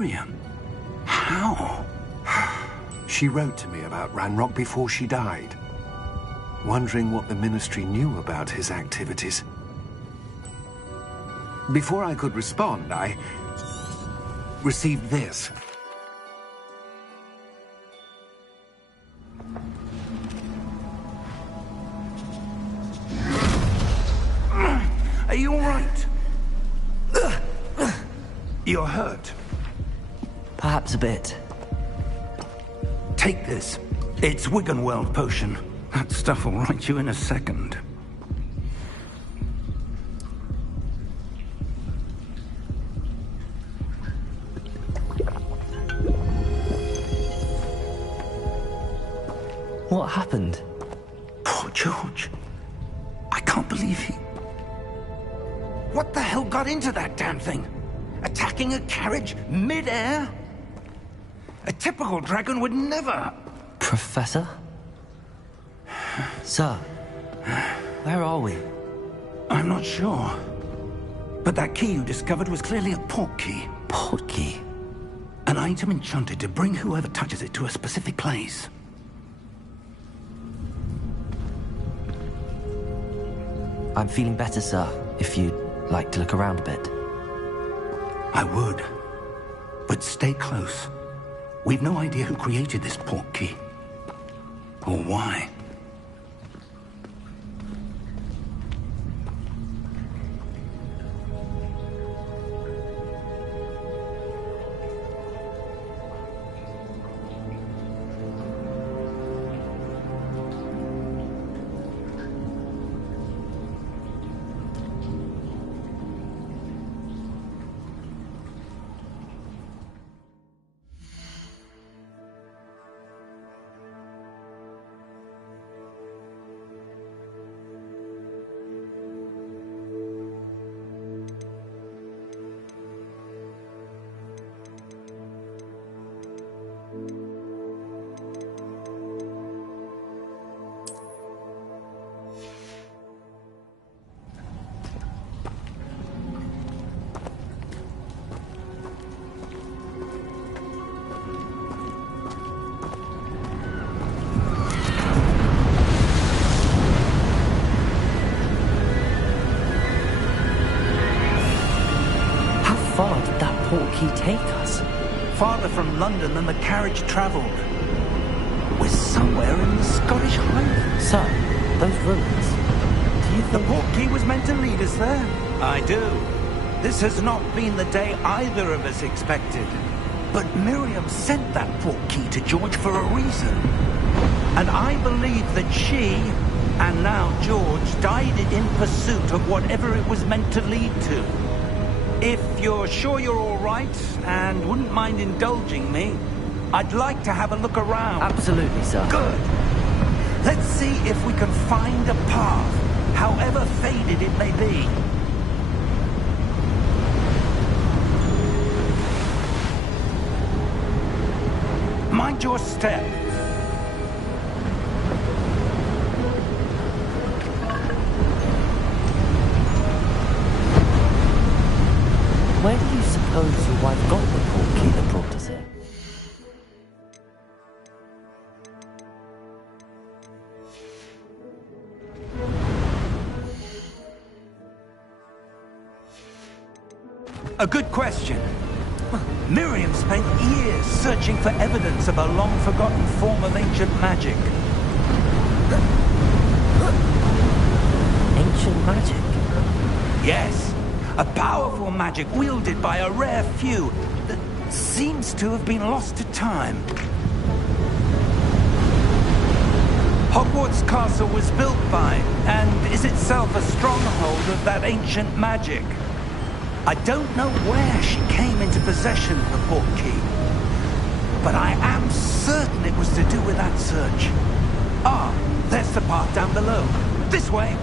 Miriam? How? She wrote to me about Ranrock before she died, wondering what the Ministry knew about his activities. Before I could respond, I received this. Are you all right? You're hurt. Perhaps a bit. Take this. It's Wiggenweld potion. That stuff will right you in a second. What happened? Poor George. I can't believe he... What the hell got into that damn thing? Attacking a carriage mid-air? A typical dragon would never... Professor? Sir, where are we? I'm not sure. But that key you discovered was clearly a port key. Port key? An item enchanted to bring whoever touches it to a specific place. I'm feeling better, sir, if you'd like to look around a bit. I would. But stay close. We've no idea who created this port key. Or why. He take us? Farther from London than the carriage travelled. We're somewhere in the Scottish Highlands. Sir, those ruins. Do you think... The port key was meant to lead us there? I do. This has not been the day either of us expected. But Miriam sent that port key to George for a reason. And I believe that she, and now George, died in pursuit of whatever it was meant to lead to. If you're sure you're all right, and wouldn't mind indulging me, I'd like to have a look around. Absolutely, sir. Good. Let's see if we can find a path, however faded it may be. Mind your step. Where do you suppose your wife got the port key that brought us here? A good question. Miriam spent years searching for evidence of a long-forgotten form of ancient magic. Ancient magic? Yes. A powerful magic wielded by a rare few that seems to have been lost to time. Hogwarts Castle was built by, and is itself a stronghold of that ancient magic. I don't know where she came into possession of the port key, but I am certain it was to do with that search. Ah, there's the path down below. This way.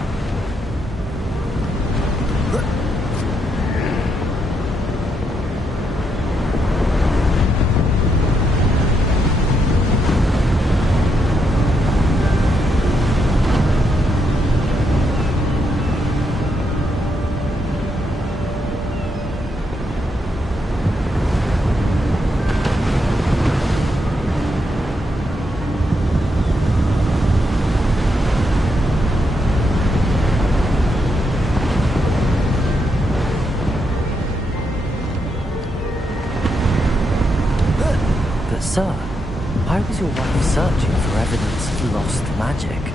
But sir, why was your wife searching for evidence of lost magic?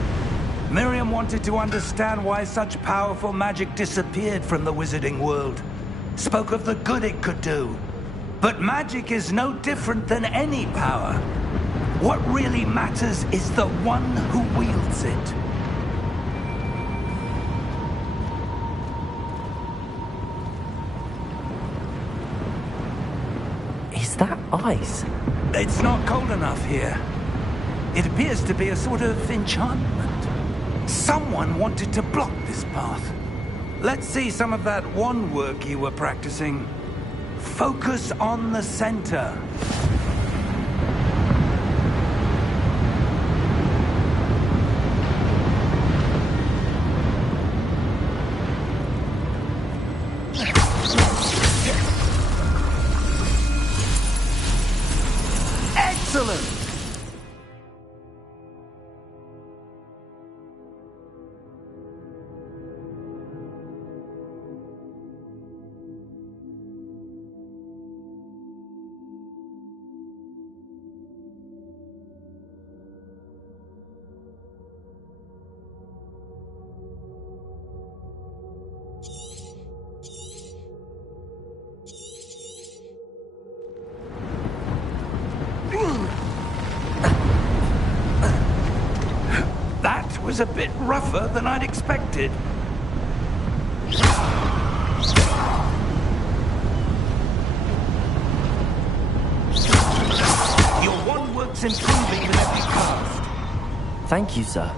Miriam wanted to understand why such powerful magic disappeared from the wizarding world. Spoke of the good it could do. But magic is no different than any power. What really matters is the one who wields it. Is that ice? It's not cold enough here. It appears to be a sort of enchantment. Someone wanted to block this path. Let's see some of that wand work you were practicing. Focus on the center. Excellent! That was a bit rougher than I'd expected. Your wand work's improving with every cast. Thank you, sir.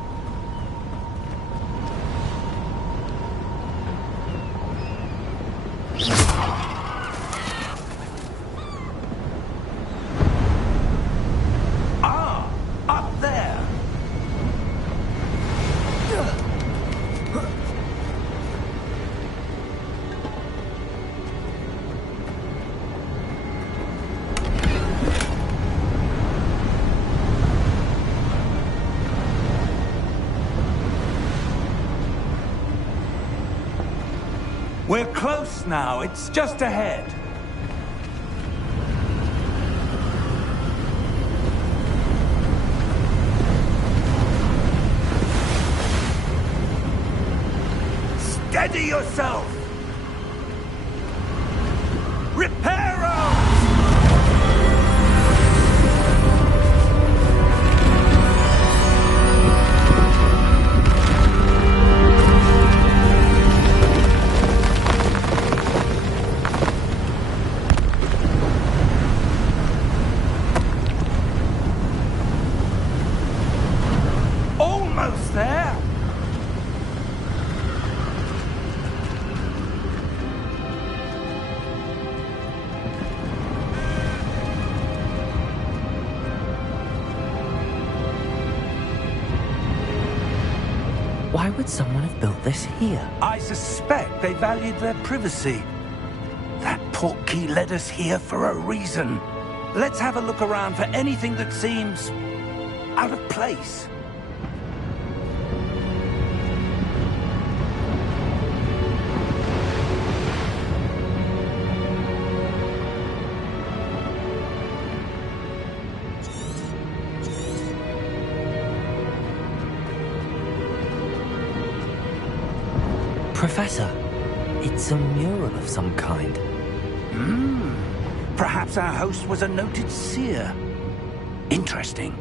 Ah, up there. We're close now. It's just ahead. Steady yourself! Reparo! Almost there! Why would someone have built this here? I suspect they valued their privacy. That portkey led us here for a reason. Let's have a look around for anything that seems out of place. Professor, it's a mural of some kind. Perhaps our host was a noted seer. Interesting.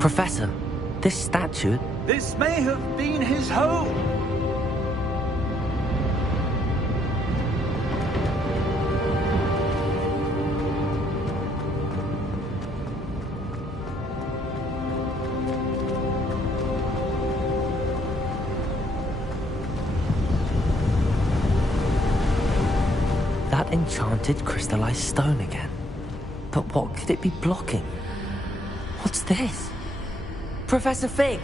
Professor, this statue... This may have been his home. That enchanted crystallized stone again. But what could it be blocking? What's this? Professor Fig!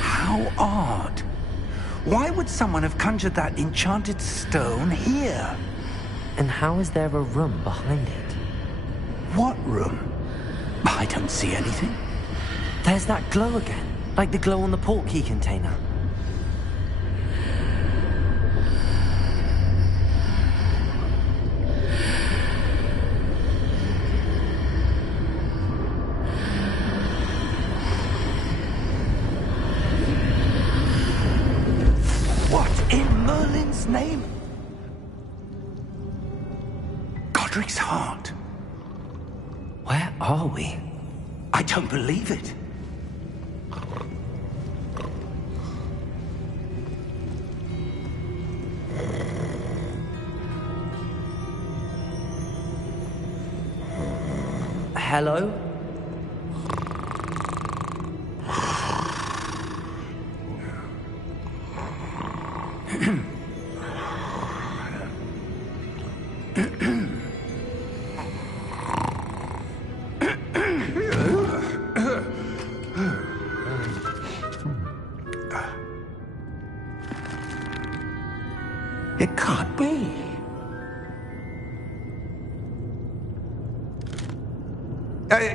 How odd. Why would someone have conjured that enchanted stone here? And how is there a room behind it? What room? I don't see anything. There's that glow again, like the glow on the portkey container. What in Merlin's name? Godric's heart. Where are we? I don't believe it. Hello? It can't be.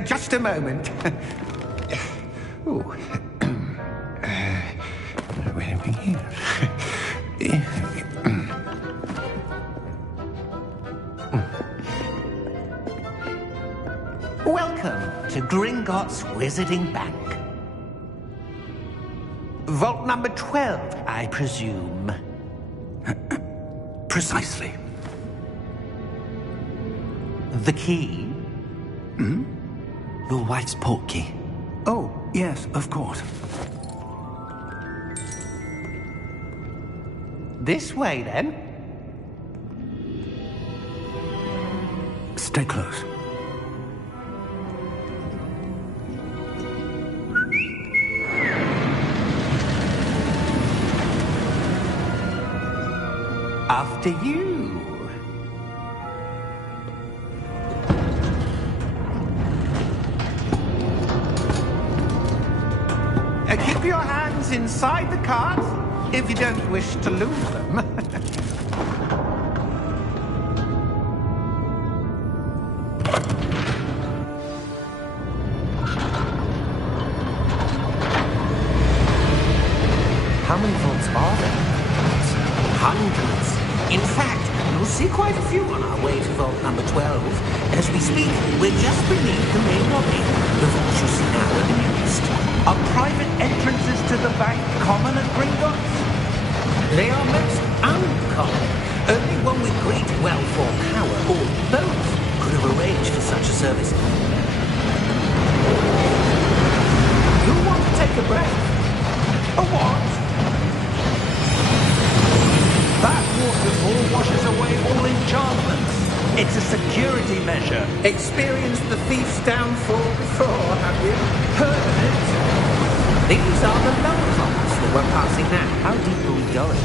Just a moment. Oh. Where are we here? Welcome to Gringotts Wizarding Bank. Vault number 12, I presume. Precisely. The key? Hmm? Your wife's portkey. Oh, yes, of course. This way, then. Stay close. After you. Keep your hands inside the cart if you don't wish to lose them. How many vaults are there? Hundreds. In fact, you'll see quite a few on our way to vault number 12. As we speak, we're just beneath the main lobby. The vaults you see now are the newest. Are private entrances to the bank common at Gringotts? They are most uncommon. Only one with great wealth or power, or both, could have arranged for such a service. You want to take a breath? A what? That waterfall washes away all enchantments. It's a security measure. Experienced the thief's downfall before, have you? Heard of it? These are the lower vaults that we're passing now. How deep are we going?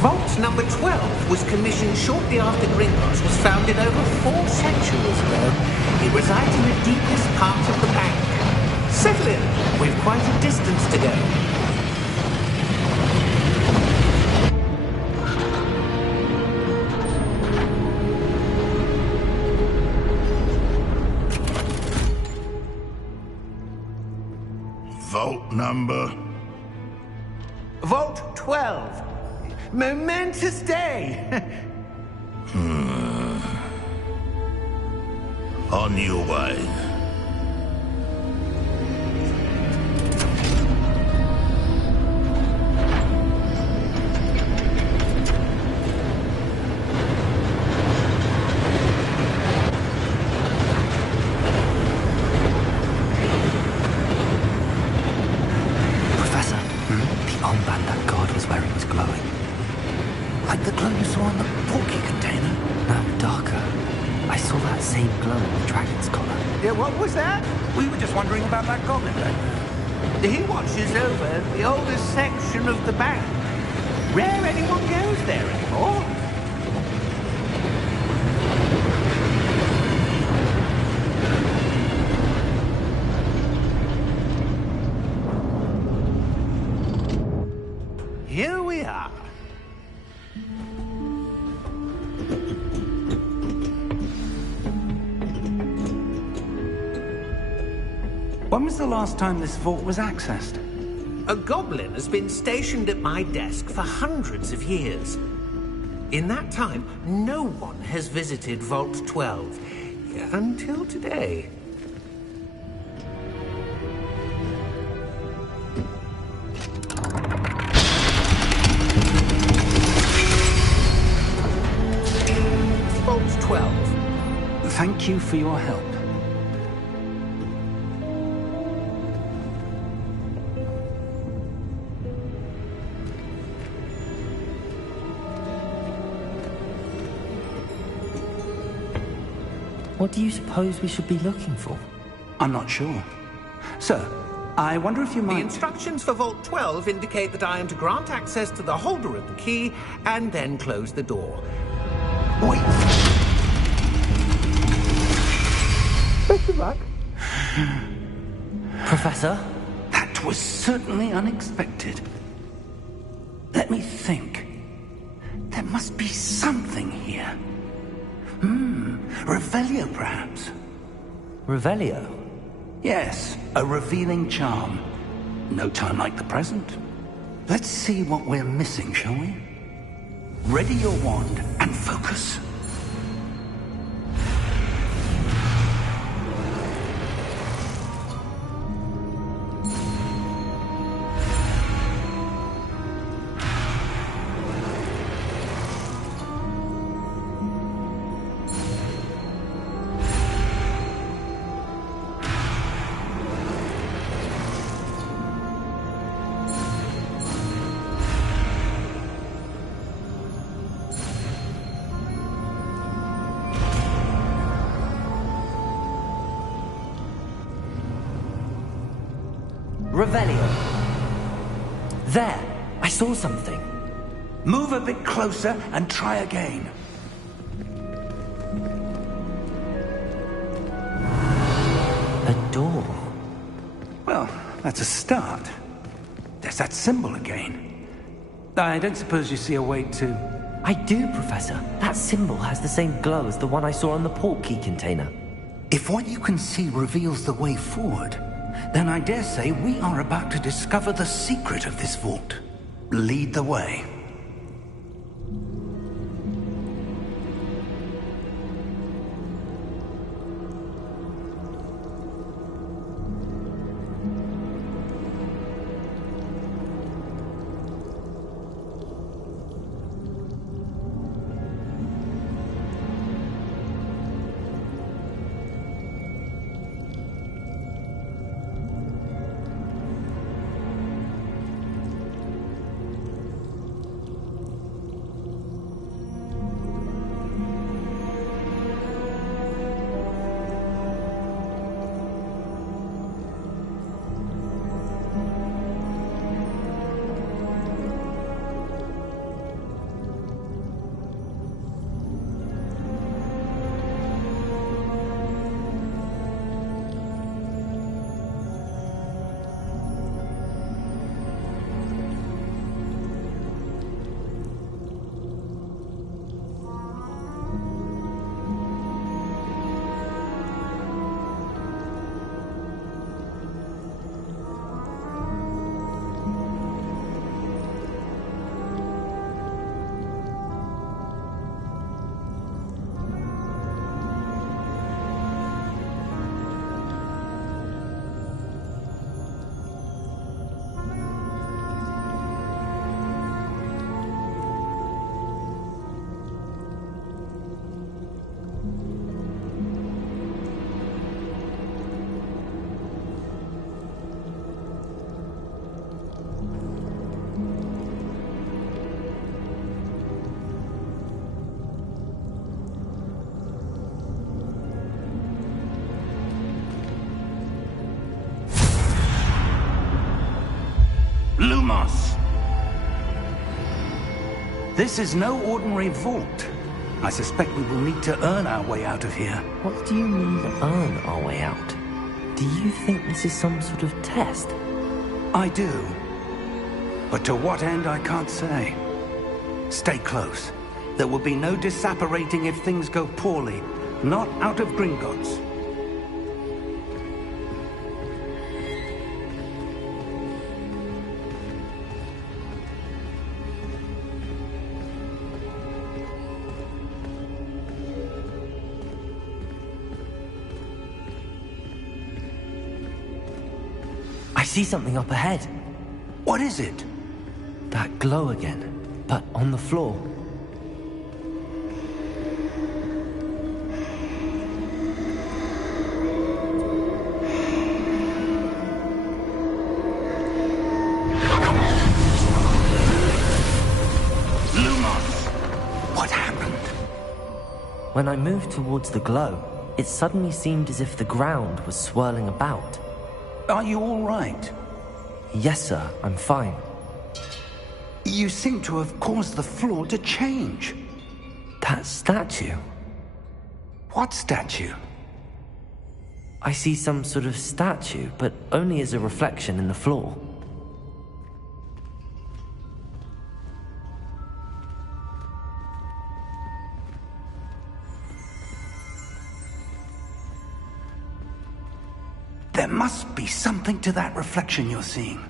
Vault number 12 was commissioned shortly after Gringotts was founded over 4 centuries ago. It resides in the deepest part of the bank. Settle in. We've quite a distance to go. Vault number? Vault 12. Momentous day. On your way. Professor, the armband that guard was wearing was glowing. Like the glow you saw on the portkey container? No, darker. I saw that same glow on the dragon's collar. Yeah, what was that? We were just wondering about that goblin back there. He watches over the oldest section of the bank. Rare anyone goes there anymore. are. When was the last time this vault was accessed? A goblin has been stationed at my desk for hundreds of years. In that time, no one has visited Vault 12. Until today. Vault 12. Thank you for your help. What do you suppose we should be looking for? I'm not sure. Sir, I wonder if you might... The instructions for Vault 12 indicate that I am to grant access to the holder of the key and then close the door. Wait! Better luck. Professor? That was certainly unexpected. Let me think. There must be something here. Revelio, perhaps? Revelio? Yes, a revealing charm. No time like the present. Let's see what we're missing, shall we? Ready your wand and focus. Revelio. There! I saw something. Move a bit closer and try again. A door. Well, that's a start. There's that symbol again. I don't suppose you see a way to... I do, Professor. That symbol has the same glow as the one I saw on the portkey container. If what you can see reveals the way forward, then I dare say we are about to discover the secret of this vault. Lead the way. Lumos! This is no ordinary vault. I suspect we will need to earn our way out of here. What do you mean, earn our way out? Do you think this is some sort of test? I do. But to what end, I can't say. Stay close. There will be no disapparating if things go poorly. Not out of Gringotts. I see something up ahead. What is it? That glow again, but on the floor. What happened? When I moved towards the glow, it suddenly seemed as if the ground was swirling about. Are you all right? Yes, sir, I'm fine. You seem to have caused the floor to change. That statue? What statue? I see some sort of statue, but only as a reflection in the floor. There must be something to that reflection you're seeing.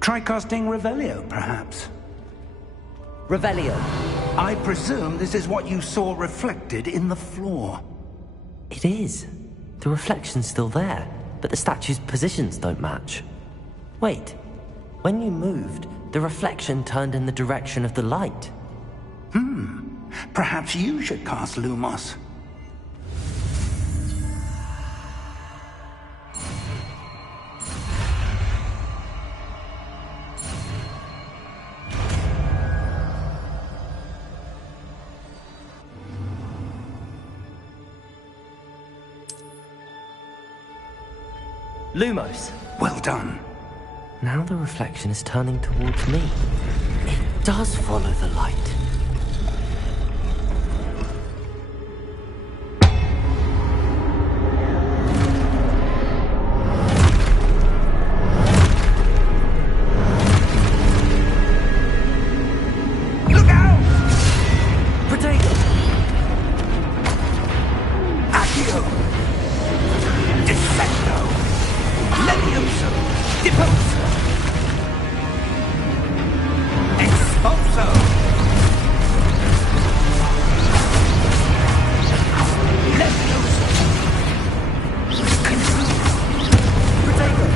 Try casting Revelio, perhaps. Revelio. I presume this is what you saw reflected in the floor. It is. The reflection's still there, but the statue's positions don't match. Wait. When you moved, the reflection turned in the direction of the light. Perhaps you should cast Lumos. Lumos. Well done. Now the reflection is turning towards me. It does follow the light. Look out! Potato! Accio! Defendo! Levioso! Deposo! Expulso! Levioso! Potato!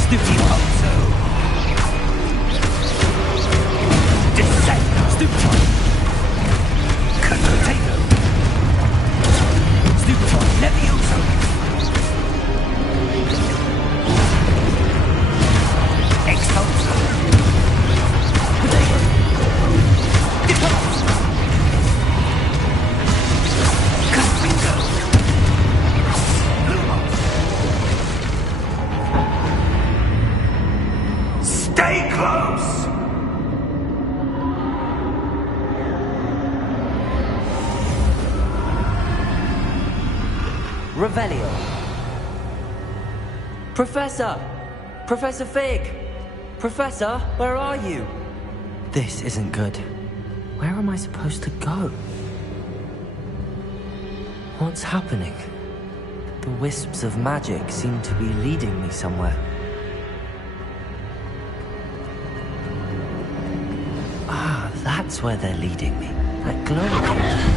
Stupioso! Descendo! Stupid! Potato! Stupid! Levioso! Expulso! Potato! Deposo! Caspingo! Lumos! Stay close! Revelio. Professor! Professor Fig! Professor, where are you? This isn't good. Where am I supposed to go? What's happening? The wisps of magic seem to be leading me somewhere. Ah, that's where they're leading me. That glow again.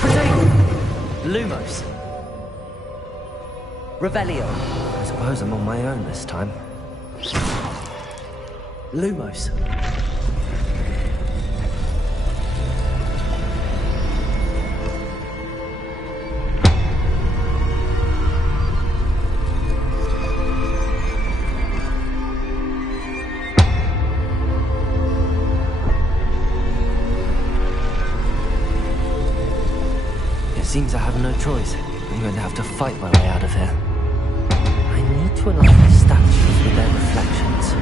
Potato! Lumos. Revelio. I suppose I'm on my own this time. Lumos. It seems I have no choice. I'm going to have to fight my way out of here. I need to align the statues with their reflections.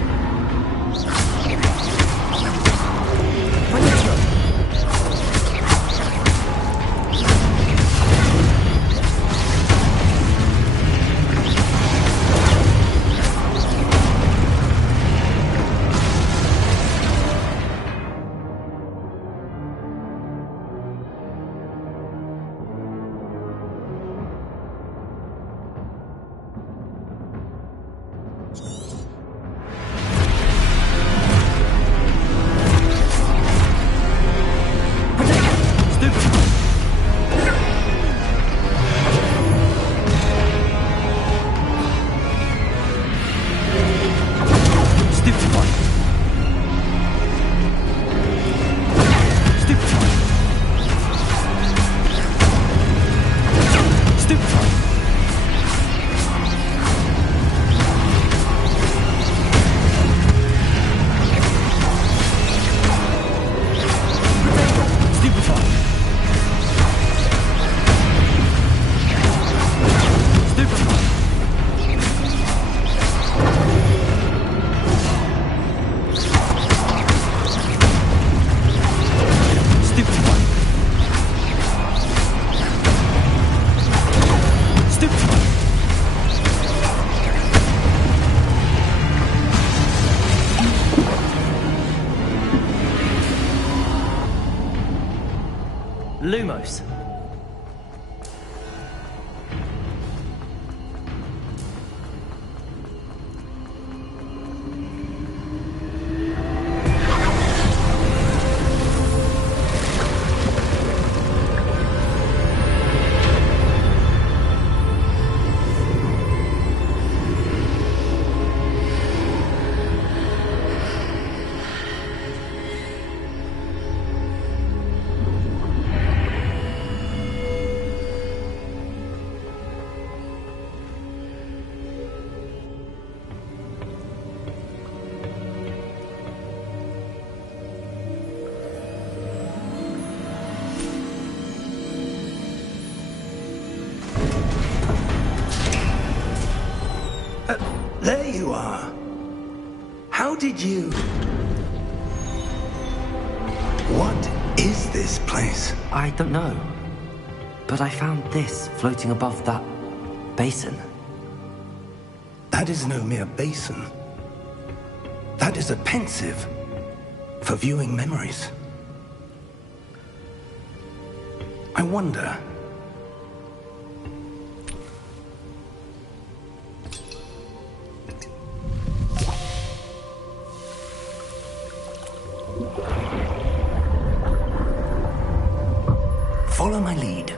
Lumos. There you are. How did you... What is this place? I don't know. But I found this floating above that basin. That is no mere basin. That is a pensive for viewing memories. I wonder... Follow my lead.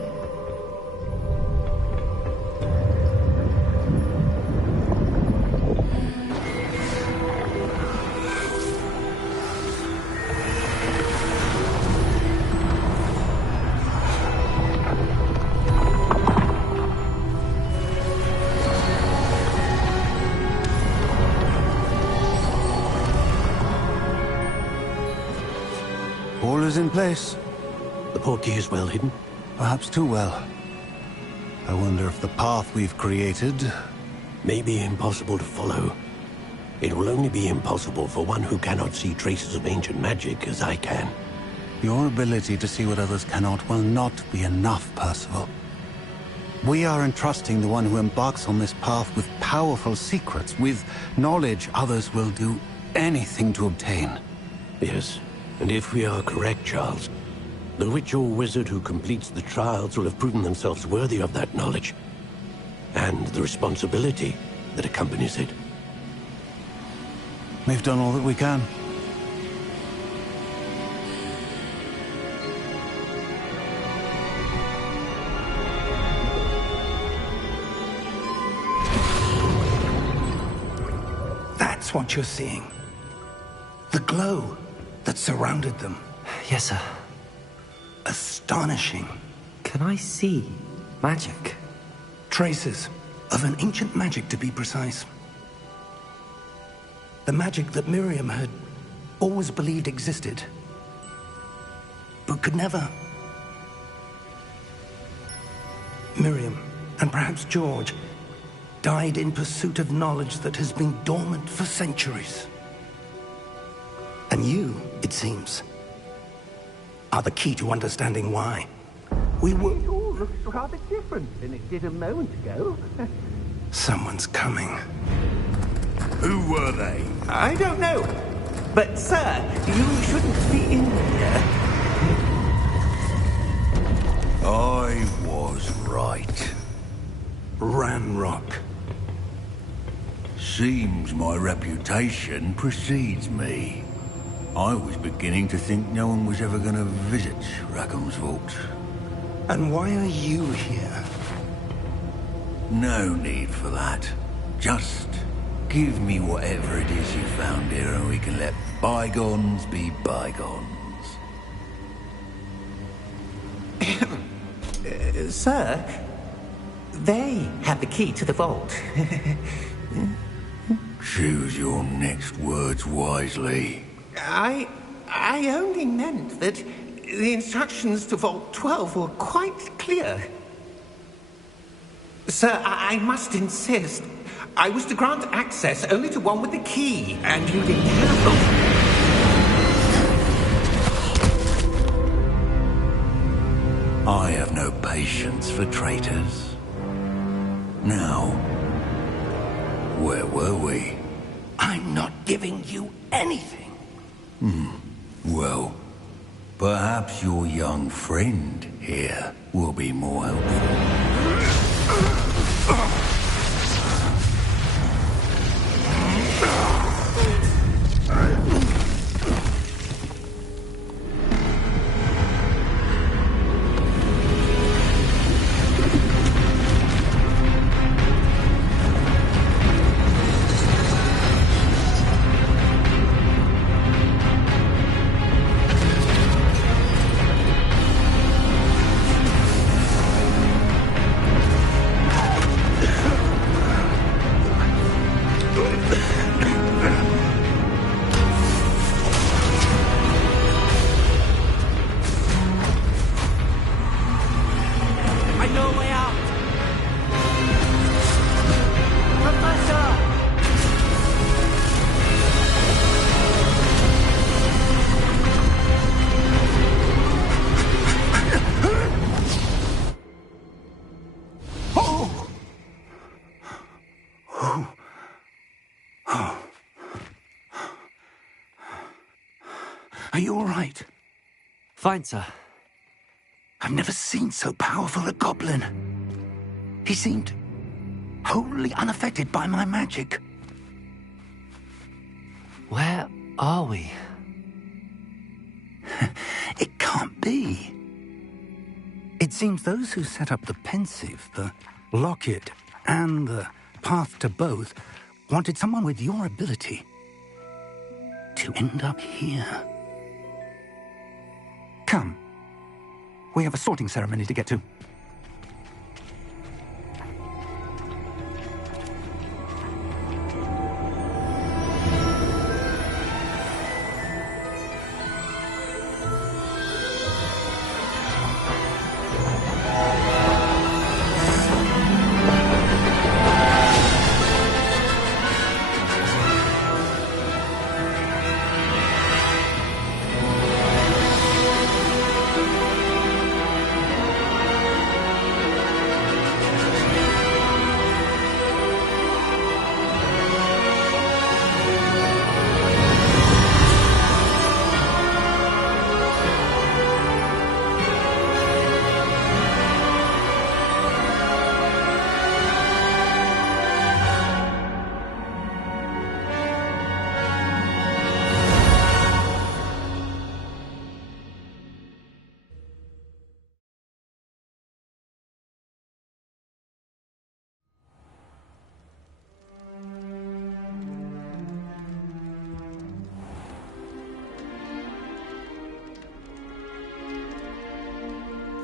All is in place. The portkey is well hidden. Perhaps too well. I wonder if the path we've created... May be impossible to follow. It will only be impossible for one who cannot see traces of ancient magic as I can. Your ability to see what others cannot will not be enough, Percival. We are entrusting the one who embarks on this path with powerful secrets, with knowledge others will do anything to obtain. Yes, and if we are correct, Charles, the witch or wizard who completes the trials will have proven themselves worthy of that knowledge, and the responsibility that accompanies it. We've done all that we can. That's what you're seeing. The glow that surrounded them. Yes, sir. Astonishing. Can I see magic? Traces of an ancient magic, to be precise. The magic that Miriam had always believed existed, but could never. Miriam, and perhaps George, died in pursuit of knowledge that has been dormant for centuries. And you, it seems, are the key to understanding why. We were... It all looks rather different than it did a moment ago. Someone's coming. Who were they? I don't know. But, sir, you shouldn't be in here. I was right. Ranrock. Seems my reputation precedes me. I was beginning to think no one was ever going to visit Rackham's vault. And why are you here? No need for that. Just give me whatever it is you found here and we can let bygones be bygones. Sir, they have the key to the vault. Choose your next words wisely. I only meant that the instructions to Vault 12 were quite clear. Sir, I must insist. I was to grant access only to one with the key, and you didn't have... I have no patience for traitors. Now, where were we? I'm not giving you anything. Well, Perhaps your young friend here will be more helpful. Are you all right? Fine, sir. I've never seen so powerful a goblin. He seemed wholly unaffected by my magic. Where are we? It can't be. It seems those who set up the pensive, the locket, and the path to both wanted someone with your ability to end up here. Come. We have a sorting ceremony to get to.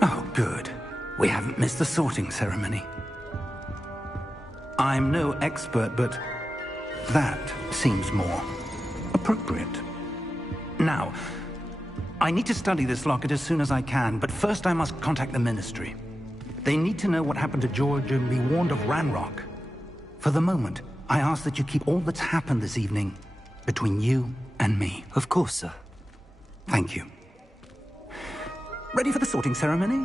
Oh, good. We haven't missed the sorting ceremony. I'm no expert, but that seems more appropriate. Now, I need to study this locket as soon as I can, but first I must contact the Ministry. They need to know what happened to George and be warned of Ranrock. For the moment, I ask that you keep all that's happened this evening between you and me. Of course, sir. Thank you. Ready for the sorting ceremony?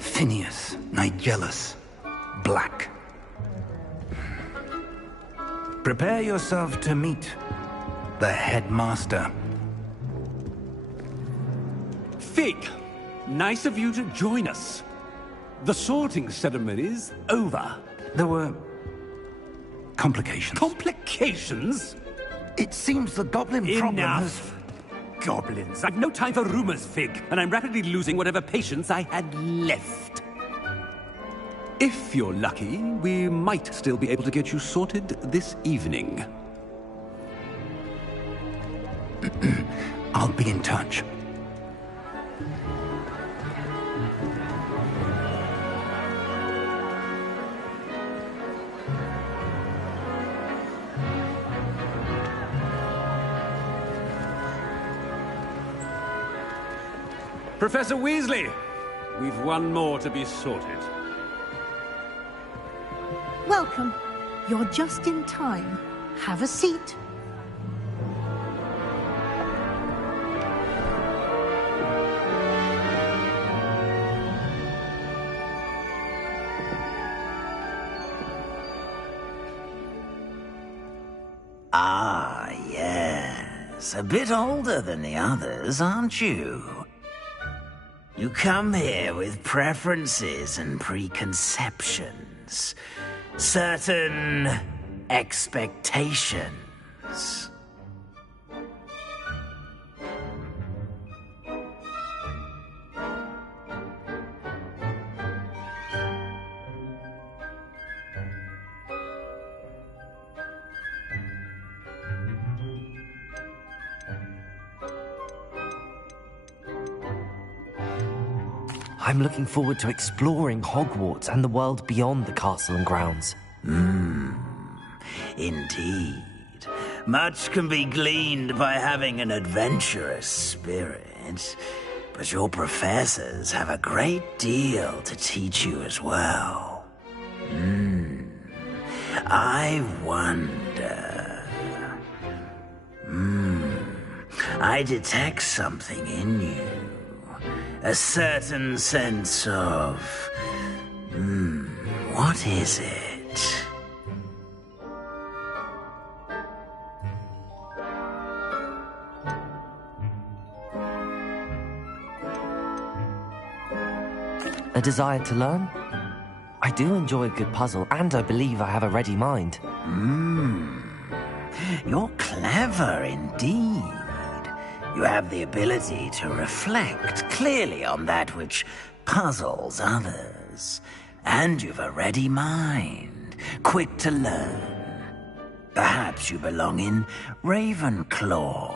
Phineas, Nigellus, Black. Prepare yourself to meet the headmaster. Fig, nice of you to join us. The sorting ceremony's over. There were complications. Complications? It seems the goblin problem has... Enough. Goblins. I've no time for rumors, Fig, and I'm rapidly losing whatever patience I had left. If you're lucky, we might still be able to get you sorted this evening. I'll be in touch. Professor Weasley, we've one more to be sorted. Welcome. You're just in time. have a seat. Ah, yes. A bit older than the others, aren't you? You come here with preferences and preconceptions. Certain expectations. I'm looking forward to exploring Hogwarts and the world beyond the castle and grounds. Indeed. Much can be gleaned by having an adventurous spirit, but your professors have a great deal to teach you as well. I wonder... I detect something in you. A certain sense of... what is it? A desire to learn? I do enjoy a good puzzle, and I believe I have a ready mind. You're clever indeed. You have the ability to reflect clearly on that which puzzles others. And you've a ready mind, quick to learn. Perhaps you belong in Ravenclaw.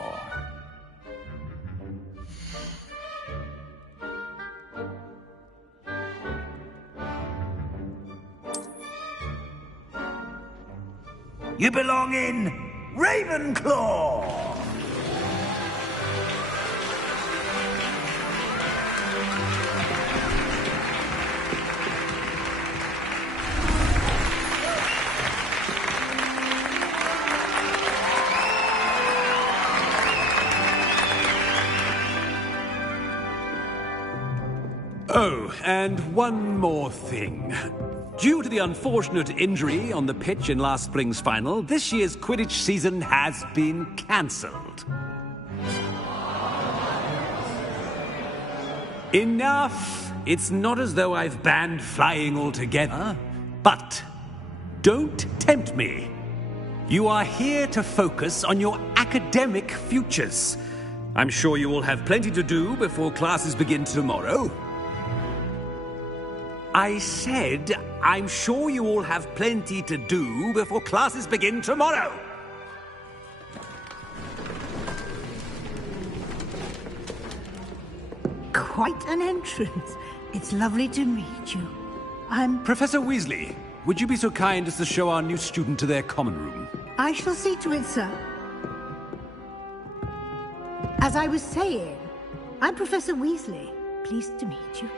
You belong in Ravenclaw! Oh, and one more thing. Due to the unfortunate injury on the pitch in last spring's final, this year's Quidditch season has been cancelled. Enough! It's not as though I've banned flying altogether. But don't tempt me. You are here to focus on your academic futures. I'm sure you will have plenty to do before classes begin tomorrow. I said, I'm sure you all have plenty to do before classes begin tomorrow. Quite an entrance. It's lovely to meet you. I'm... Professor Weasley, would you be so kind as to show our new student to their common room? I shall see to it, sir. As I was saying, I'm Professor Weasley. Pleased to meet you.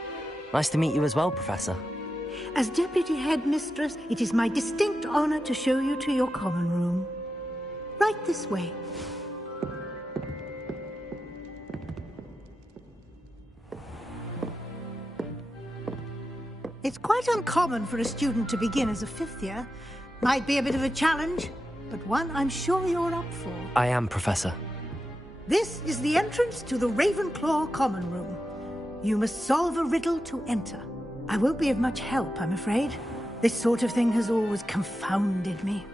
Nice to meet you as well, Professor. As Deputy Headmistress, it is my distinct honor to show you to your common room. Right this way. It's quite uncommon for a student to begin as a fifth year. Might be a bit of a challenge, but one I'm sure you're up for. I am, Professor. This is the entrance to the Ravenclaw common room. You must solve a riddle to enter. I won't be of much help, I'm afraid. This sort of thing has always confounded me.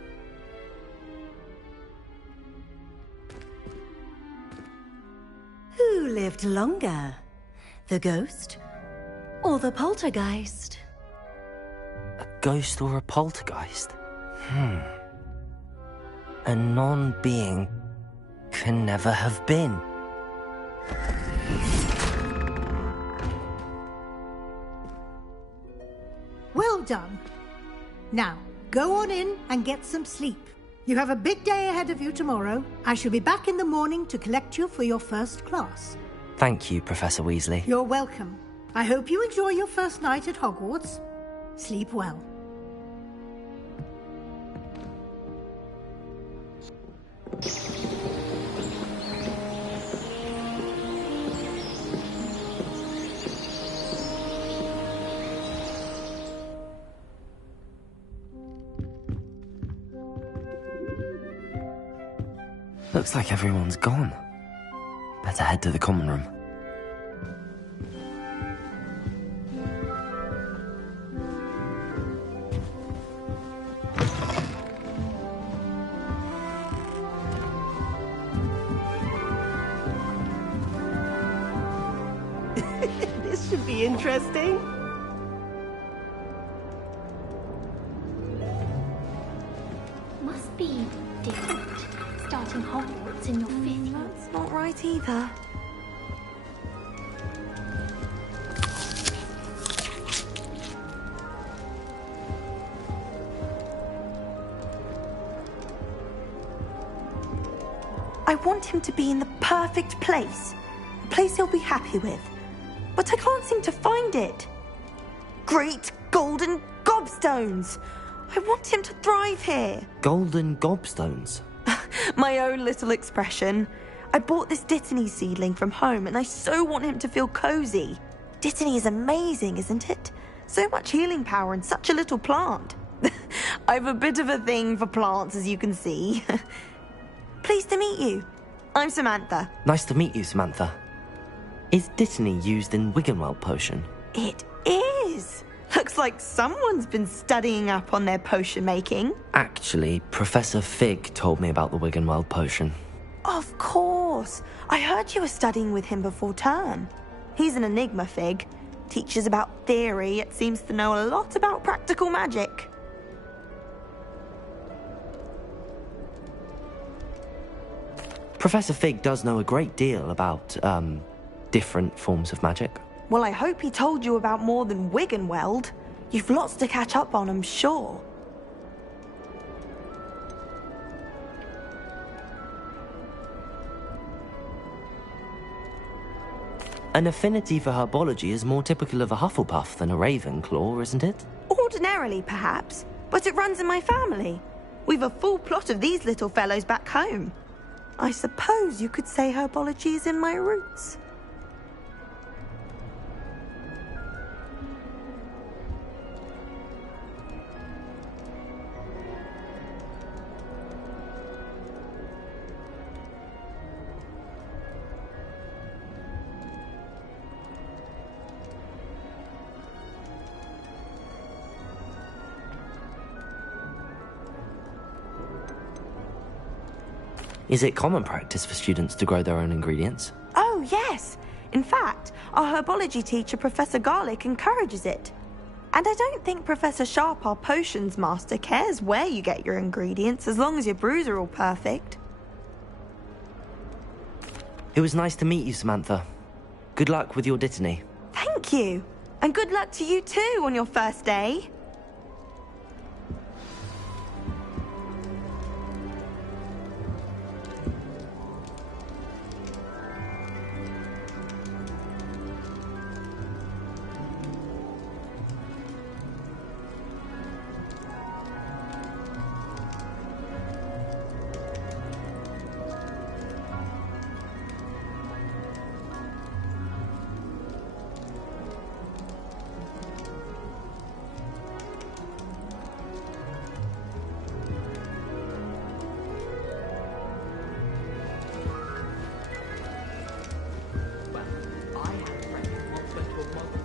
Who lived longer? The ghost or the poltergeist? A ghost or a poltergeist? A non-being can never have been. Well done. Now, go on in and get some sleep. You have a big day ahead of you tomorrow. I shall be back in the morning to collect you for your first class. Thank you, Professor Weasley. You're welcome. I hope you enjoy your first night at Hogwarts. Sleep well. Looks like everyone's gone. Better head to the common room. This should be interesting. Must be different, starting Hogwarts in your 5th year. That's not right either. I want him to be in the perfect place. A place he'll be happy with. But I can't seem to find it. Great golden gobstones! I want him to thrive here. Golden gobstones? My own little expression. I bought this Dittany seedling from home and I so want him to feel cozy. Dittany is amazing, isn't it? So much healing power in such a little plant. I've a bit of a thing for plants, as you can see. Pleased to meet you. I'm Samantha. Nice to meet you, Samantha. Is Dittany used in Wiggenweld potion? It is. Looks like someone's been studying up on their potion making. Actually, Professor Fig told me about the Wiggenweld potion. Of course. I heard you were studying with him before term. He's an enigma, Fig. Teaches about theory, yet seems to know a lot about practical magic. Professor Fig does know a great deal about, different forms of magic. Well, I hope he told you about more than Wiggenweld. You've lots to catch up on, I'm sure. An affinity for herbology is more typical of a Hufflepuff than a Ravenclaw, isn't it? Ordinarily, perhaps, but it runs in my family. We've a full plot of these little fellows back home. I suppose you could say herbology is in my roots. Is it common practice for students to grow their own ingredients? Oh, yes. In fact, our herbology teacher, Professor Garlick, encourages it. And I don't think Professor Sharp, our potions master, cares where you get your ingredients, as long as your brews are all perfect. It was nice to meet you, Samantha. Good luck with your Dittany. Thank you. And good luck to you too on your first day.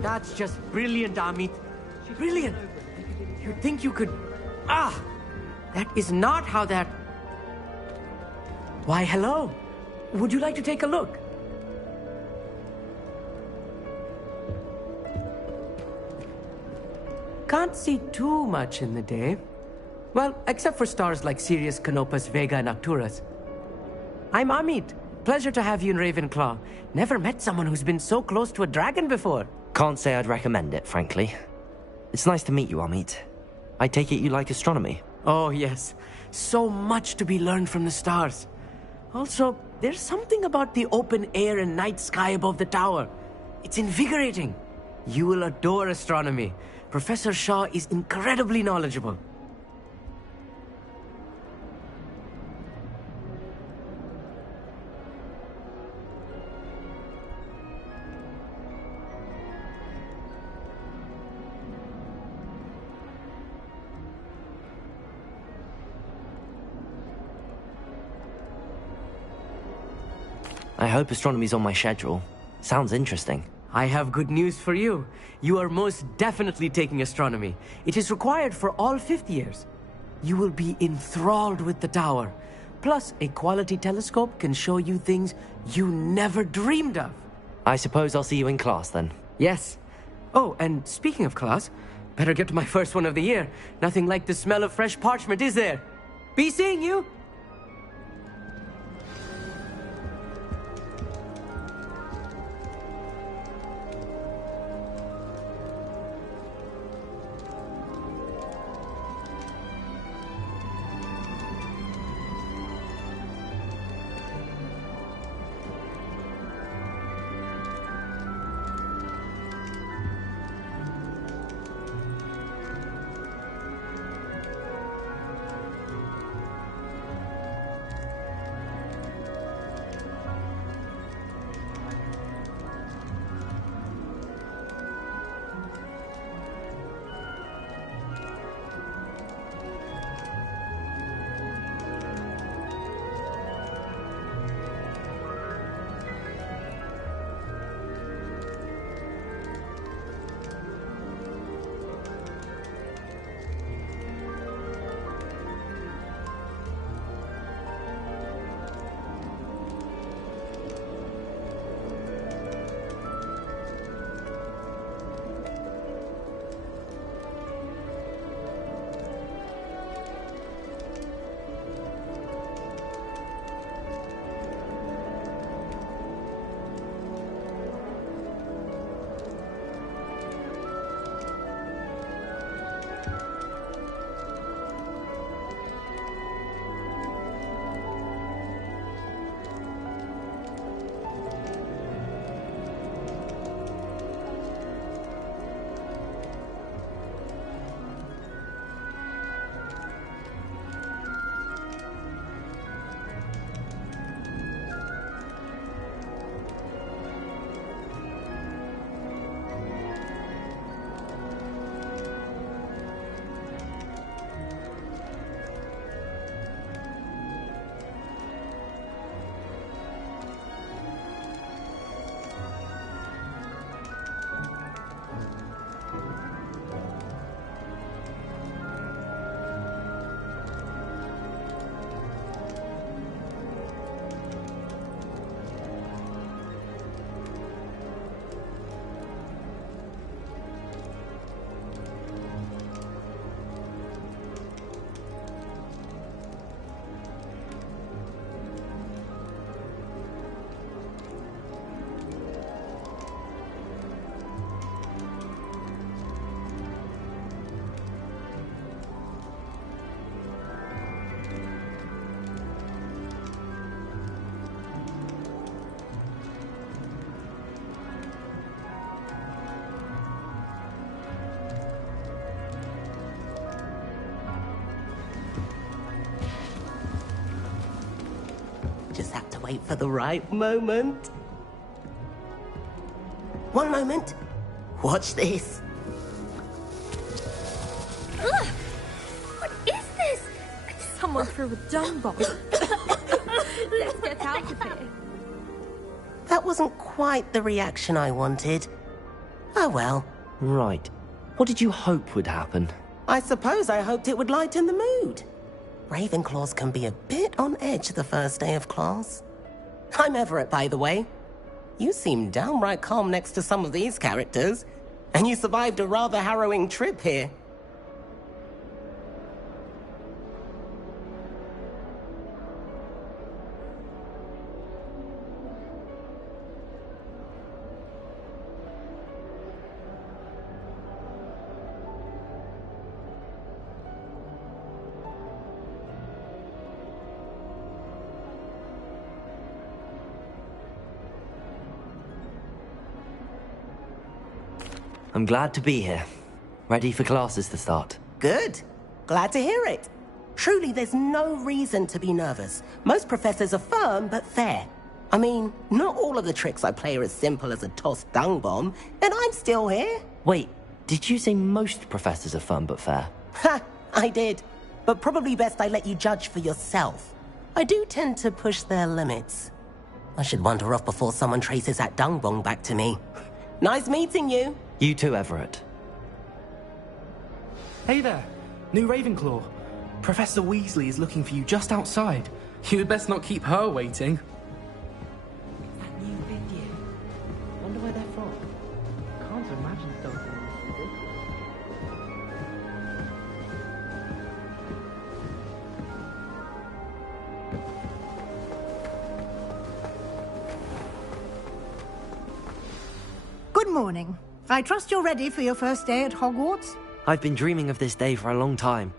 That's just brilliant, Amit. Brilliant. You'd think you could... Ah! That is not how that... Why, hello. Would you like to take a look? Can't see too much in the day. Well, except for stars like Sirius, Canopus, Vega, and Arcturus. I'm Amit. Pleasure to have you in Ravenclaw. Never met someone who's been so close to a dragon before. Can't say I'd recommend it, frankly. It's nice to meet you, Amit. I take it you like astronomy? Oh, yes. So much to be learned from the stars. Also, there's something about the open air and night sky above the tower. It's invigorating. You will adore astronomy. Professor Shaw is incredibly knowledgeable. I hope astronomy's on my schedule. Sounds interesting. I have good news for you. You are most definitely taking astronomy. It is required for all 5th years. You will be enthralled with the tower. Plus, a quality telescope can show you things you never dreamed of. I suppose I'll see you in class then. Yes. Oh, and speaking of class, better get to my first one of the year. Nothing like the smell of fresh parchment, is there? Be seeing you! Just have to wait for the right moment. One moment. Watch this. Ugh! What is this? Someone threw a dung bomb. Let's get out of here. That wasn't quite the reaction I wanted. Oh well. Right. What did you hope would happen? I suppose I hoped it would lighten the mood. Ravenclaws can be a bit on edge the first day of class. I'm Everett, by the way. You seem downright calm next to some of these characters, and you survived a rather harrowing trip here. I'm glad to be here. Ready for classes to start. Good. Glad to hear it. Truly, there's no reason to be nervous. Most professors are firm but fair. I mean, not all of the tricks I play are as simple as a tossed dung bomb, and I'm still here. Wait, did you say most professors are fun but fair? Ha! I did. But probably best I let you judge for yourself. I do tend to push their limits. I should wander off before someone traces that dung bong back to me. Nice meeting you. You too, Everett. Hey there, new Ravenclaw. Professor Weasley is looking for you just outside. You'd best not keep her waiting. That new fifth year. Wonder where they're from. Can't imagine something Good morning. I trust you're ready for your first day at Hogwarts? I've been dreaming of this day for a long time.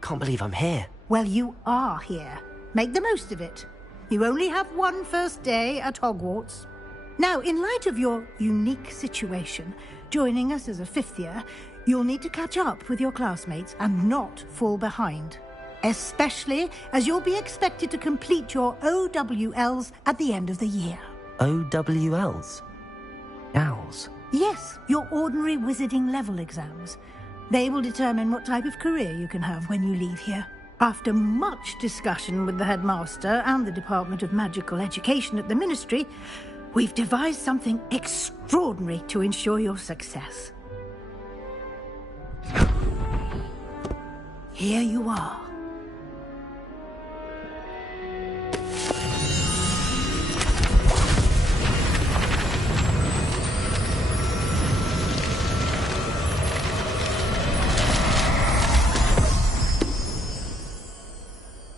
Can't believe I'm here. Well, you are here. Make the most of it. You only have one first day at Hogwarts. Now, in light of your unique situation, joining us as a fifth year, you'll need to catch up with your classmates and not fall behind. Especially as you'll be expected to complete your OWLs at the end of the year. OWLs? Owls? Yes, your ordinary wizarding level exams. They will determine what type of career you can have when you leave here. After much discussion with the headmaster and the Department of Magical Education at the Ministry, we've devised something extraordinary to ensure your success. Here you are.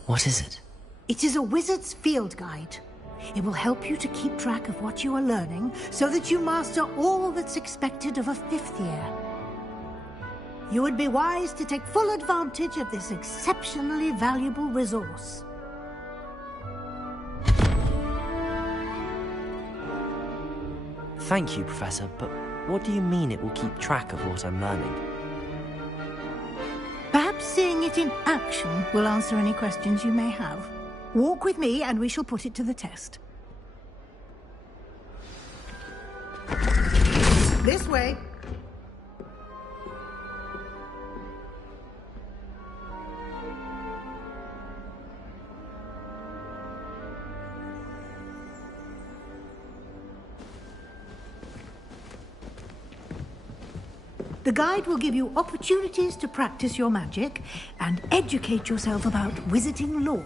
What is it? It is a wizard's field guide. It will help you to keep track of what you are learning so that you master all that's expected of a fifth year. You would be wise to take full advantage of this exceptionally valuable resource. Thank you, Professor, but what do you mean it will keep track of what I'm learning? Perhaps seeing it in action will answer any questions you may have. Walk with me and we shall put it to the test. This way. The guide will give you opportunities to practice your magic and educate yourself about wizarding lore.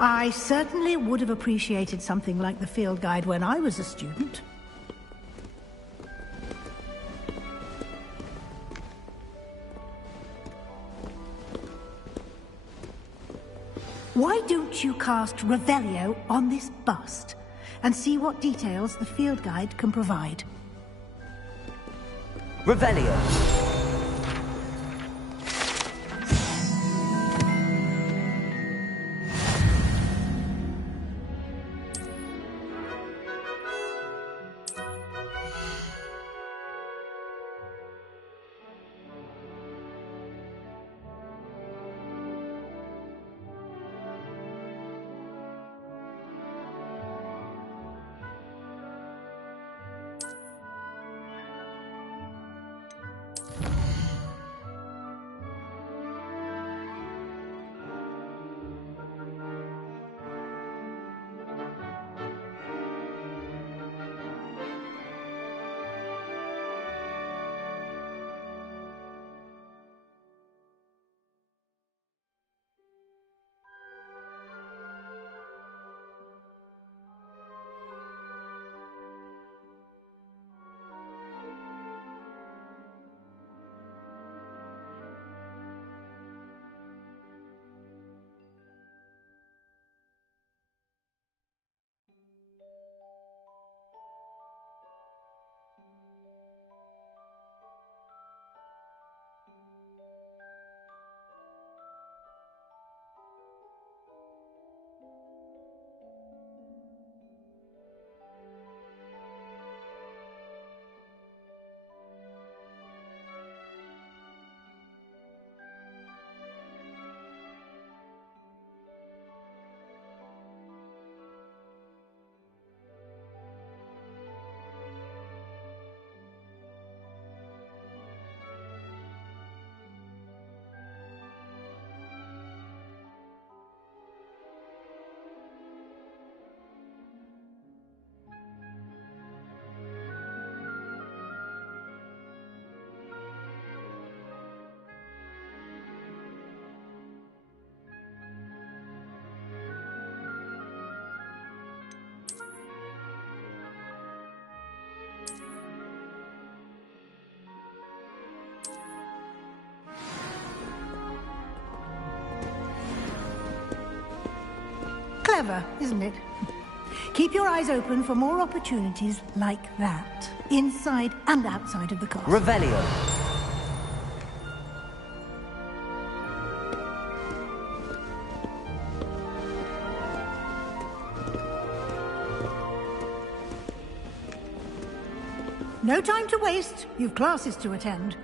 I certainly would have appreciated something like the field guide when I was a student. Why don't you cast Revelio on this bust and see what details the field guide can provide? Revelio! Clever, isn't it? Keep your eyes open for more opportunities like that, inside and outside of the castle. Revelio. No time to waste. You've classes to attend.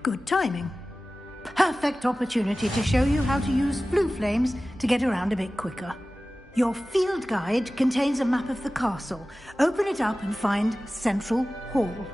Good timing. Perfect opportunity to show you how to use flue flames to get around a bit quicker. Your field guide contains a map of the castle. Open it up and find Central Hall.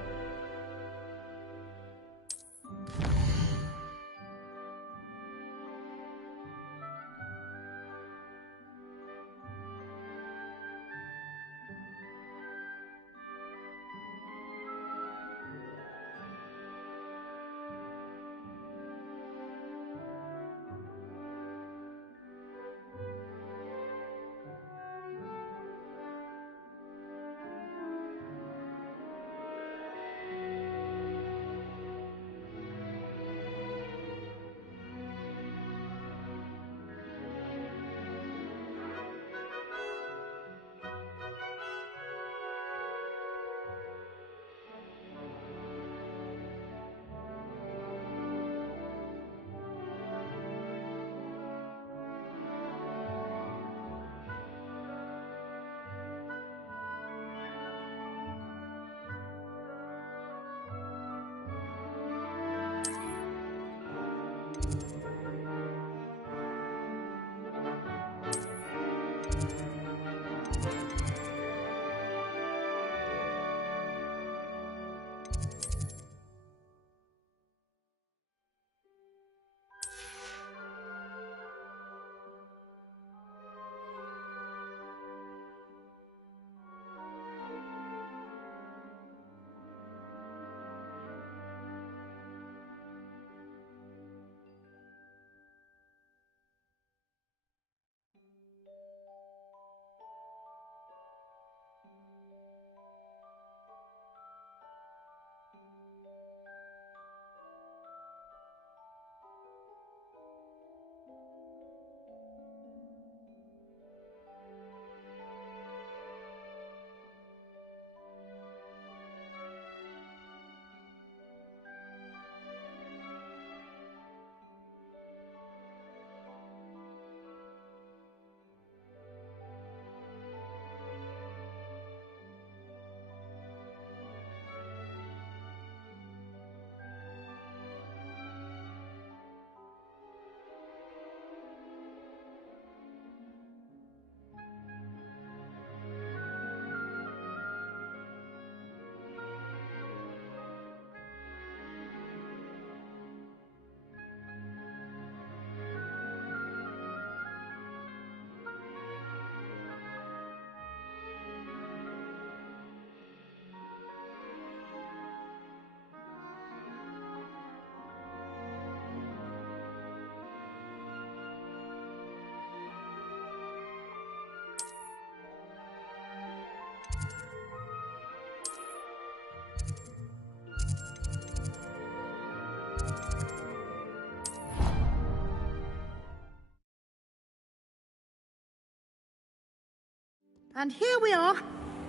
And here we are.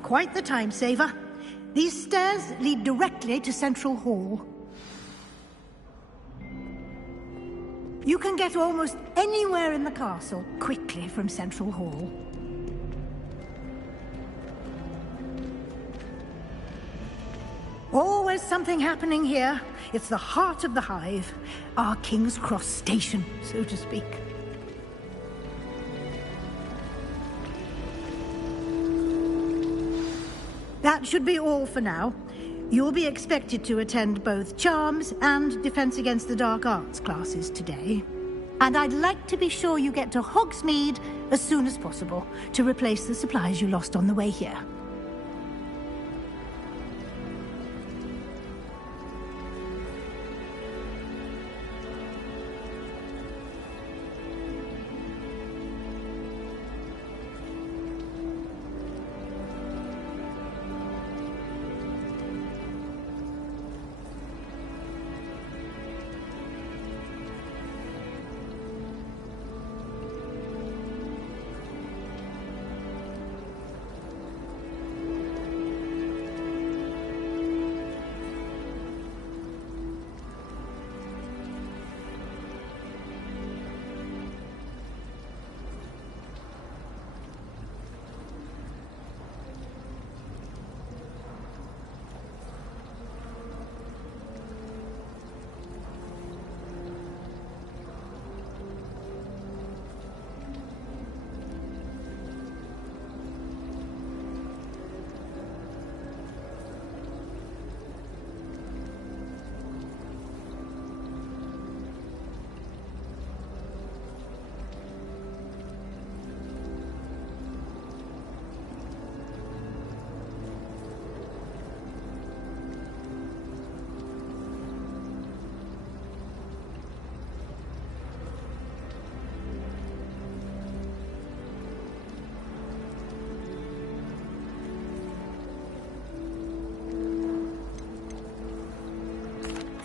Quite the time saver. These stairs lead directly to Central Hall. You can get almost anywhere in the castle quickly from Central Hall. Always something happening here. It's the heart of the hive, our King's Cross station, so to speak. That should be all for now. You'll be expected to attend both Charms and Defense Against the Dark Arts classes today. And I'd like to be sure you get to Hogsmeade as soon as possible to replace the supplies you lost on the way here.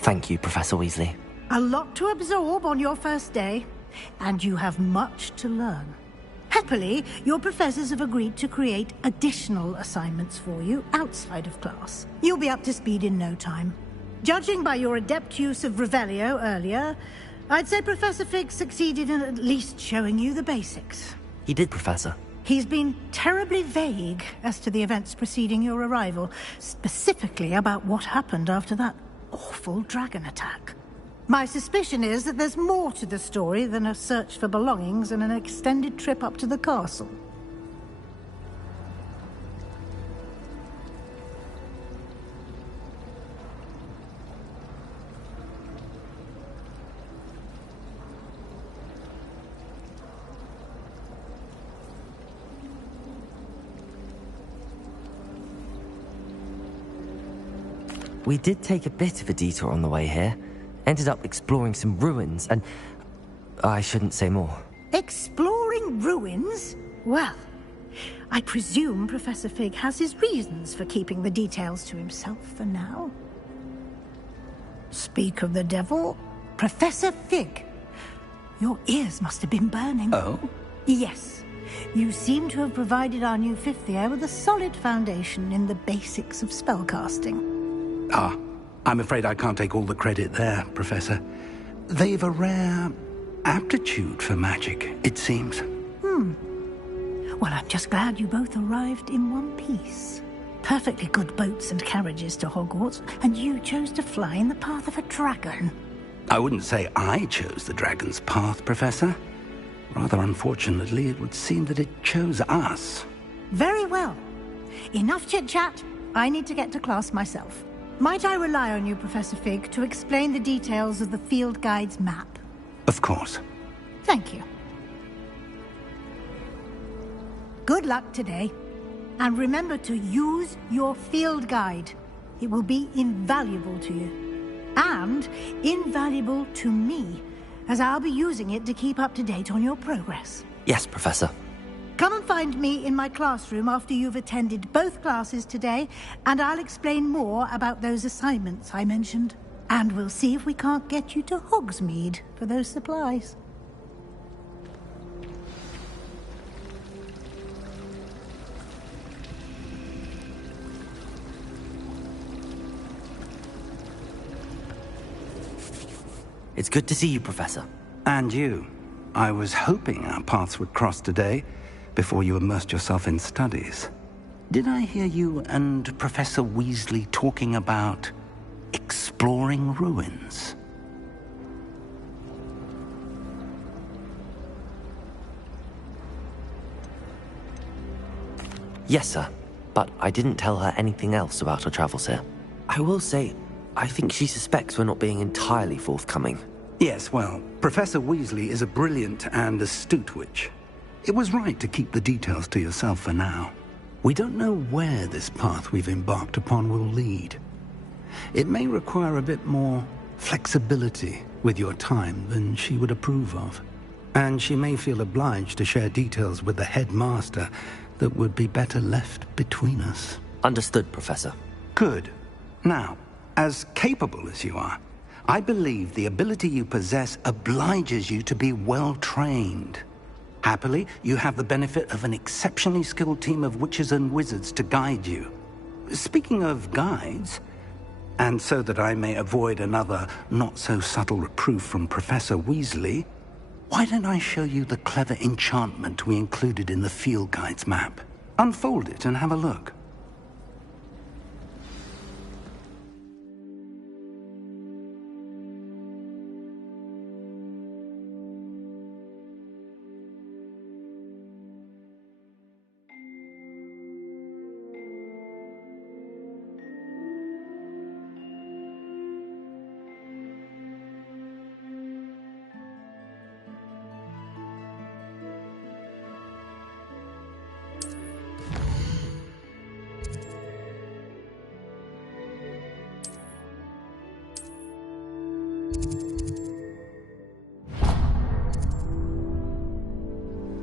Thank you, Professor Weasley. A lot to absorb on your first day, and you have much to learn. Happily, your professors have agreed to create additional assignments for you outside of class. You'll be up to speed in no time. Judging by your adept use of Revelio earlier, I'd say Professor Fig succeeded in at least showing you the basics. He did, Professor. He's been terribly vague as to the events preceding your arrival, specifically about what happened after that awful dragon attack. My suspicion is that there's more to the story than a search for belongings and an extended trip up to the castle. We did take a bit of a detour on the way here. Ended up exploring some ruins, and I shouldn't say more. Exploring ruins? Well, I presume Professor Fig has his reasons for keeping the details to himself for now. Speak of the devil, Professor Fig. Your ears must have been burning. Oh? Yes. You seem to have provided our new fifth year with a solid foundation in the basics of spellcasting. Ah, I'm afraid I can't take all the credit there, Professor. They've a rare aptitude for magic, it seems. Well, I'm just glad you both arrived in one piece. Perfectly good boats and carriages to Hogwarts, and you chose to fly in the path of a dragon. I wouldn't say I chose the dragon's path, Professor. Rather unfortunately, it would seem that it chose us. Very well. Enough chit-chat. I need to get to class myself. Might I rely on you, Professor Fig, to explain the details of the field guide's map? Of course. Thank you. Good luck today. And remember to use your field guide. It will be invaluable to you. And invaluable to me, as I'll be using it to keep up to date on your progress. Yes, Professor. Come and find me in my classroom after you've attended both classes today, and I'll explain more about those assignments I mentioned. And we'll see if we can't get you to Hogsmeade for those supplies. It's good to see you, Professor. And you. I was hoping our paths would cross today, before you immersed yourself in studies. Did I hear you and Professor Weasley talking about exploring ruins? Yes, sir. But I didn't tell her anything else about her travels here. I will say, I think she suspects we're not being entirely forthcoming. Yes, well, Professor Weasley is a brilliant and astute witch. It was right to keep the details to yourself for now. We don't know where this path we've embarked upon will lead. It may require a bit more flexibility with your time than she would approve of. And she may feel obliged to share details with the headmaster that would be better left between us. Understood, Professor. Good. Now, as capable as you are, I believe the ability you possess obliges you to be well-trained. Happily, you have the benefit of an exceptionally skilled team of witches and wizards to guide you. Speaking of guides, and so that I may avoid another not-so-subtle reproof from Professor Weasley, why don't I show you the clever enchantment we included in the field guide's map? Unfold it and have a look.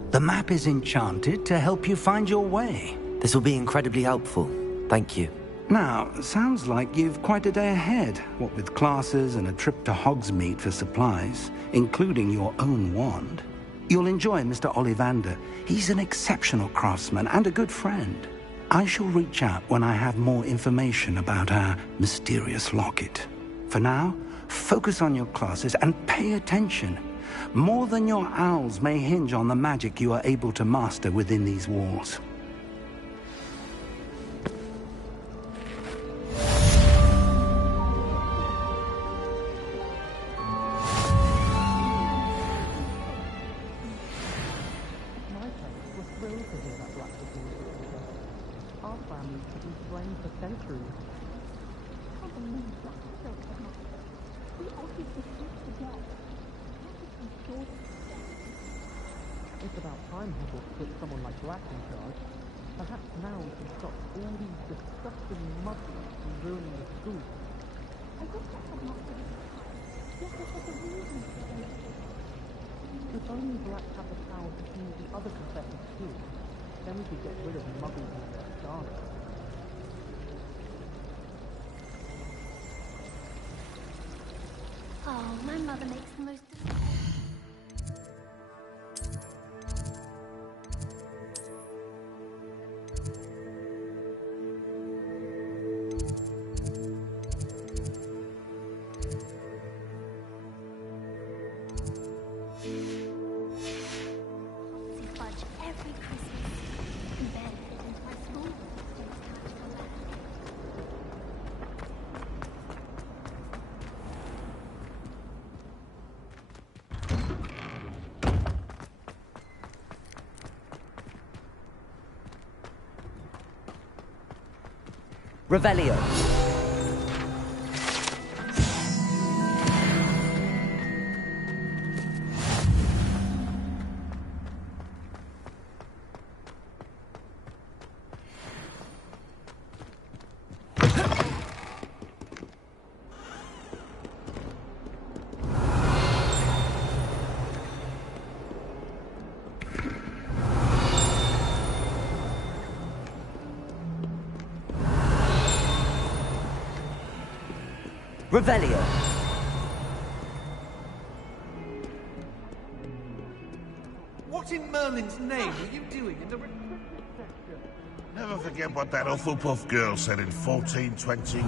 The map is enchanted to help you find your way. This will be incredibly helpful. Thank you. Now, sounds like you've quite a day ahead, what with classes and a trip to Hogsmeade for supplies, including your own wand. You'll enjoy Mr. Ollivander. He's an exceptional craftsman and a good friend. I shall reach out when I have more information about our mysterious locket. For now, focus on your classes and pay attention. More than your owls may hinge on the magic you are able to master within these walls. It's about time Hogwarts put someone like Black in charge. Perhaps now we can stop all these disgusting mudbloods from ruining the school. I wish that had not been the case. Yes, there was a reason for it. If only Black had the power to use the other confessors too, then we could get rid of muggles and their stars. Oh, my mother makes the most fudge every Christmas. And then it into my school. So it's time to come back. Revelio. Revelio. What in Merlin's name are you doing in the recruitment section? Never forget what that Hufflepuff girl said in 1421.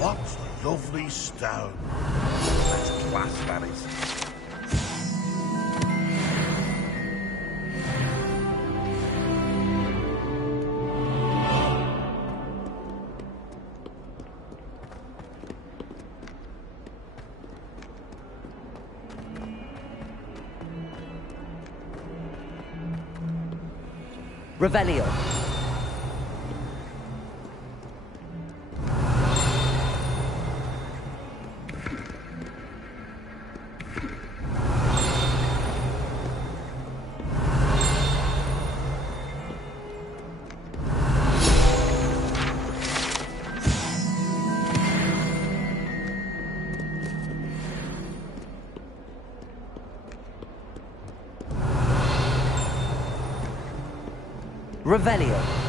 What a lovely stone. That's class, that is. Revelio. Revelio.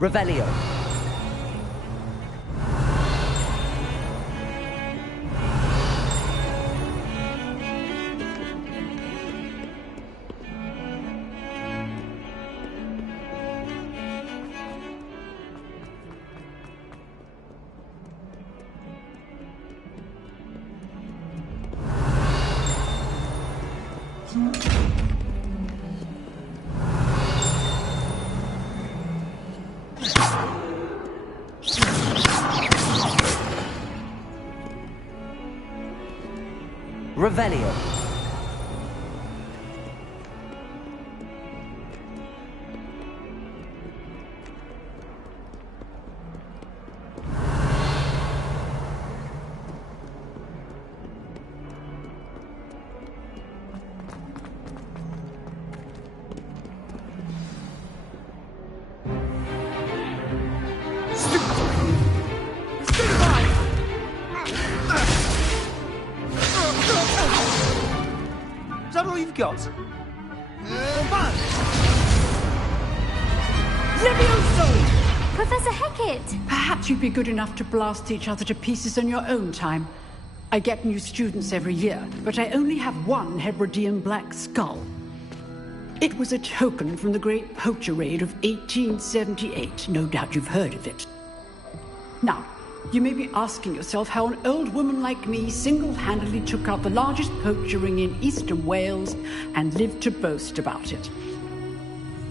Revelio. Revelio. Is that all you've got? Levioso! Professor Hecat! Perhaps you'd be good enough to blast each other to pieces on your own time. I get new students every year, but I only have one Hebridean black skull. It was a token from the Great Poacher Raid of 1878. No doubt you've heard of it. Now, you may be asking yourself how an old woman like me single-handedly took out the largest poacher ring in eastern Wales and lived to boast about it.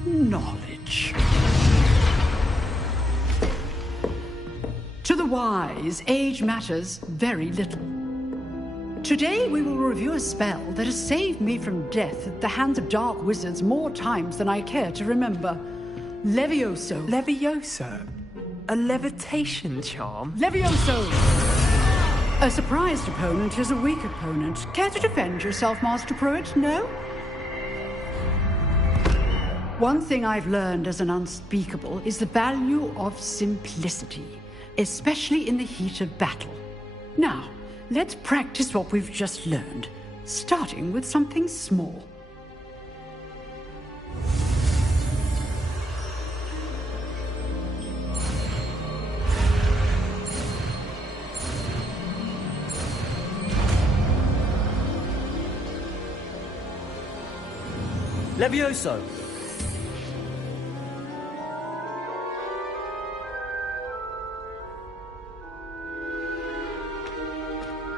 Knowledge. To the wise, age matters very little. Today we will review a spell that has saved me from death at the hands of dark wizards more times than I care to remember. Levioso. Levioso? A levitation charm? Levioso! A surprised opponent is a weak opponent. Care to defend yourself, Master Pruitt? No? One thing I've learned as an unspeakable is the value of simplicity, especially in the heat of battle. Now, let's practice what we've just learned, starting with something small. Levioso.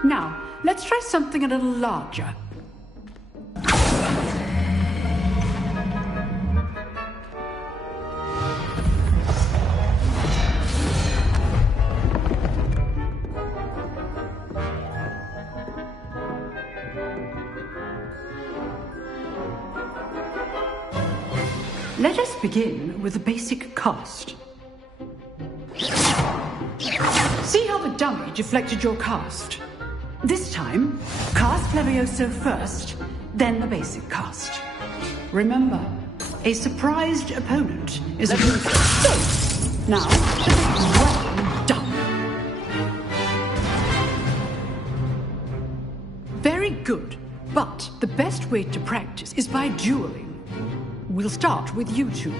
Now, let's try something a little larger. Let us begin with the basic cast. See how the dummy deflected your cast? This time, cast Levioso first, then the basic cast. Remember, a surprised opponent is a good... Now, well done. Very good. But the best way to practice is by dueling. We'll start with you two.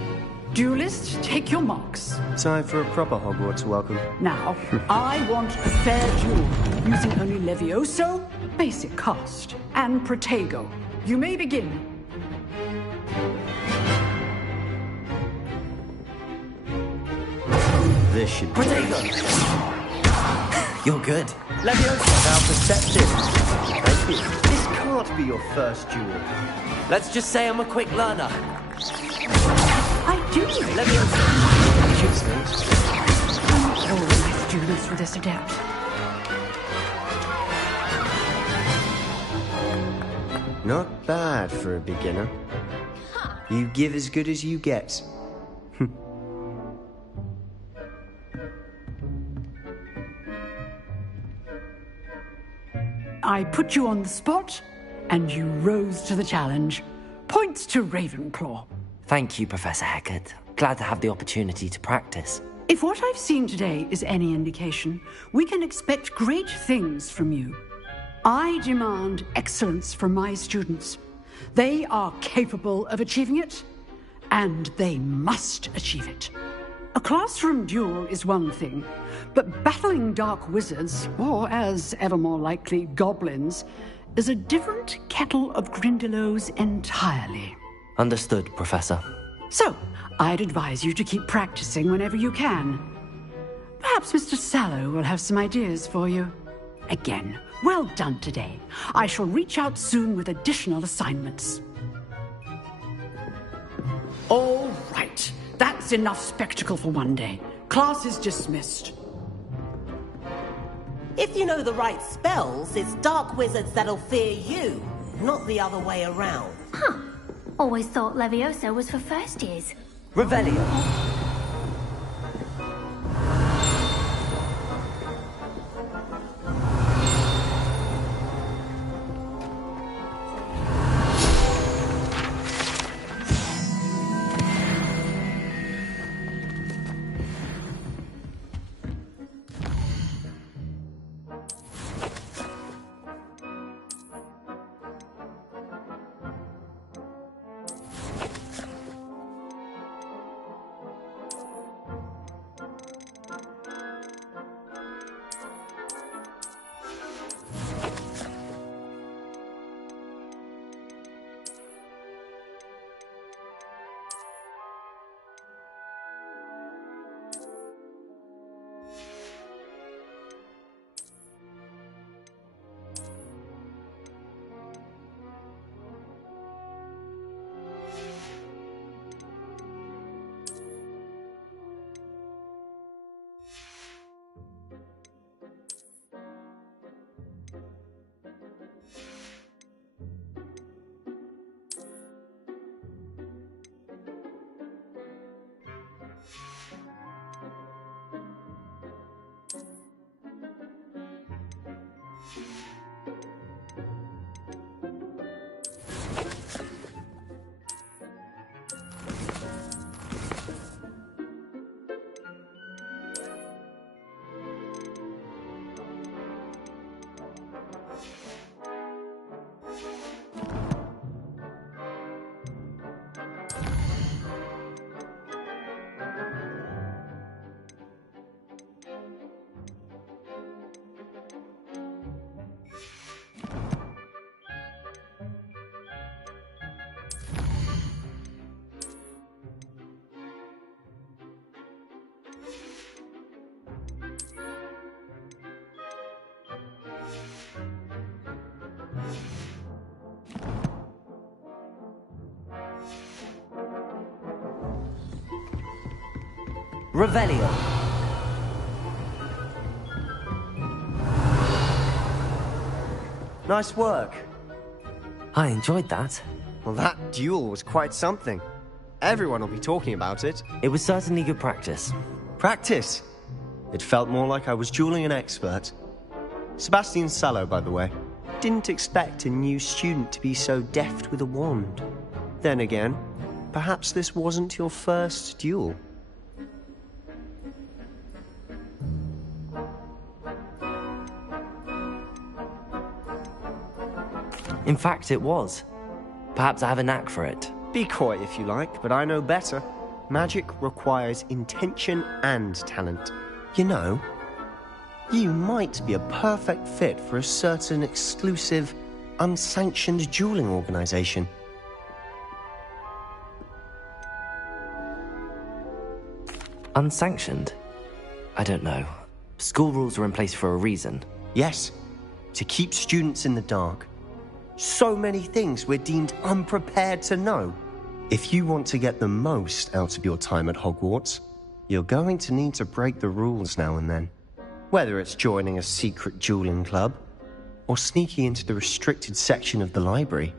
Duelists, take your marks. Time for a proper Hogwarts welcome. Now, I want a fair duel, using only Levioso, basic cast, and Protego. You may begin. This should be... Protego! You're good. Leviosa, now perceptive. Thank you. This can't be your first duel. Let's just say I'm a quick learner. I do. Leviosa. All my students with this adept. Not bad for a beginner. You give as good as you get. I put you on the spot, and you rose to the challenge. Points to Ravenclaw. Thank you, Professor Hecat. Glad to have the opportunity to practice. If what I've seen today is any indication, we can expect great things from you. I demand excellence from my students. They are capable of achieving it, and they must achieve it. A classroom duel is one thing, but battling dark wizards, or as ever more likely, goblins, is a different kettle of Grindylows entirely. Understood, Professor. So, I'd advise you to keep practicing whenever you can. Perhaps Mr. Sallow will have some ideas for you. Again, well done today. I shall reach out soon with additional assignments. All right. That's enough spectacle for one day. Class is dismissed. If you know the right spells, it's dark wizards that'll fear you, not the other way around. Huh. Always thought Levioso was for first years. Revelio. Revelio. Nice work. I enjoyed that. Well, that duel was quite something. Everyone will be talking about it. It was certainly good practice. Practice? It felt more like I was dueling an expert. Sebastian Sallow, by the way. Didn't expect a new student to be so deft with a wand. Then again, perhaps this wasn't your first duel. In fact, it was. Perhaps I have a knack for it. Be coy if you like, but I know better. Magic requires intention and talent. You know, you might be a perfect fit for a certain exclusive, unsanctioned dueling organization. Unsanctioned? I don't know. School rules are in place for a reason. Yes, to keep students in the dark. So many things we're deemed unprepared to know. If you want to get the most out of your time at Hogwarts, you're going to need to break the rules now and then. Whether it's joining a secret dueling club, or sneaking into the restricted section of the library,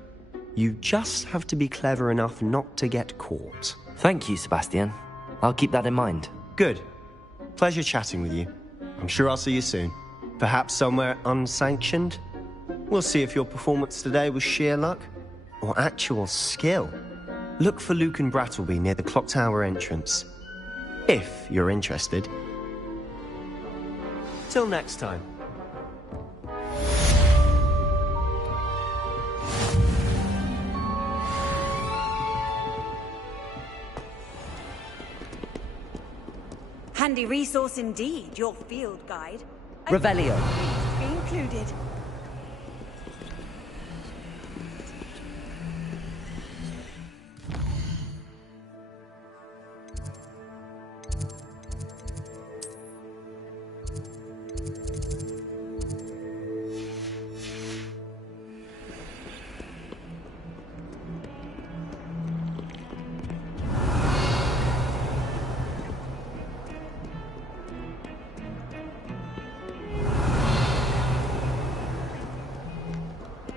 you just have to be clever enough not to get caught. Thank you, Sebastian. I'll keep that in mind. Good. Pleasure chatting with you. I'm sure I'll see you soon. Perhaps somewhere unsanctioned? We'll see if your performance today was sheer luck or actual skill. Look for Luke and Brattleby near the clock tower entrance, if you're interested. Till next time. Handy resource indeed, your field guide. Revelio. Be included.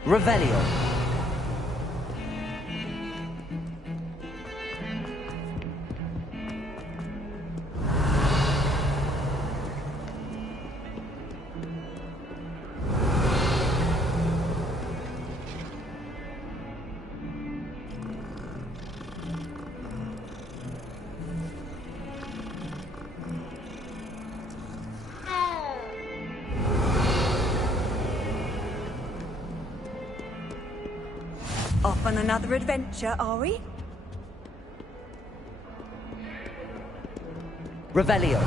Revelio. Off on another adventure, are we? Revelio.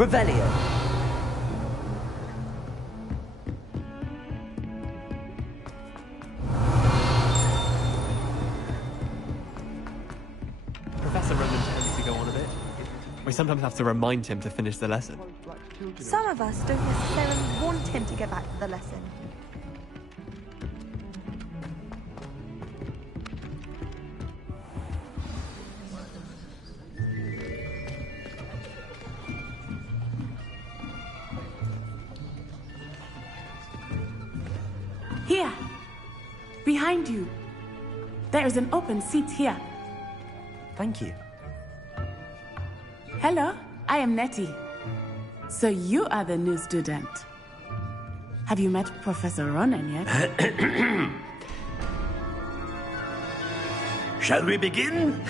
Revelio. Professor Roman tends to go on a bit. We sometimes have to remind him to finish the lesson. Some of us don't necessarily want him to get back to the lesson. Here! Behind you! There is an open seat here. Thank you. Hello, I am Nettie. So you are the new student. Have you met Professor Ronan yet? Shall we begin?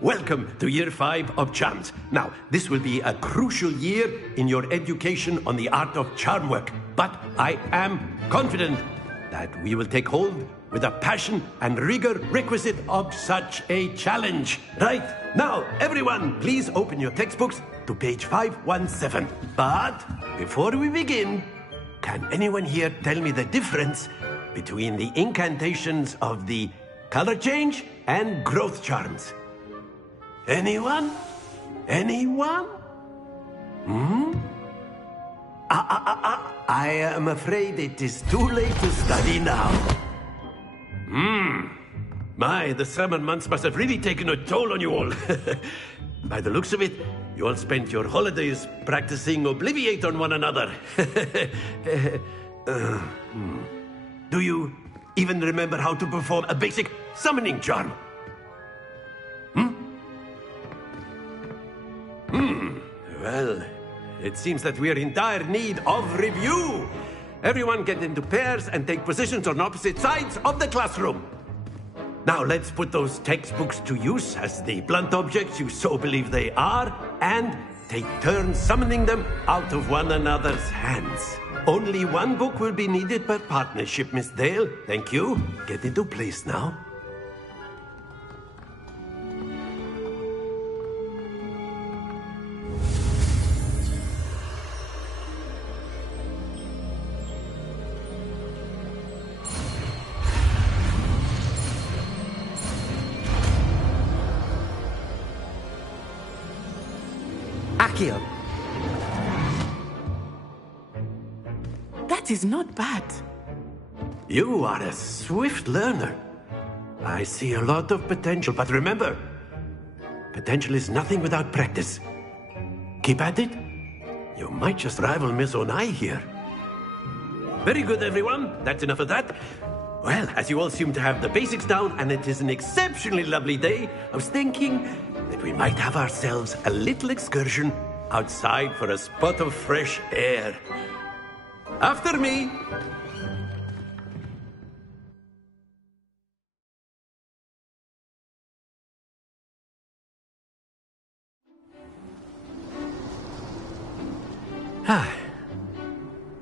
Welcome to Year 5 of Charms. Now, this will be a crucial year in your education on the art of charm work, but I am confident that we will take hold with the passion and rigor requisite of such a challenge. Right, now, everyone, please open your textbooks to page 517. But before we begin, can anyone here tell me the difference between the incantations of the color change and growth charms? Anyone? Anyone? I am afraid it is too late to study now. My, the summer months must have really taken a toll on you all. By the looks of it, You all spent your holidays practicing Obliviate on one another. Do you even remember how to perform a basic summoning charm? Well, it seems that we are in dire need of review. Everyone get into pairs and take positions on opposite sides of the classroom. Now let's put those textbooks to use as the blunt objects you so believe they are, and take turns summoning them out of one another's hands. Only one book will be needed per partnership, Miss Dale. Thank you. Get into place now. Accio! That is not bad. You are a swift learner. I see a lot of potential, but remember, potential is nothing without practice. Keep at it. You might just rival Miss Onai here. Very good, everyone. That's enough of that. Well, as you all seem to have the basics down, and it is an exceptionally lovely day, I was thinking that we might have ourselves a little excursion outside for a spot of fresh air. After me.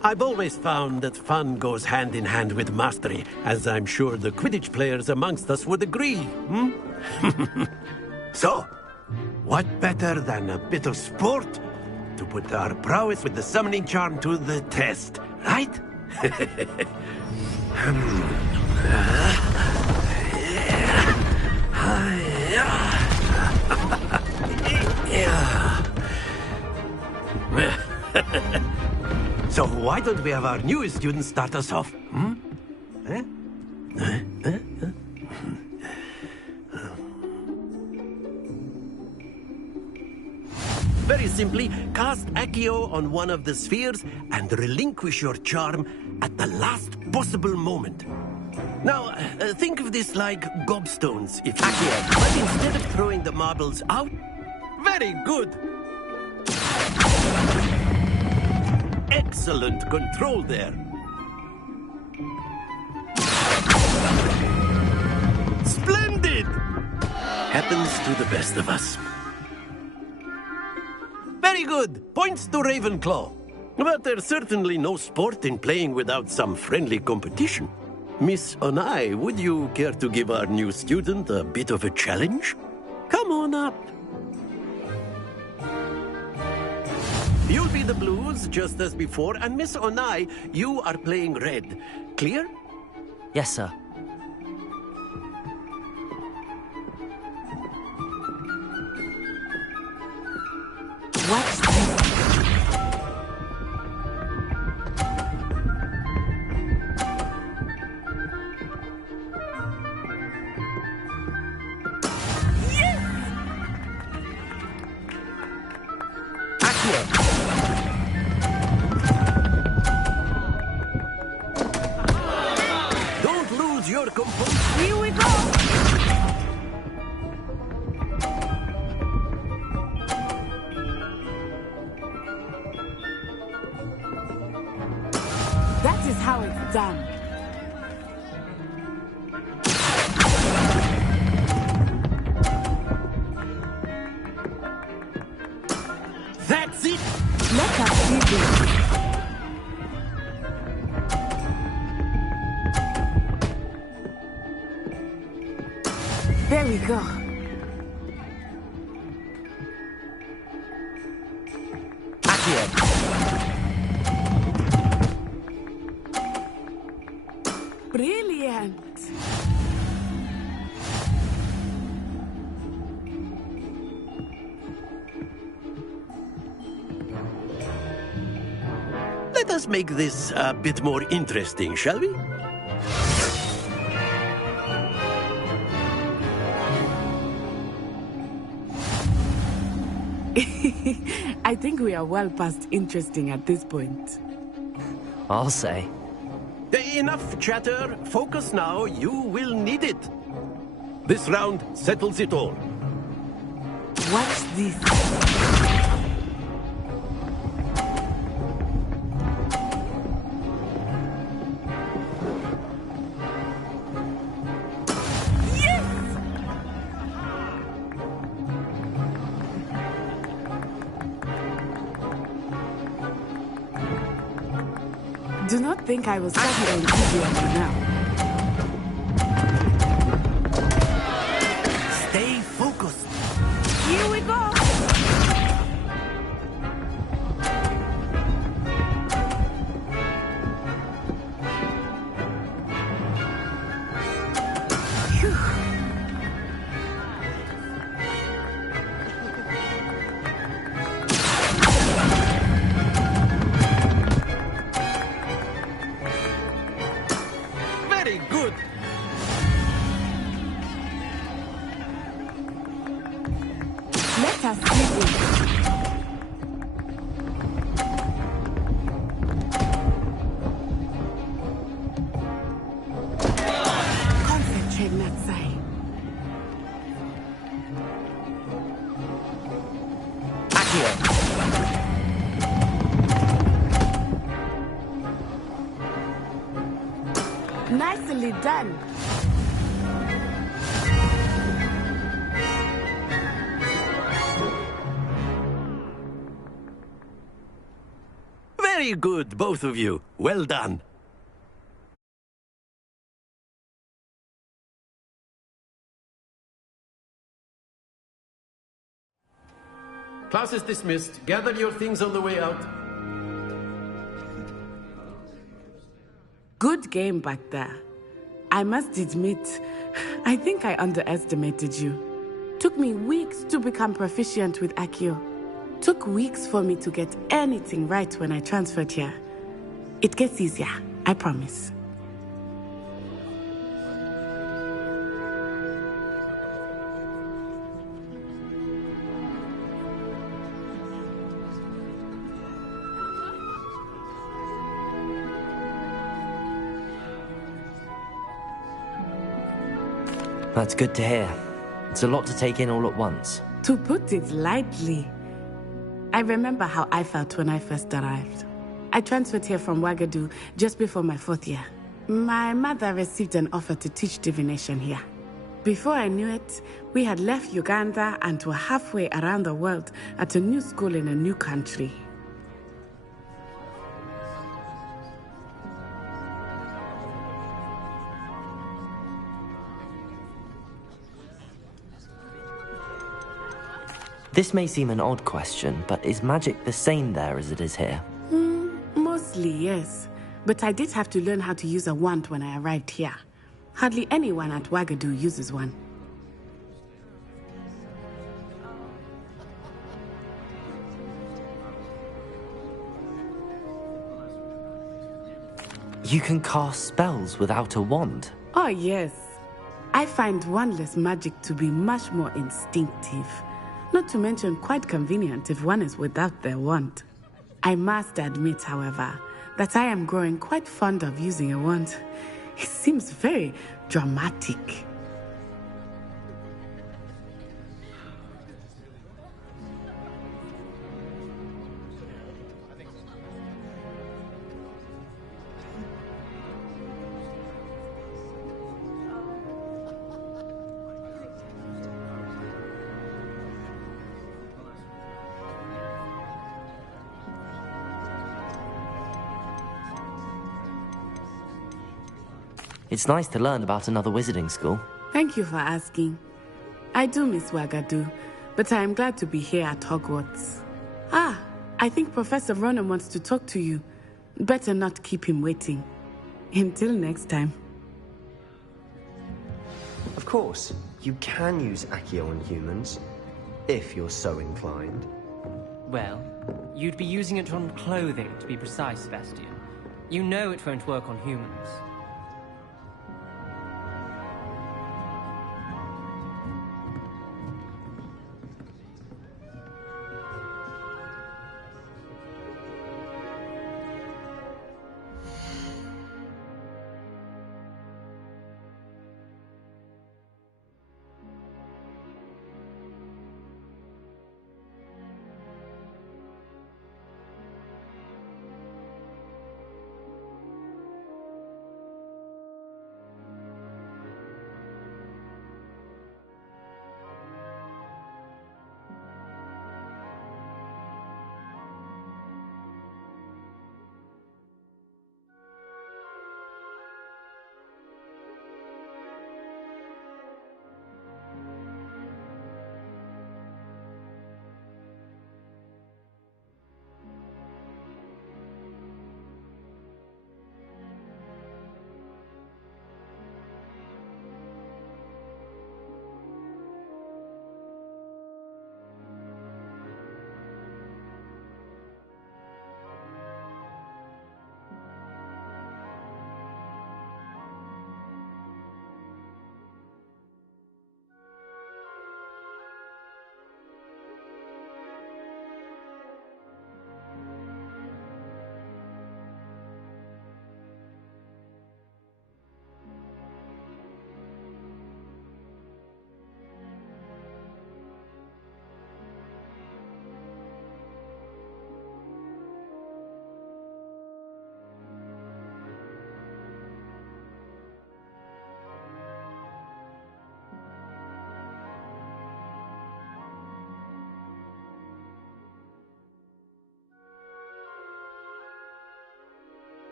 I've always found that fun goes hand in hand with mastery, as I'm sure the Quidditch players amongst us would agree, So, what better than a bit of sport to put our prowess with the summoning charm to the test, right? So why don't we have our newest student start us off? Very simply, cast Accio on one of the spheres and relinquish your charm at the last possible moment. Now, think of this like gobstones, if you will. But instead of throwing the marbles out... Very good! Excellent control there. Splendid! Happens to the best of us. Very good. Points to Ravenclaw. But there's certainly no sport in playing without some friendly competition. Miss Onai, would you care to give our new student a bit of a challenge? Come on up. You'll be the blues, just as before, and Miss Onai, you are playing red. Clear? Yes, sir. What's this? Don't lose your composure. Here we go! That is how it's done. That's it! Let us do this. There we go. Brilliant. Let us make this a bit more interesting, shall we? I think we are well past interesting at this point. I'll say. Enough chatter. Focus now. You will need it. This round settles it all. Watch this. Do not think I will stop it on easy on you now. Stay focused. Here we go. Very good. Let us see it. Concentrate, Natsai. Nicely done. Very good, both of you. Well done. Class is dismissed. Gather your things on the way out. Good game back there. I must admit, I think I underestimated you. Took me weeks to become proficient with Accio. Took weeks for me to get anything right when I transferred here. It gets easier, I promise. That's good to hear. It's a lot to take in all at once. To put it lightly, I remember how I felt when I first arrived. I transferred here from Ouagadougou just before my 4th year. My mother received an offer to teach divination here. Before I knew it, we had left Uganda and were halfway around the world at a new school in a new country. This may seem an odd question, but is magic the same there as it is here? Mostly, yes. But I did have to learn how to use a wand when I arrived here. Hardly anyone at Ouagadougou uses one. You can cast spells without a wand? Oh, yes. I find wandless magic to be much more instinctive. Not to mention quite convenient if one is without their wand. I must admit, however, that I am growing quite fond of using a wand. It seems very dramatic. It's nice to learn about another wizarding school. Thank you for asking. I do miss Ouagadougou, but I am glad to be here at Hogwarts. Ah, I think Professor Ronan wants to talk to you. Better not keep him waiting. Until next time. Of course, you can use Accio on humans, if you're so inclined. Well, you'd be using it on clothing, to be precise, Sebastian. You know it won't work on humans.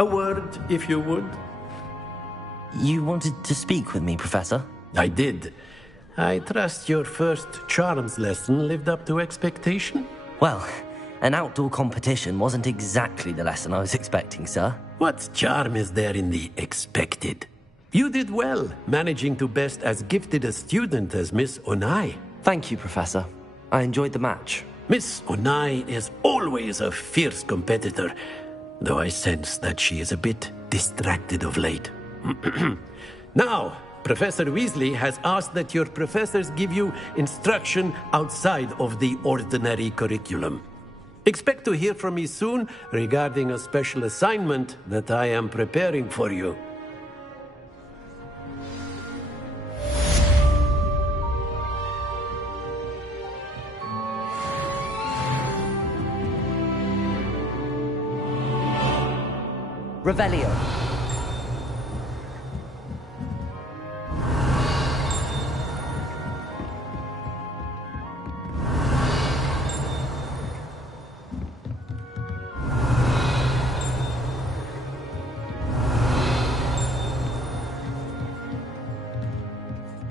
A word, if you would. You wanted to speak with me, Professor? I did. I trust your first charms lesson lived up to expectation? Well, an outdoor competition wasn't exactly the lesson I was expecting, sir. What charm is there in the expected? You did well, managing to best as gifted a student as Miss Onai. Thank you, Professor. I enjoyed the match. Miss Onai is always a fierce competitor, though I sense that she is a bit distracted of late. Now, Professor Weasley has asked that your professors give you instruction outside of the ordinary curriculum. Expect to hear from me soon regarding a special assignment that I am preparing for you. Revelio.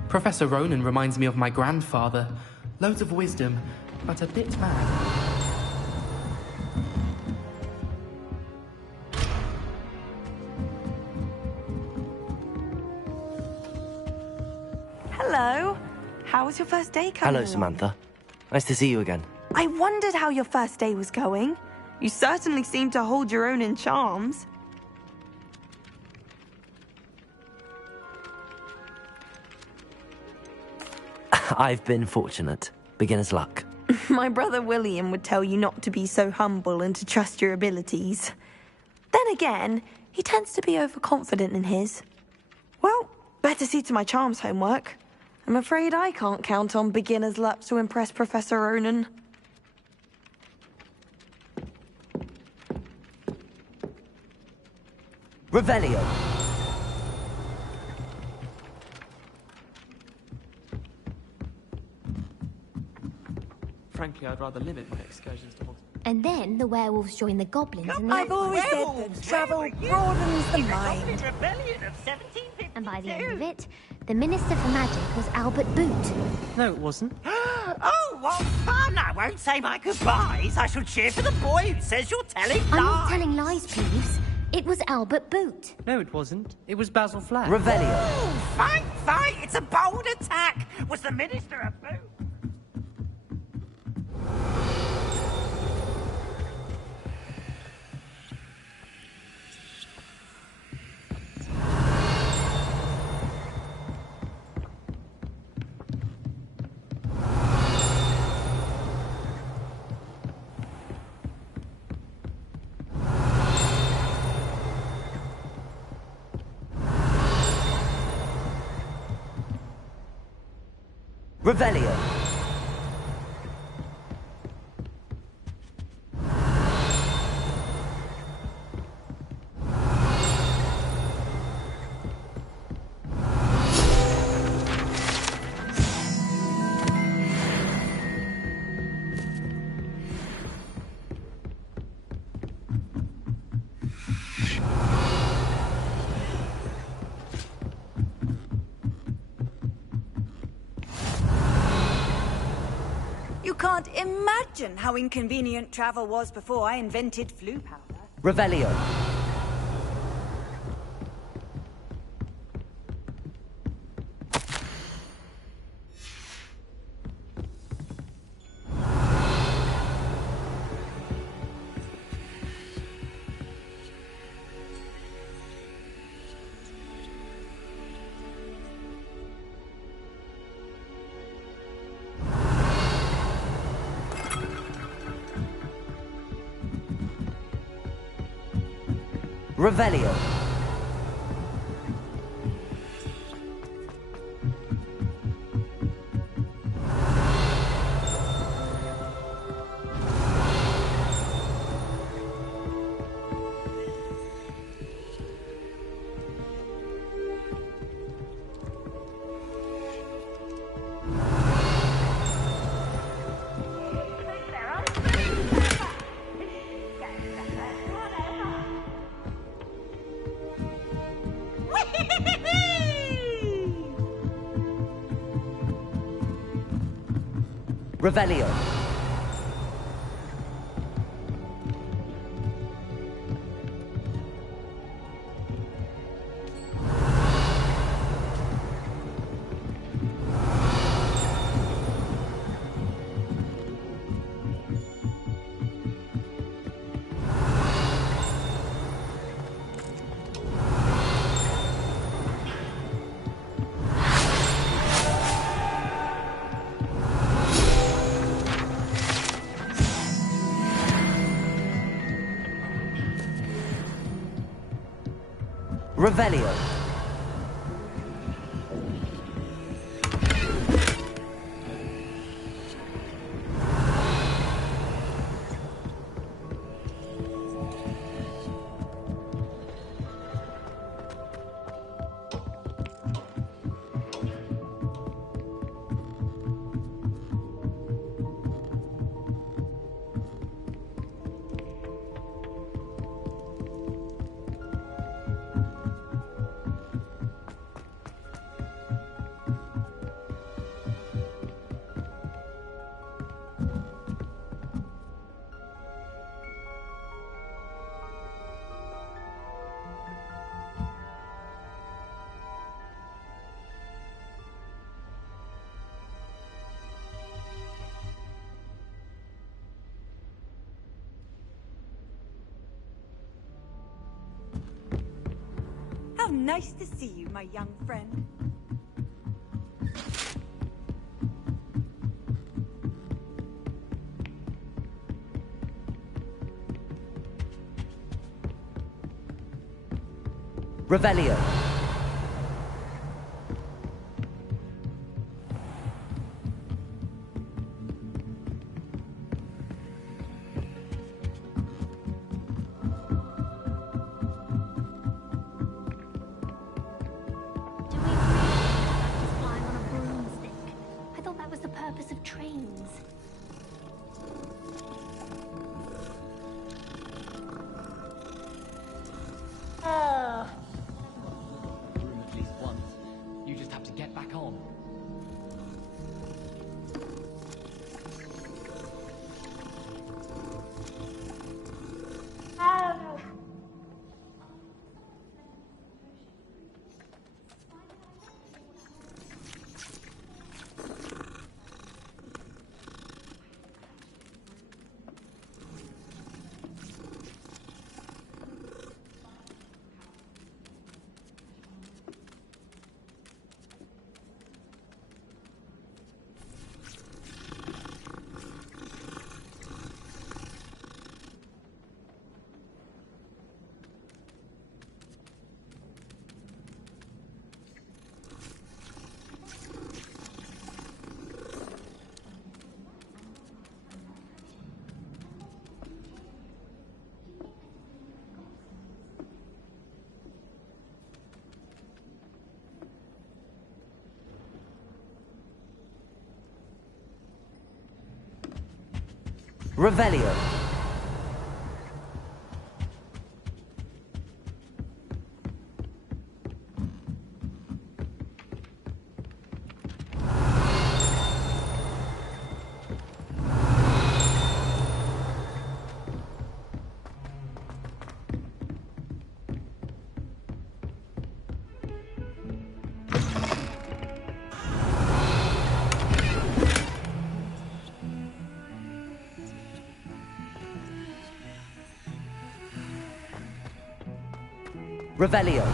Professor Ronan reminds me of my grandfather. Loads of wisdom, but a bit mad. Hello. How was your first day coming Hello, along? Samantha. Nice to see you again. I wondered how your first day was going. You certainly seem to hold your own in charms. I've been fortunate. Beginner's luck. My brother William would tell you not to be so humble and to trust your abilities. Then again, he tends to be overconfident in his. Well, better see to my charms homework. I'm afraid I can't count on beginner's luck to impress Professor Ronan. Revelio. Frankly, I'd rather limit my excursions to Hogwarts. And then the werewolves join the goblins and I've always said that travel broadens the mind. And by the end of it, the Minister for Magic was Albert Boot. No, it wasn't. Oh, what fun! I won't say my goodbyes. I shall cheer for the boy who says you're telling lies. I'm not telling lies, Peeves. It was Albert Boot. No, it wasn't. It was Basil Flack. Revelio. Oh, fight, fight! It's a bold attack. Was the Minister a boot? Revelio. You can't imagine how inconvenient travel was before I invented flu powder. Revelio. Revelio. Revelio. Revelio. How nice to see you, my young friend. Revelio. Revelio. Revelio.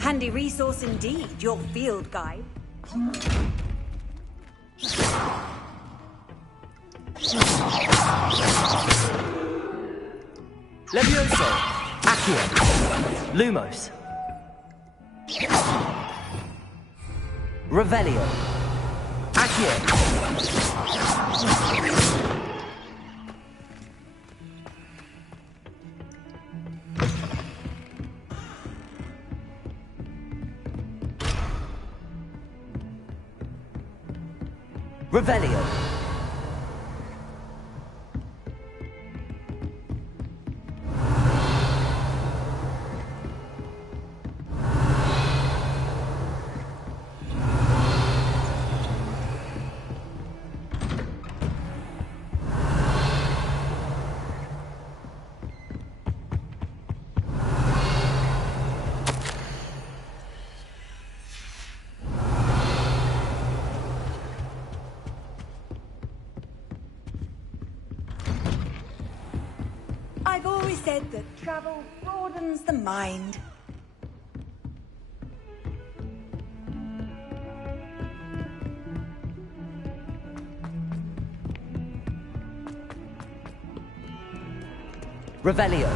Handy resource indeed, your field guide. Levioso. Accio. Lumos. Revelio. Accio. Revelio. said that travel broadens the mind. Revelio.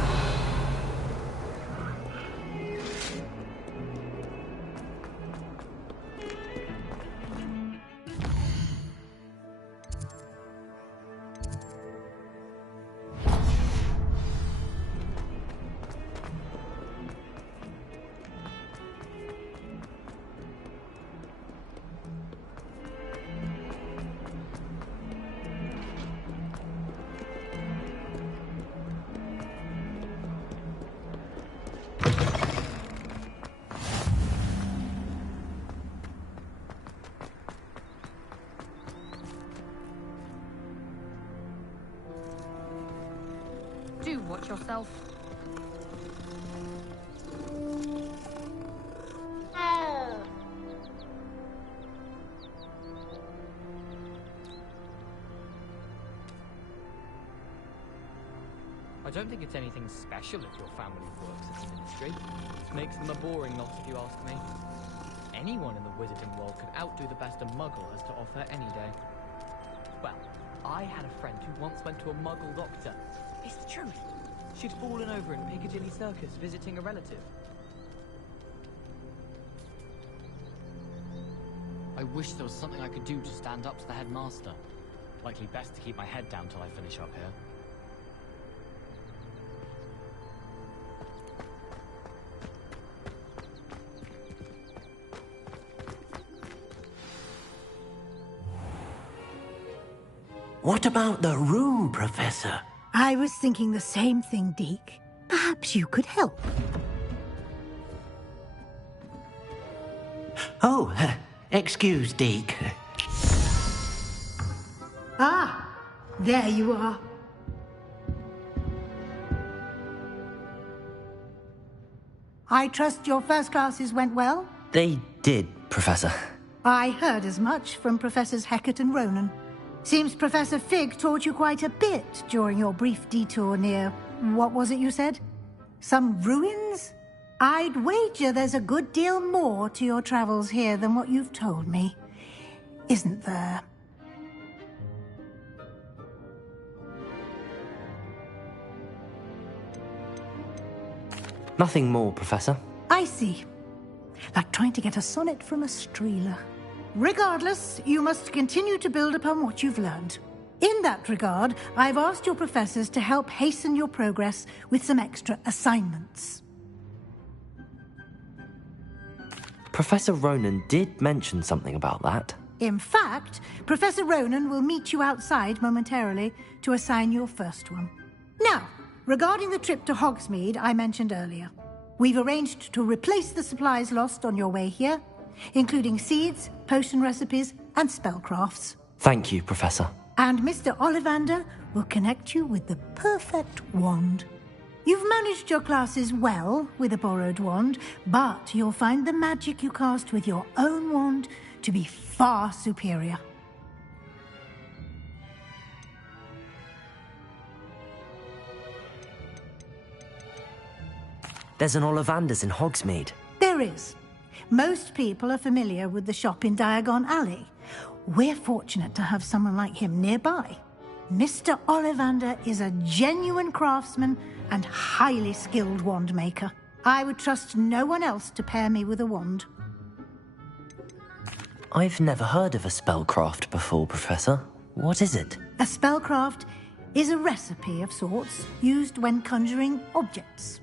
Do watch yourself. I don't think it's anything special if your family works at the Ministry. It makes them a boring lot, if you ask me. Anyone in the wizarding world could outdo the best a muggle has to offer any day. Well, I had a friend who once went to a muggle doctor. It's the truth. She'd fallen over in Piccadilly Circus visiting a relative. I wish there was something I could do to stand up to the headmaster. Likely best to keep my head down till I finish up here. What about the room, Professor? I was thinking the same thing, Deke. Perhaps you could help. Oh, excuse, Deke. Ah, there you are. I trust your first classes went well? They did, Professor. I heard as much from Professors Hecat and Ronan. Seems Professor Fig taught you quite a bit during your brief detour near... what was it you said? Some ruins? I'd wager there's a good deal more to your travels here than what you've told me. Isn't there? Nothing more, Professor. I see. Like trying to get a sonnet from a streeler. Regardless, you must continue to build upon what you've learned. In that regard, I've asked your professors to help hasten your progress with some extra assignments. Professor Ronan did mention something about that. In fact, Professor Ronan will meet you outside momentarily to assign your first one. Now, regarding the trip to Hogsmeade I mentioned earlier, we've arranged to replace the supplies lost on your way here, including seeds, potion recipes, and spellcrafts. Thank you, Professor. And Mr. Ollivander will connect you with the perfect wand. You've managed your classes well with a borrowed wand, but you'll find the magic you cast with your own wand to be far superior. There's an Ollivander's in Hogsmeade. There is. Most people are familiar with the shop in Diagon Alley. We're fortunate to have someone like him nearby. Mr. Ollivander is a genuine craftsman and highly skilled wand maker. I would trust no one else to pair me with a wand. I've never heard of a spellcraft before, Professor. What is it? A spellcraft is a recipe of sorts used when conjuring objects.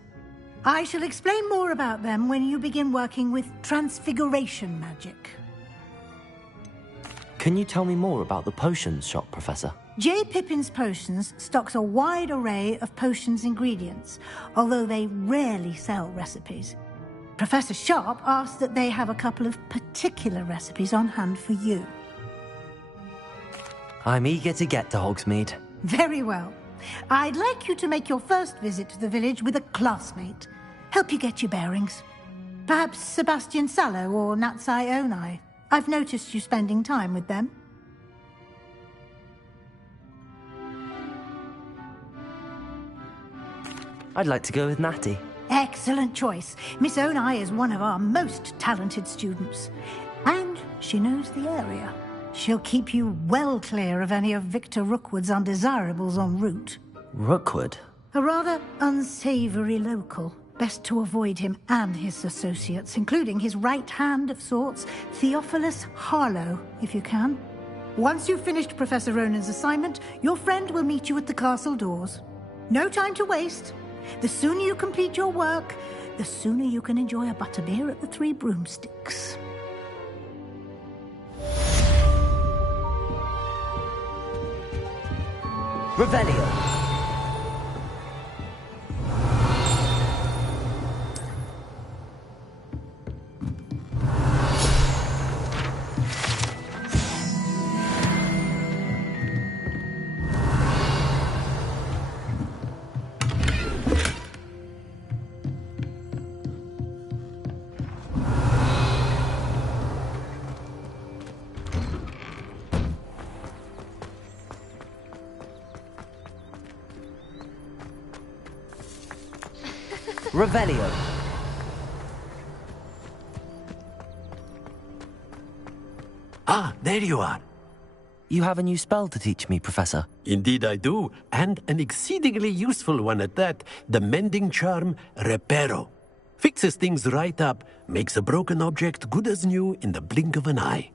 I shall explain more about them when you begin working with transfiguration magic. Can you tell me more about the potions shop, Professor? J. Pippin's Potions stocks a wide array of potions ingredients, although they rarely sell recipes. Professor Sharp asked that they have a couple of particular recipes on hand for you. I'm eager to get to Hogsmeade. Very well. I'd like you to make your first visit to the village with a classmate. Help you get your bearings. Perhaps Sebastian Sallow or Natsai Onai. I've noticed you spending time with them. I'd like to go with Natty. Excellent choice. Miss Onai is one of our most talented students. And she knows the area. She'll keep you well clear of any of Victor Rookwood's undesirables en route. Rookwood? A rather unsavory local. Best to avoid him and his associates, including his right hand of sorts, Theophilus Harlow, if you can. Once you've finished Professor Ronan's assignment, your friend will meet you at the castle doors. No time to waste. The sooner you complete your work, the sooner you can enjoy a butterbeer at the Three Broomsticks. Revelio. Revelio. Ah, there you are. You have a new spell to teach me, Professor. Indeed I do, and an exceedingly useful one at that. The mending charm, Reparo. Fixes things right up, makes a broken object good as new in the blink of an eye.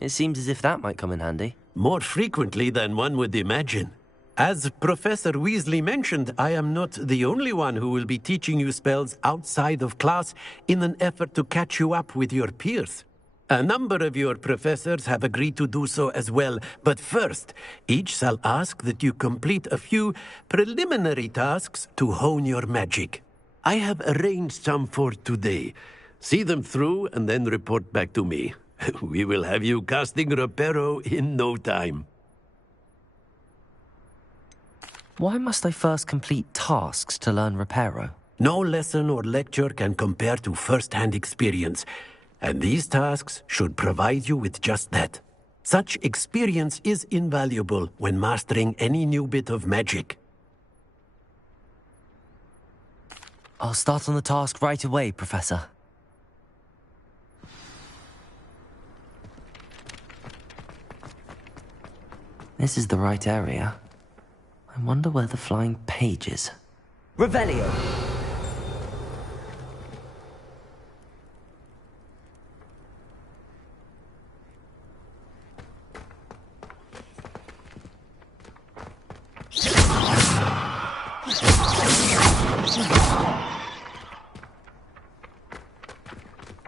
It seems as if that might come in handy. More frequently than one would imagine. As Professor Weasley mentioned, I am not the only one who will be teaching you spells outside of class in an effort to catch you up with your peers. A number of your professors have agreed to do so as well, but first, each shall ask that you complete a few preliminary tasks to hone your magic. I have arranged some for today. See them through and then report back to me. We will have you casting Reparo in no time. Why must I first complete tasks to learn Reparo? No lesson or lecture can compare to first-hand experience, and these tasks should provide you with just that. Such experience is invaluable when mastering any new bit of magic. I'll start on the task right away, Professor. This is the right area. I wonder where the flying page is. Revelio!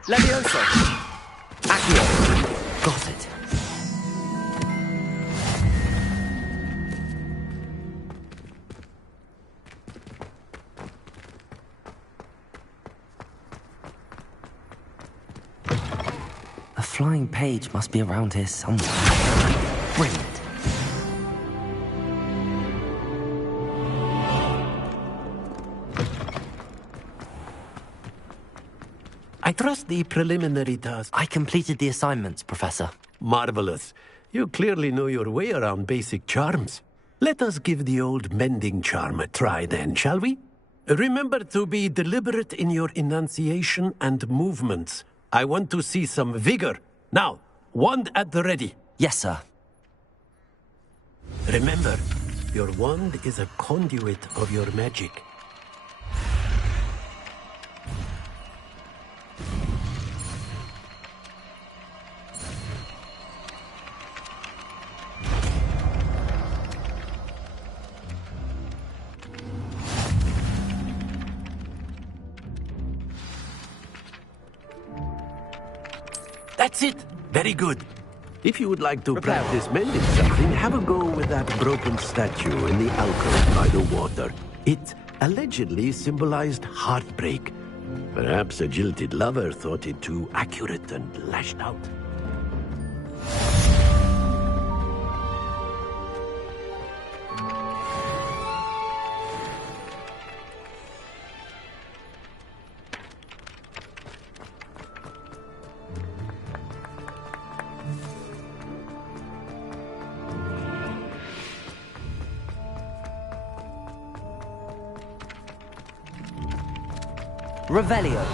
Levioso! Accio! Got it. The flying page must be around here somewhere. Brilliant. I trust the preliminary task. I completed the assignments, Professor. Marvelous. You clearly know your way around basic charms. Let us give the old mending charm a try then, shall we? Remember to be deliberate in your enunciation and movements. I want to see some vigor. Now, wand at the ready. Yes, sir. Remember, your wand is a conduit of your magic. That's it. Very good. If you would like to practice mending something, have a go with that broken statue in the alcove by the water. It allegedly symbolized heartbreak. Perhaps a jilted lover thought it too accurate and lashed out. Revelio.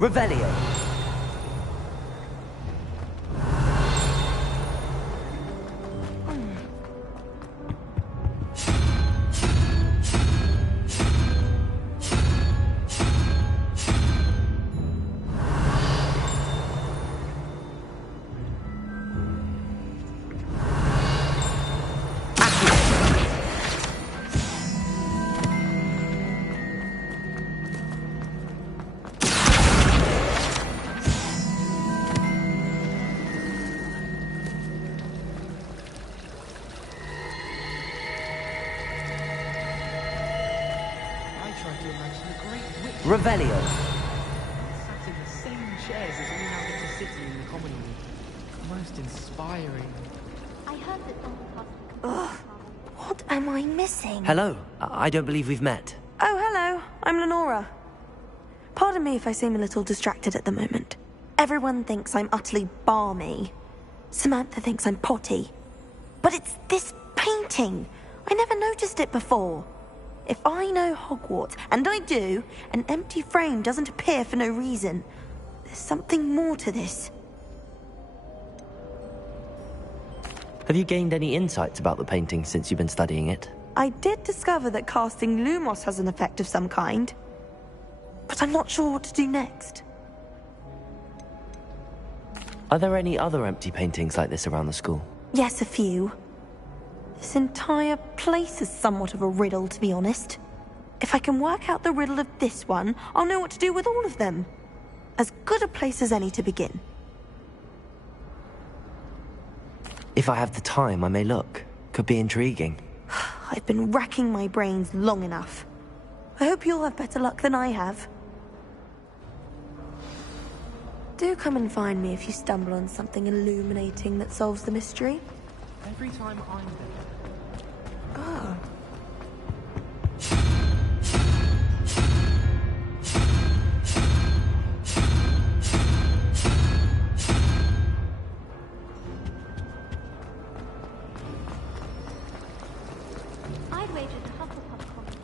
Revelio. Revelio. Sat in the same chairs as we now get to sit in the common room. Most inspiring. I heard that Ugh, what am I missing? Hello. I don't believe we've met. Oh, hello. I'm Lenora. Pardon me if I seem a little distracted at the moment. Everyone thinks I'm utterly balmy. Samantha thinks I'm potty. But it's this painting. I never noticed it before. If I know Hogwarts, and I do, an empty frame doesn't appear for no reason. There's something more to this. Have you gained any insights about the painting since you've been studying it? I did discover that casting Lumos has an effect of some kind. But I'm not sure what to do next. Are there any other empty paintings like this around the school? Yes, a few. This entire place is somewhat of a riddle, to be honest. If I can work out the riddle of this one, I'll know what to do with all of them. As good a place as any to begin. If I have the time, I may look. Could be intriguing. I've been racking my brains long enough. I hope you'll have better luck than I have. Do come and find me if you stumble on something illuminating that solves the mystery. Every time I'm there. Oh. I'd wager the Hufflepuff common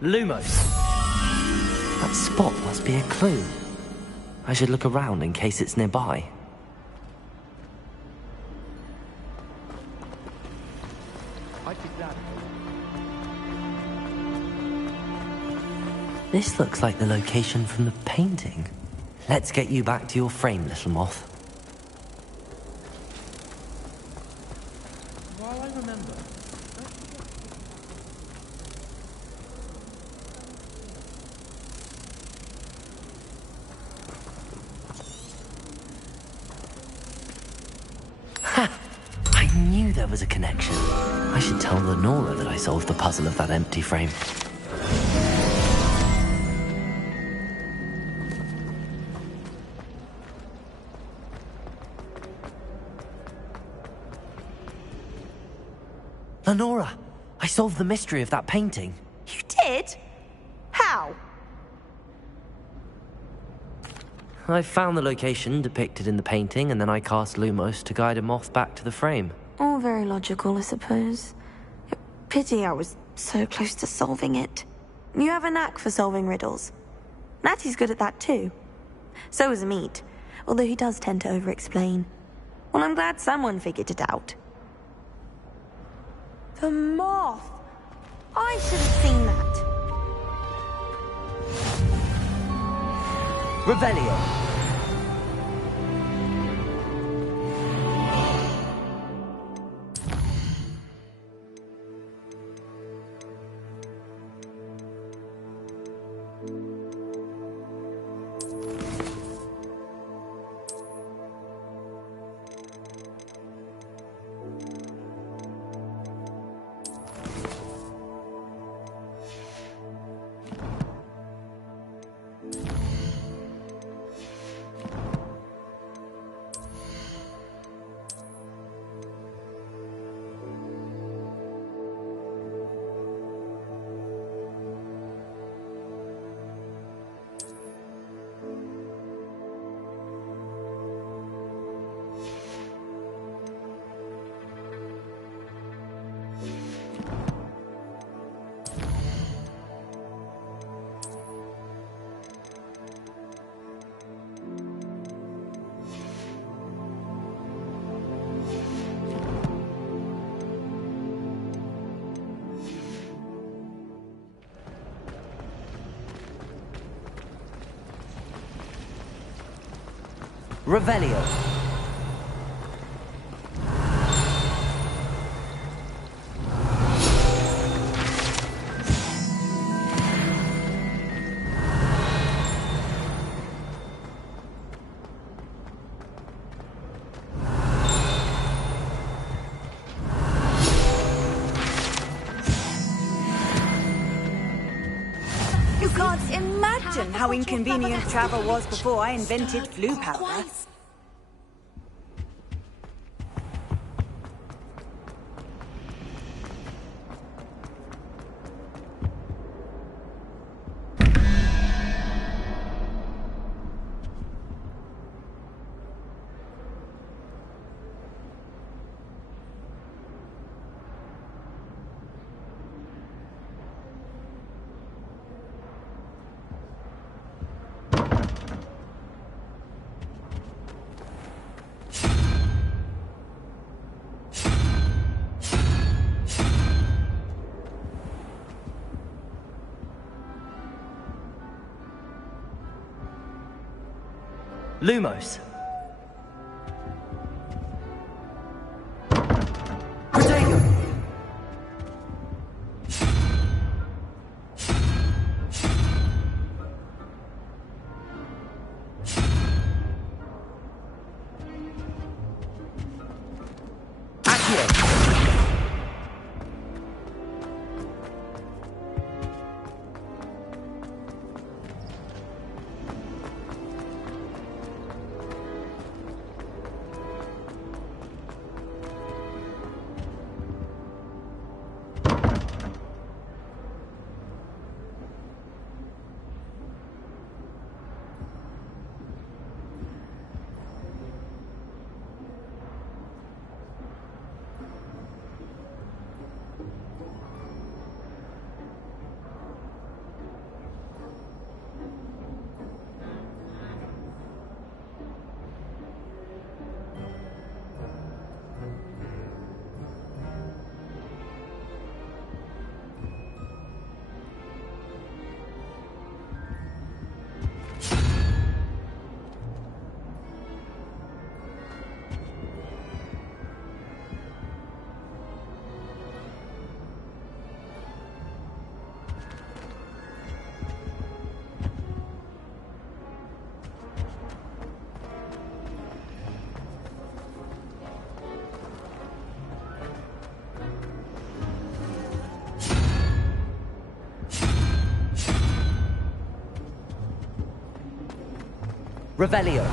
Lumos. That spot must be a clue. I should look around in case it's nearby. This looks like the location from the painting. Let's get you back to your frame, little moth. While I remember, Ha! I knew there was a connection. I should tell Lenora that I solved the puzzle of that empty frame. Lenora, I solved the mystery of that painting. You did? How? I found the location depicted in the painting, and then I cast Lumos to guide a moth back to the frame. All very logical, I suppose. Pity I was so close to solving it. You have a knack for solving riddles. Natty's good at that too. So is Amit, although he does tend to over-explain. Well, I'm glad someone figured it out. The moth! I should have seen that. Revelio. Revelio. You can't imagine how inconvenient travel was before I invented flu powder. Lumos. Revelio.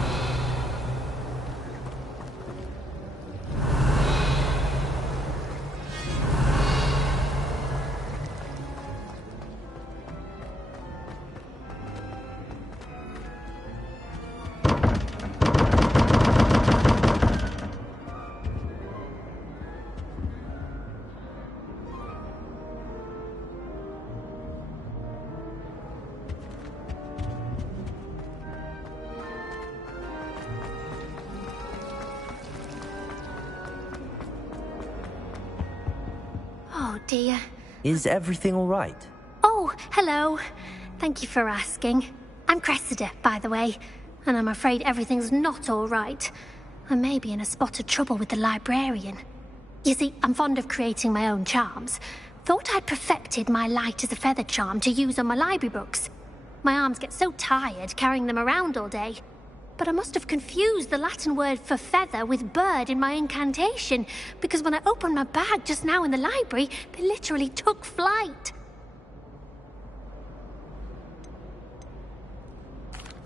Oh dear. Is everything all right? Oh, hello. Thank you for asking. I'm Cressida, by the way, and I'm afraid everything's not all right. I may be in a spot of trouble with the librarian. You see, I'm fond of creating my own charms. Thought I'd perfected my light as a feather charm to use on my library books. My arms get so tired carrying them around all day. But I must have confused the Latin word for feather with bird in my incantation, because when I opened my bag just now in the library, they literally took flight.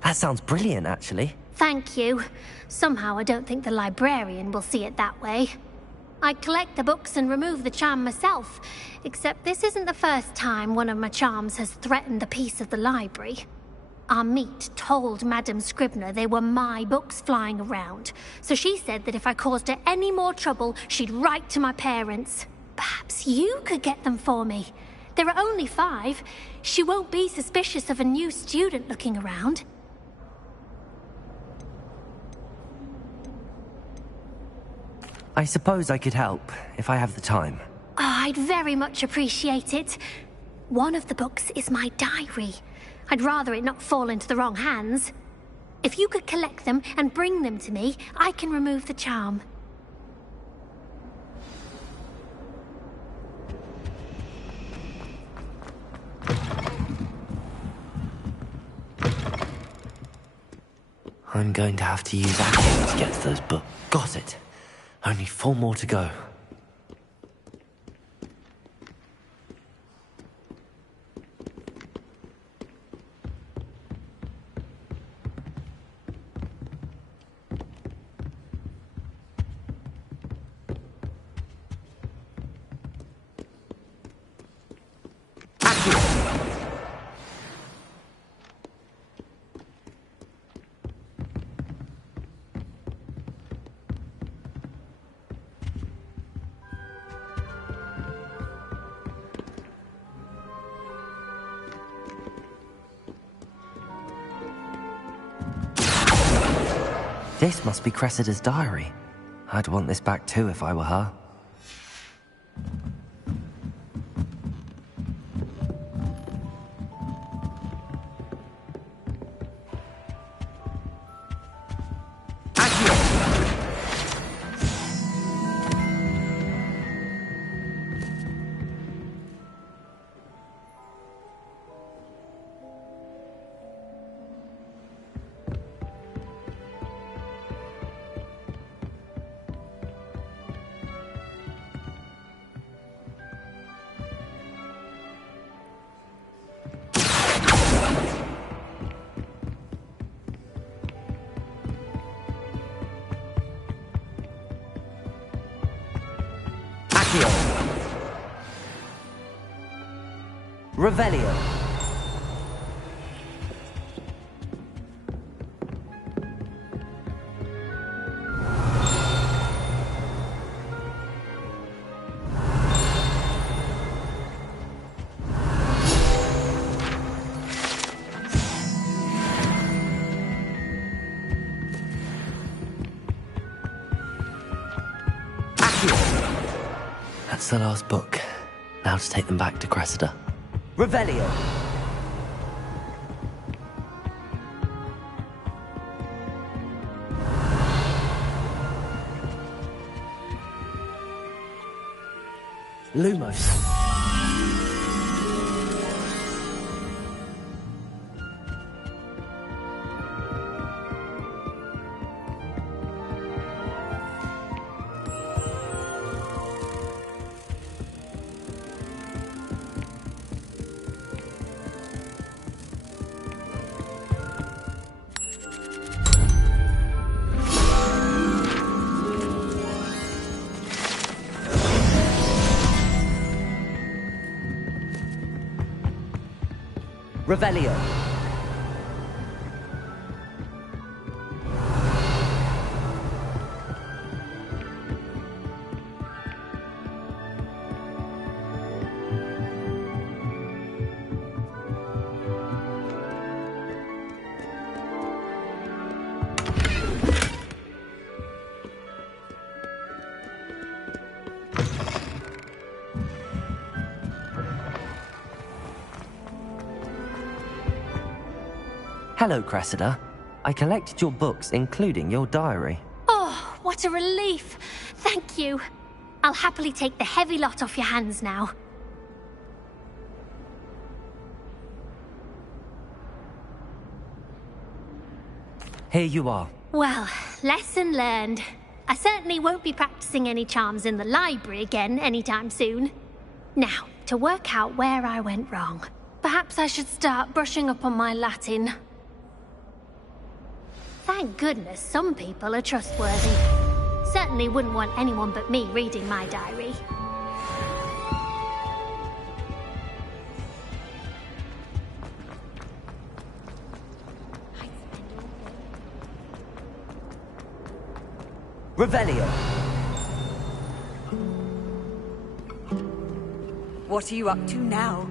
That sounds brilliant, actually. Thank you. Somehow I don't think the librarian will see it that way. I collect the books and remove the charm myself, except this isn't the first time one of my charms has threatened the peace of the library. Our meet told Madame Scribner they were my books flying around, so she said that if I caused her any more trouble, she'd write to my parents. Perhaps you could get them for me. There are only 5. She won't be suspicious of a new student looking around. I suppose I could help, if I have the time. Oh, I'd very much appreciate it. One of the books is my diary. I'd rather it not fall into the wrong hands. If you could collect them and bring them to me, I can remove the charm. I'm going to have to use action to get to those books. Got it. Only 4 more to go. This must be Cressida's diary. I'd want this back too if I were her. Revelio. That's the last book. Now to take them back to Cressida. Revelio. Lumos. Revelio. Hello, Cressida. I collected your books, including your diary. Oh, what a relief. Thank you. I'll happily take the heavy lot off your hands now. Here you are. Well, lesson learned. I certainly won't be practicing any charms in the library again anytime soon. Now, to work out where I went wrong. Perhaps I should start brushing up on my Latin. Thank goodness some people are trustworthy. Certainly wouldn't want anyone but me reading my diary. Revelio. What are you up to now?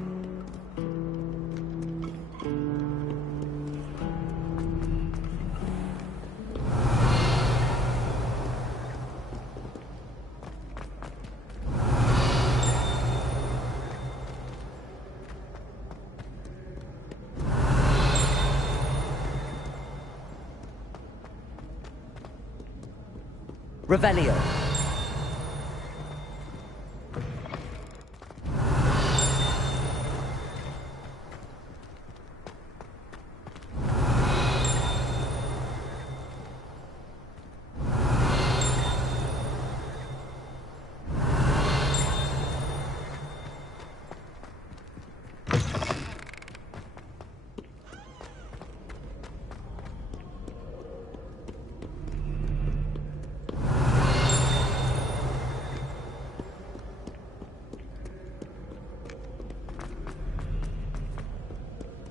Revelio.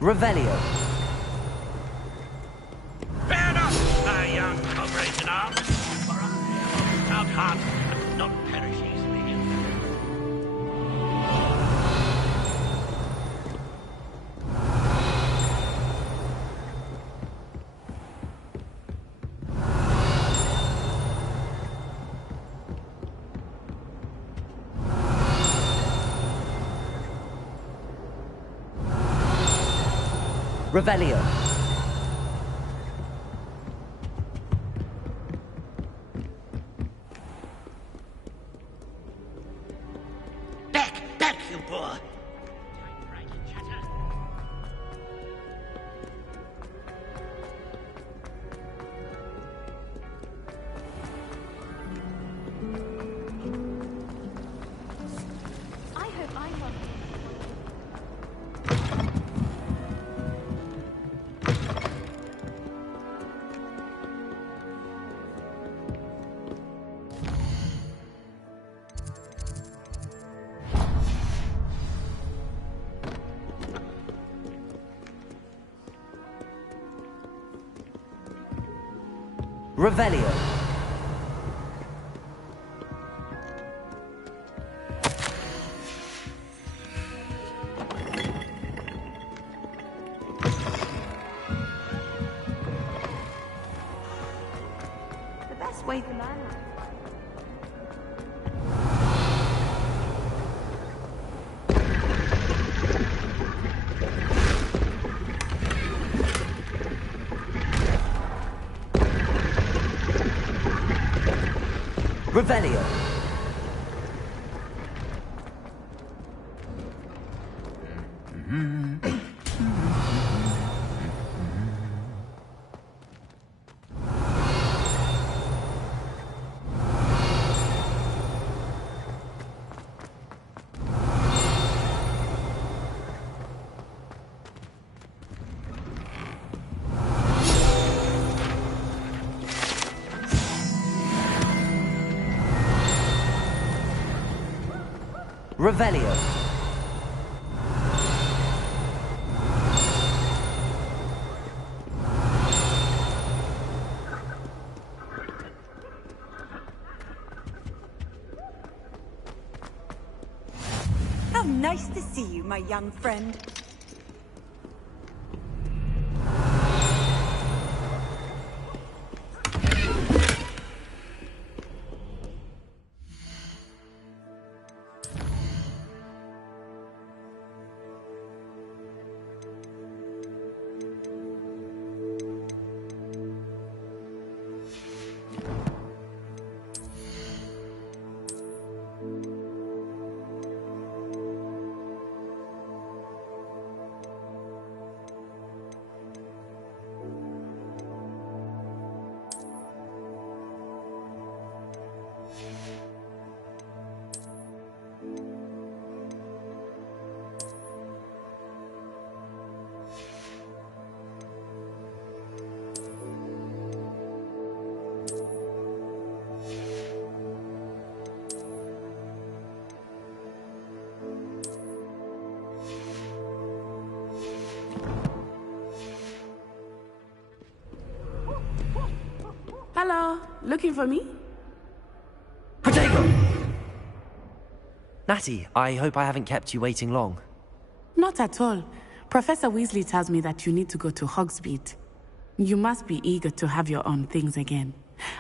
Revelio. Fair enough, my young comrades in arms. For a stout heart must not perish easily. Revelio. Back, you boy! I hope I'm one. Revelio. The best way to learn life. Revelio. Revelio. How nice to see you, my young friend. Hello, looking for me? Natty, I hope I haven't kept you waiting long. Not at all. Professor Weasley tells me that you need to go to Hogsmeade. You must be eager to have your own things again.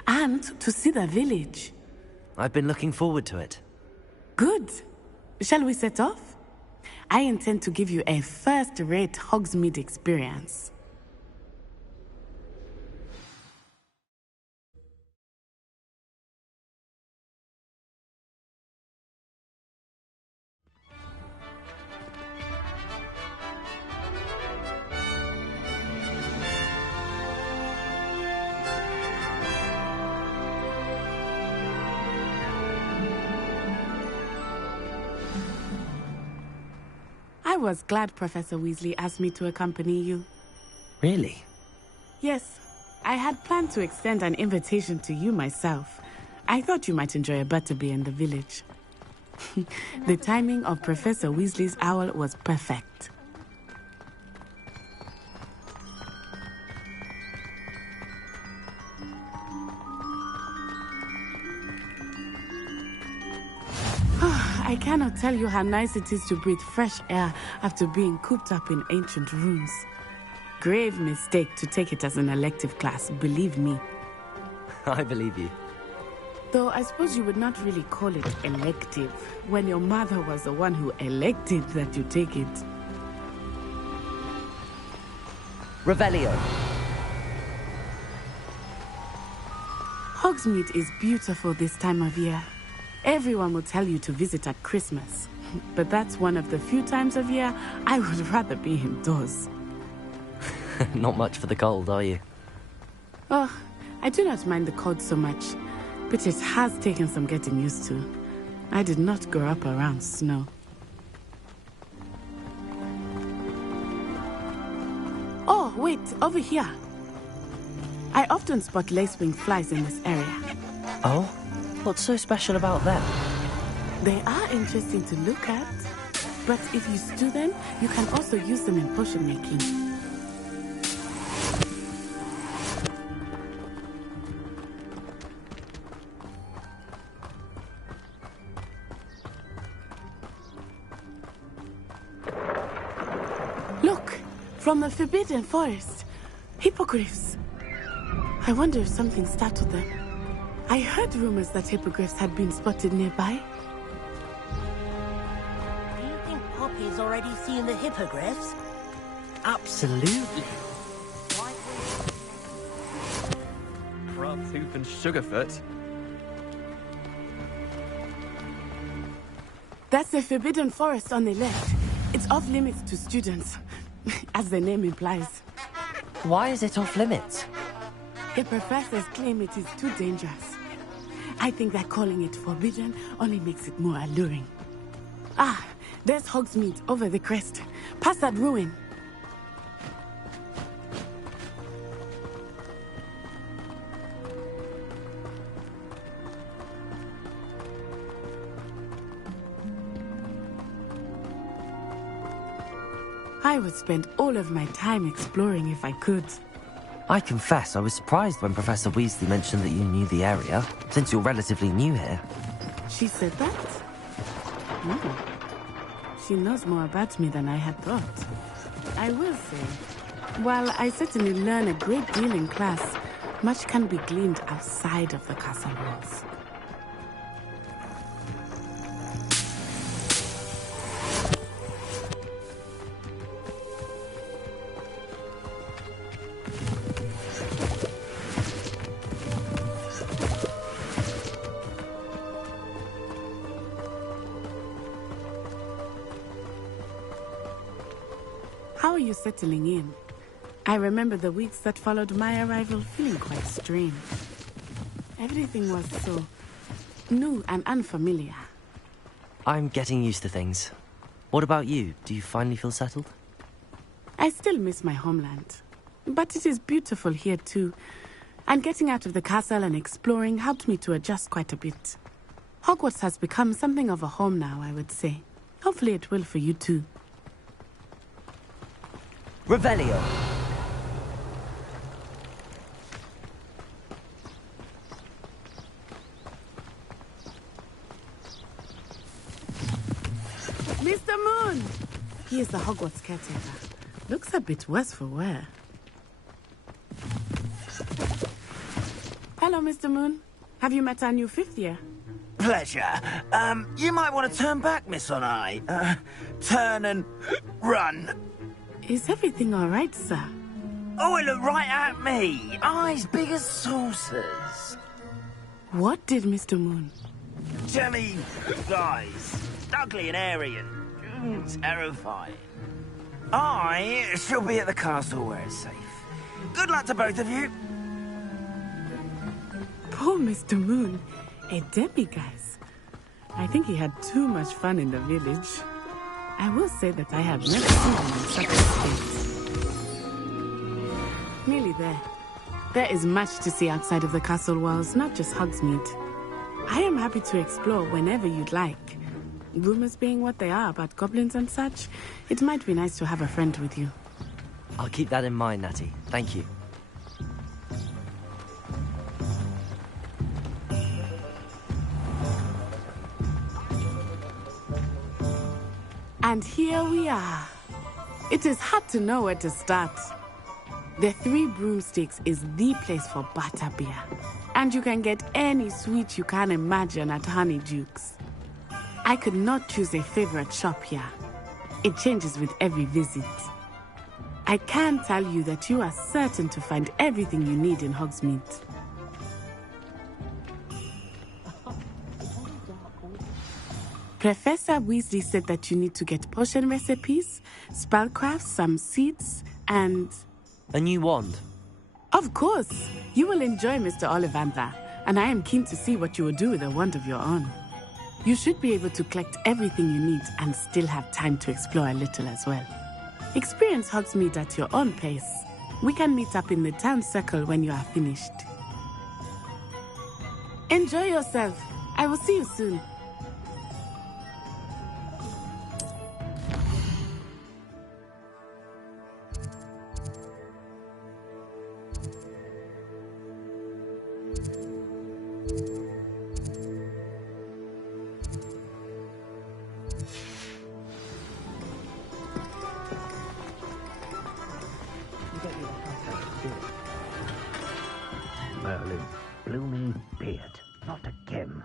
And to see the village. I've been looking forward to it. Good. Shall we set off? I intend to give you a first-rate Hogsmeade experience. was glad Professor Weasley asked me to accompany you. Really? Yes, I had planned to extend an invitation to you myself. I thought you might enjoy a butterbeer in the village. The timing of Professor Weasley's owl was perfect. I cannot tell you how nice it is to breathe fresh air after being cooped up in ancient rooms. Grave mistake to take it as an elective class, believe me. I believe you. Though I suppose you would not really call it elective when your mother was the one who elected that you take it. Revelio. Hogsmeade is beautiful this time of year. Everyone will tell you to visit at Christmas. But that's one of the few times of year I would rather be indoors. Not much for the cold, are you? Oh, I do not mind the cold so much. But it has taken some getting used to. I did not grow up around snow. Oh, wait, over here. I often spot lacewing flies in this area. Oh? What's so special about them? They are interesting to look at. But if you stew them, you can also use them in potion making. Look, from the Forbidden Forest. Hippogriffs. I wonder if something startled them. I heard rumors that hippogriffs had been spotted nearby. Do you think Poppy's already seen the hippogriffs? Absolutely. Crabtooth and Sugarfoot. That's the Forbidden Forest on the left. It's off limits to students, as the name implies. Why is it off limits? The professors claim it is too dangerous. I think that calling it forbidden only makes it more alluring. Ah, there's Hogsmeade over the crest. Past that ruin. I would spend all of my time exploring if I could. I confess I was surprised when Professor Weasley mentioned that you knew the area, since you're relatively new here. She said that? She knows more about me than I had thought. I will say, while I certainly learn a great deal in class, much can be gleaned outside of the castle walls. How are you settling in? I remember the weeks that followed my arrival feeling quite strange. Everything was so new and unfamiliar. I'm getting used to things. What about you? Do you finally feel settled? I still miss my homeland. But it is beautiful here too. And getting out of the castle and exploring helped me to adjust quite a bit. Hogwarts has become something of a home now, I would say. Hopefully it will for you too. Revelio. Mr. Moon! He is the Hogwarts caretaker. Looks a bit worse for wear. Hello, Mr. Moon. Have you met our new fifth year? Pleasure. You might want to turn back, Miss On Eye. Turn and run. Is everything all right, sir? Oh, it looked right at me. Eyes big as saucers. What did Mr. Moon? Jelly guys. Ugly and airy and terrifying. I shall be at the castle where it's safe. Good luck to both of you. Poor Mr. Moon. A demiguise. I think he had too much fun in the village. I will say that I have never seen him in such a state. Nearly there. There is much to see outside of the castle walls, not just Hogsmeade. I am happy to explore whenever you'd like. Rumors being what they are about goblins and such, it might be nice to have a friend with you. I'll keep that in mind, Natty. Thank you. And here we are. It is hard to know where to start. The Three Broomsticks is the place for butterbeer. And you can get any sweet you can imagine at Honeydukes. I could not choose a favorite shop here. It changes with every visit. I can tell you that you are certain to find everything you need in Hogsmeade. Professor Weasley said that you need to get potion recipes, spellcrafts, some seeds, and... a new wand. Of course! You will enjoy Mr. Ollivander, and I am keen to see what you will do with a wand of your own. You should be able to collect everything you need and still have time to explore a little as well. Experience Hogsmeade at your own pace. We can meet up in the town circle when you are finished. Enjoy yourself. I will see you soon. Merlin, blooming beard, not again.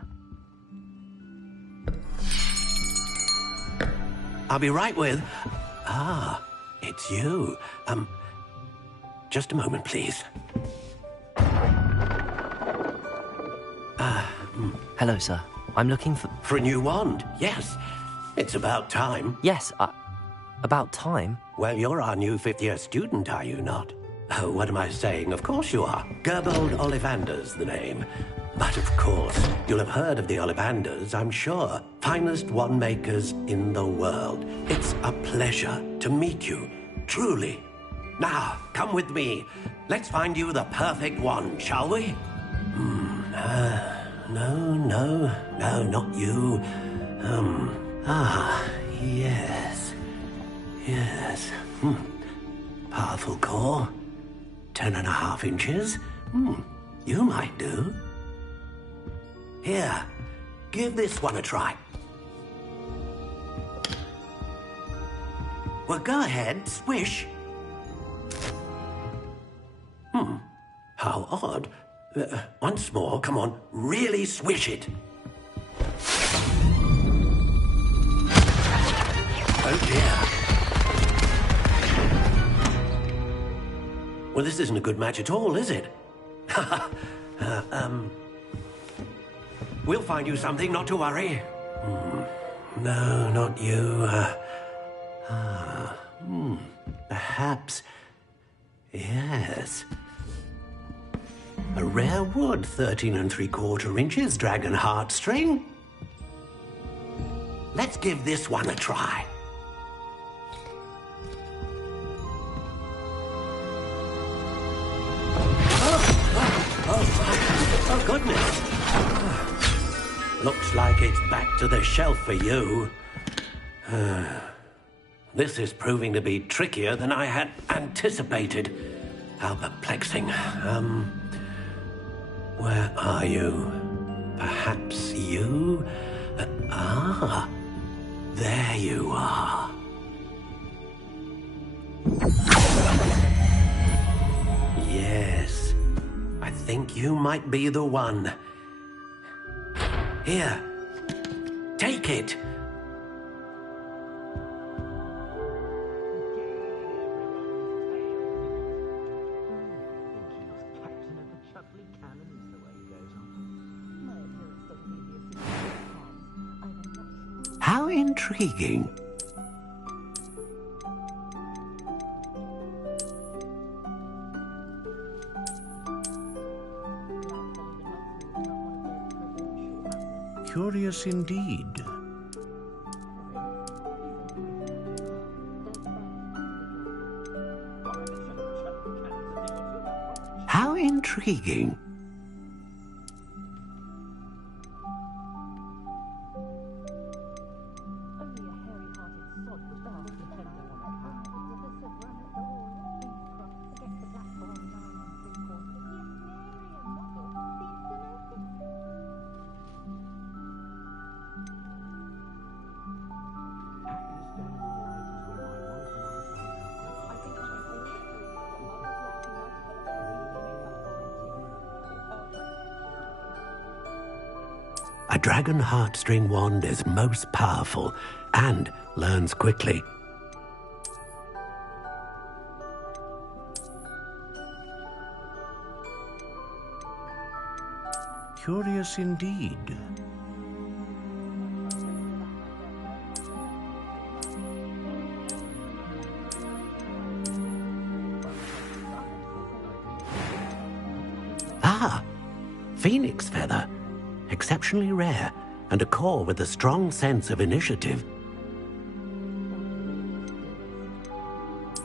I'll be right with... Ah, it's you. Just a moment, please. Hello, sir. I'm looking for... For a new wand, yes. It's about time. Yes, about time? Well, you're our new fifth-year student, are you not? Oh, what am I saying? Of course you are. Gerbold Ollivander's the name. But of course, you'll have heard of the Ollivanders, I'm sure. Finest wand makers in the world. It's a pleasure to meet you, truly. Now, come with me. Let's find you the perfect wand, shall we? No, not you. Yes. Powerful core. 10.5 inches. You might do. Here, give this one a try. Well, go ahead, swish. How odd. Once more, come on, really swish it. Oh dear. Well, this isn't a good match at all, is it? We'll find you something, not to worry. No, not you. Perhaps... Yes. A rare wood, 13 3/4 inches, dragon heartstring. Let's give this one a try. Oh, goodness. Looks like it's back to the shelf for you. This is proving to be trickier than I had anticipated. How perplexing. Where are you? Perhaps you? There you are. Yes. I think you might be the one. Here. Take it. How intriguing. Curious indeed. intriguing. A dragon heartstring wand is most powerful and learns quickly. Curious indeed. Ah, phoenix feather. Exceptionally rare, and a core with a strong sense of initiative.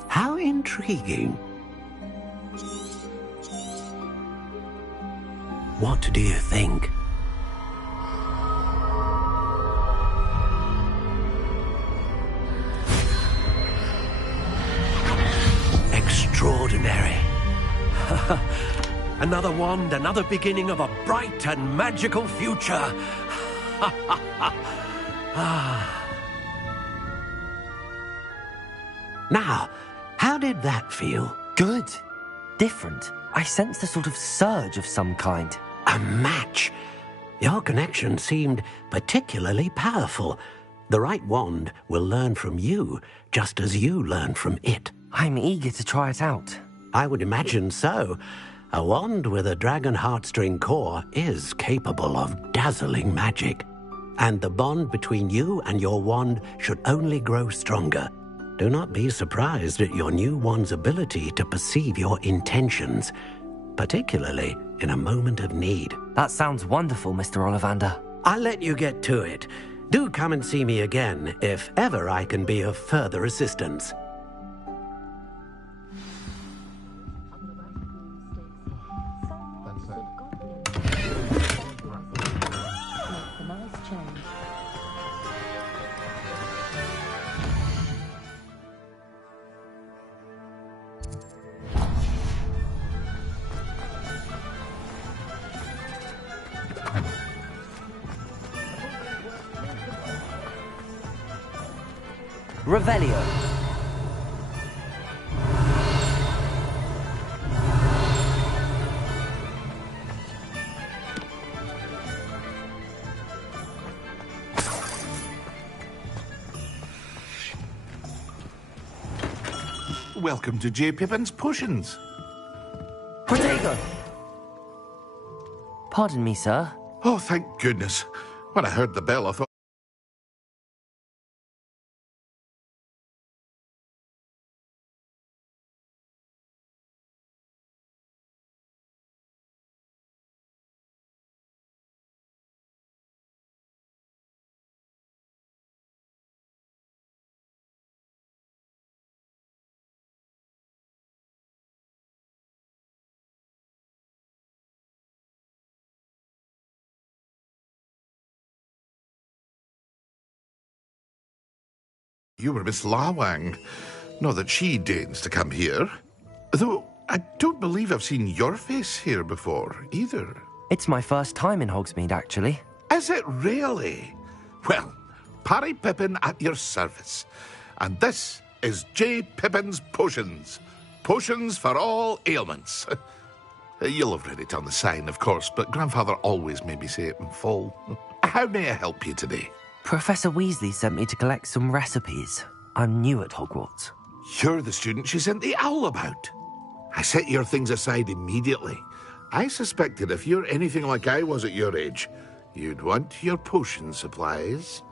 How intriguing. What do you think? Extraordinary. Another wand, another beginning of a bright and magical future. Now, how did that feel? Good. Different. I sensed a sort of surge of some kind. A match. Your connection seemed particularly powerful. The right wand will learn from you, just as you learn from it. I'm eager to try it out. I would imagine so. A wand with a dragon heartstring core is capable of dazzling magic. And the bond between you and your wand should only grow stronger. Do not be surprised at your new wand's ability to perceive your intentions, particularly in a moment of need. That sounds wonderful, Mr. Ollivander. I'll let you get to it. Do come and see me again if ever I can be of further assistance. Revelio. Welcome to J. Pippin's Potions. Protego! Pardon me, sir. Oh, thank goodness. When I heard the bell, I thought... You were Miss Lawang. Not that she deigns to come here. Though I don't believe I've seen your face here before, either. It's my first time in Hogsmeade, actually. Is it really? Well, Parry Pippin at your service. And this is J. Pippin's Potions. Potions for all ailments. You'll have read it on the sign, of course, but Grandfather always made me say it in full. How may I help you today? Professor Weasley sent me to collect some recipes. I'm new at Hogwarts. You're the student she sent the owl about. I set your things aside immediately. I suspected if you're anything like I was at your age, you'd want your potion supplies.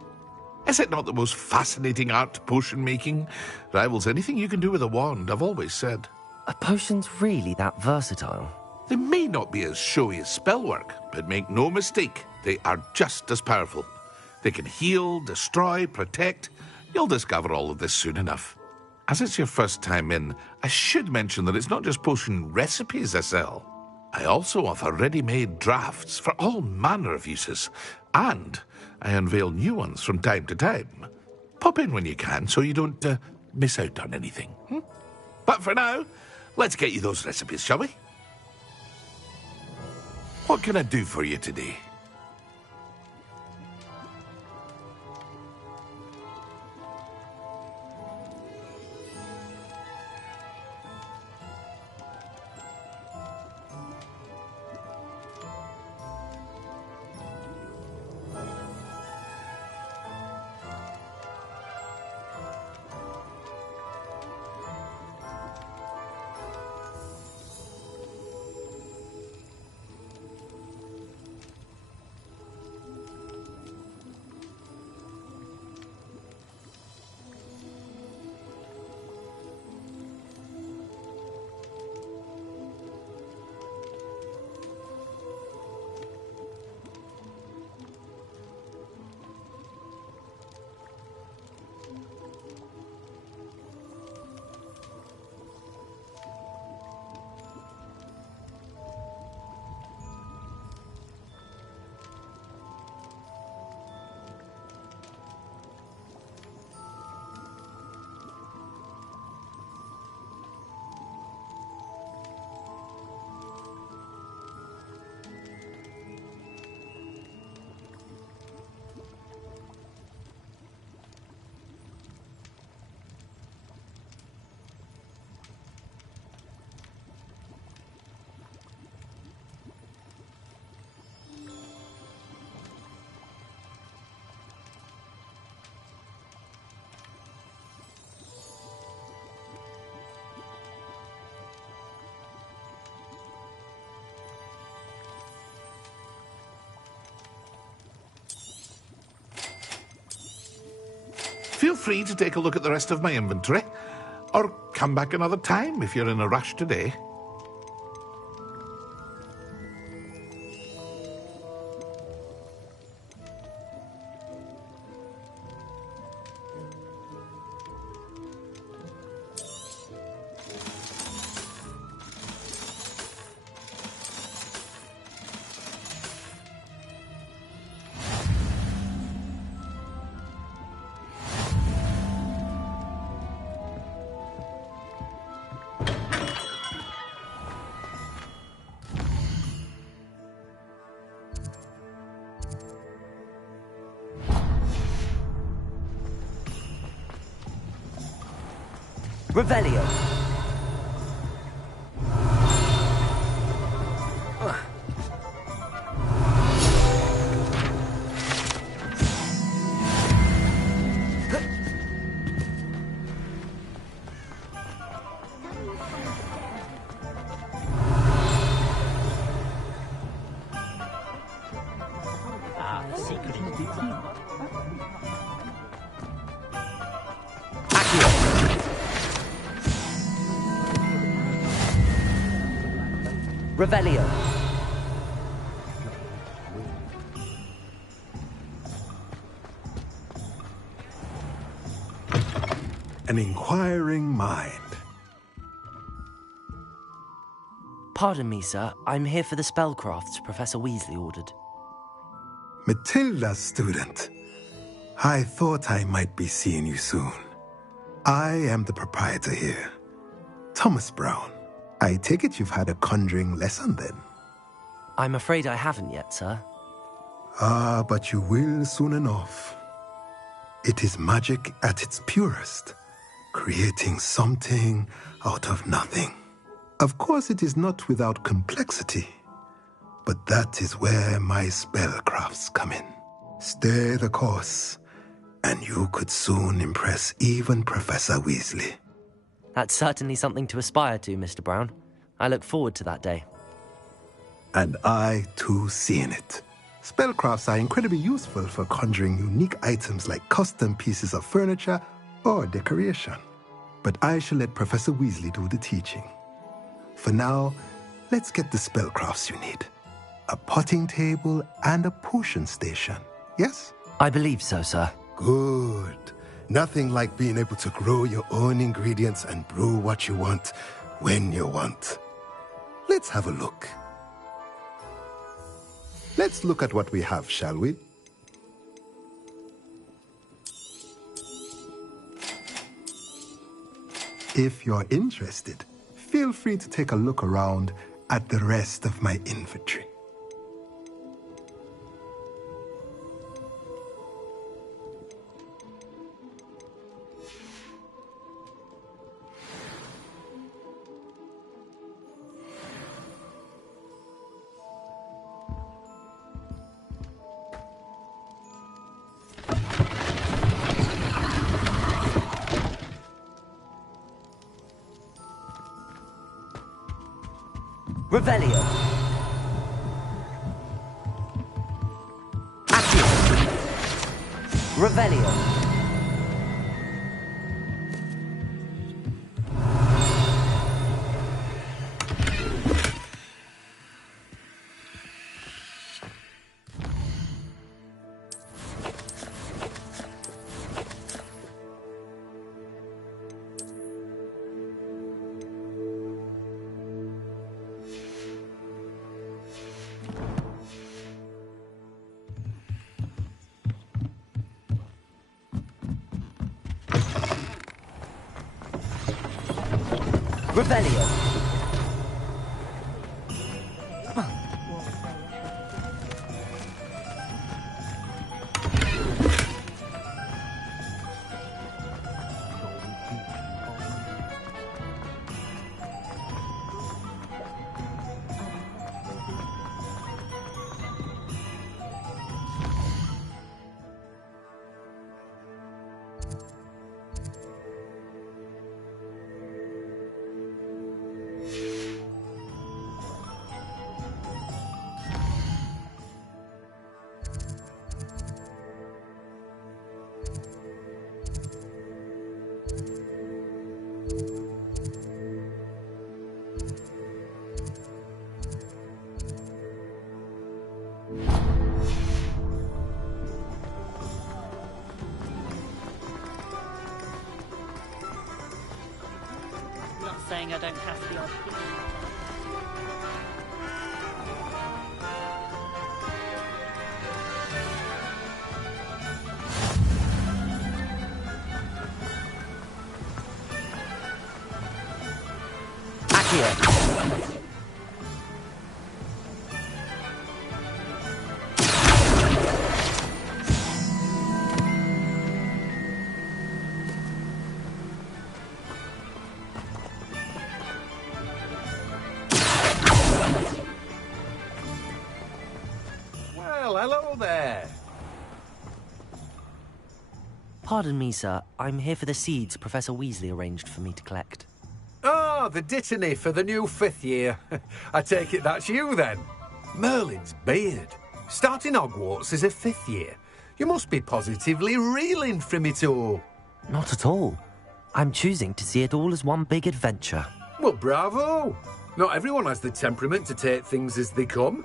Is it not the most fascinating art, potion making? Rivals anything you can do with a wand, I've always said. Are potions really that versatile? They may not be as showy as spellwork, but make no mistake, they are just as powerful. They can heal, destroy, protect. You'll discover all of this soon enough. As it's your first time in, I should mention that it's not just potion recipes I sell. I also offer ready-made drafts for all manner of uses, and I unveil new ones from time to time. Pop in when you can so you don't miss out on anything. But for now, let's get you those recipes, shall we? What can I do for you today? Feel free to take a look at the rest of my inventory, or come back another time if you're in a rush today. Revelio. Revelio. An inquiring mind. Pardon me, sir. I'm here for the spellcrafts Professor Weasley ordered. Matilda's student. I thought I might be seeing you soon. I am the proprietor here, Thomas Brown. I take it you've had a conjuring lesson then? I'm afraid I haven't yet, sir. Ah, but you will soon enough. It is magic at its purest, creating something out of nothing. Of course, it is not without complexity, but that is where my spellcrafts come in. Stay the course, and you could soon impress even Professor Weasley. That's certainly something to aspire to, Mr. Brown. I look forward to that day. And I, too, seeing it. Spellcrafts are incredibly useful for conjuring unique items like custom pieces of furniture or decoration. But I shall let Professor Weasley do the teaching. For now, let's get the spellcrafts you need. A potting table and a potion station, yes? I believe so, sir. Good. Nothing like being able to grow your own ingredients and brew what you want when you want. Let's have a look. Let's look at what we have, shall we? If you're interested, feel free to take a look around at the rest of my inventory. Revelio. Accio. Revelio. Revelio. Not saying I don't have the odd. Well, hello there. Pardon me, sir. I'm here for the seeds Professor Weasley arranged for me to collect. Oh, the dittany for the new 5th year. I take it that's you, then. Merlin's beard. Starting Hogwarts as a 5th year. You must be positively reeling from it all. Not at all. I'm choosing to see it all as one big adventure. Well, bravo. Not everyone has the temperament to take things as they come.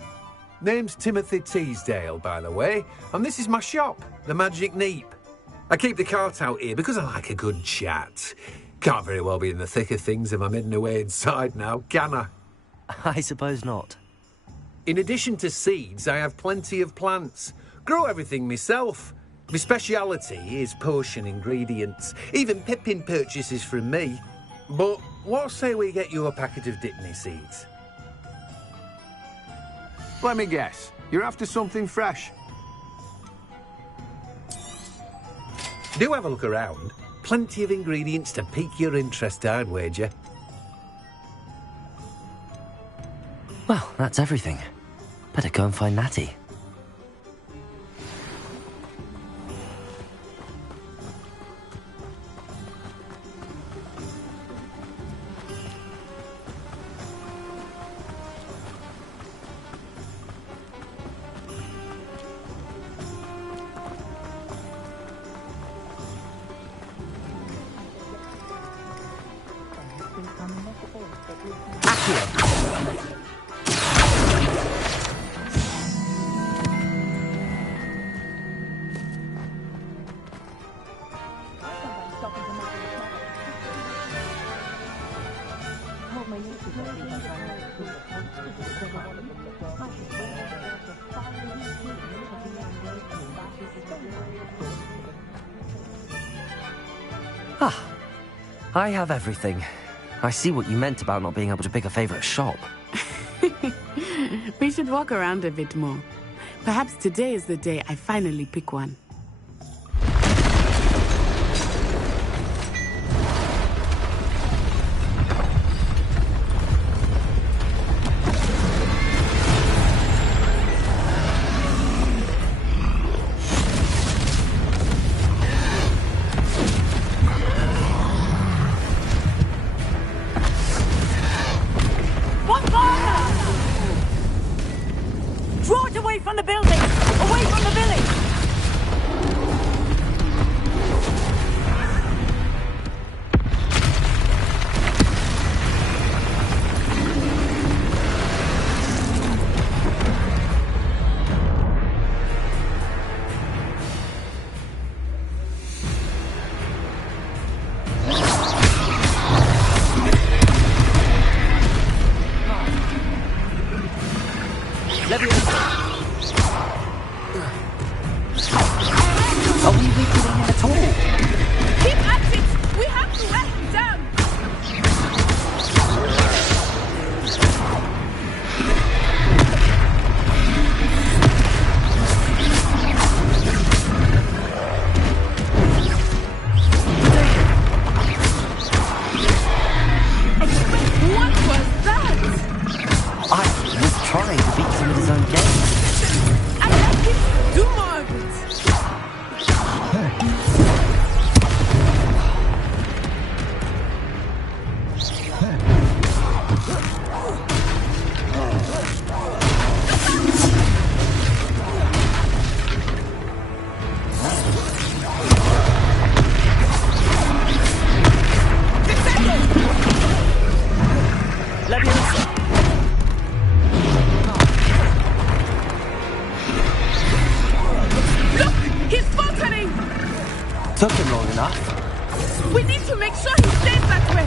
Name's Timothy Teasdale, by the way, and this is my shop, the Magic Neep. I keep the cart out here because I like a good chat. Can't very well be in the thick of things if I'm hidden away inside now, can I? I suppose not. In addition to seeds, I have plenty of plants. Grow everything myself. My speciality is potion ingredients. Even Pippin purchases from me. But what say we get you a packet of Dittany seeds? Let me guess. You're after something fresh. Do have a look around. Plenty of ingredients to pique your interest, I'd wager. Well, that's everything. Better go and find Natty. Ah, I have everything. I see what you meant about not being able to pick a favorite shop. We should walk around a bit more. Perhaps today is the day I finally pick one. Draw it away from the building! Away from the village! Are we weakening him at all? Keep at it! We have to wear him down! What was that? I was trying to beat him at his own game. I like it! Do more of it! Look! He's faltering! Took him long enough. We need to make sure he stays that way!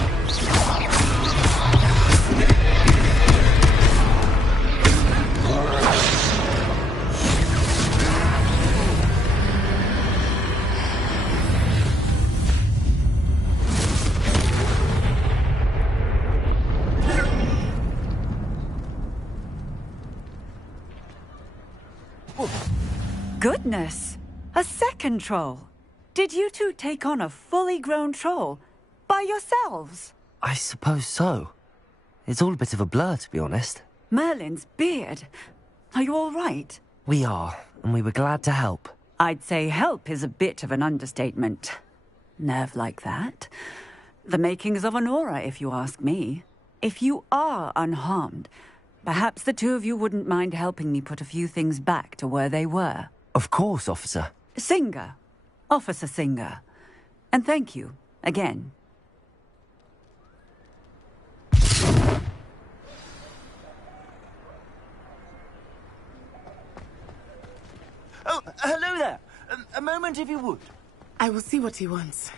Goodness! A second troll! Did you two take on a fully grown troll? By yourselves? I suppose so. It's all a bit of a blur, to be honest. Merlin's beard. Are you all right? We are, and we were glad to help. I'd say help is a bit of an understatement. Nerve like that. The makings of an aura, if you ask me. If you are unharmed, perhaps the two of you wouldn't mind helping me put a few things back to where they were. Of course, officer. Singer. Officer Singer. And thank you, again. Oh, hello there. A moment, if you would. I will see what he wants.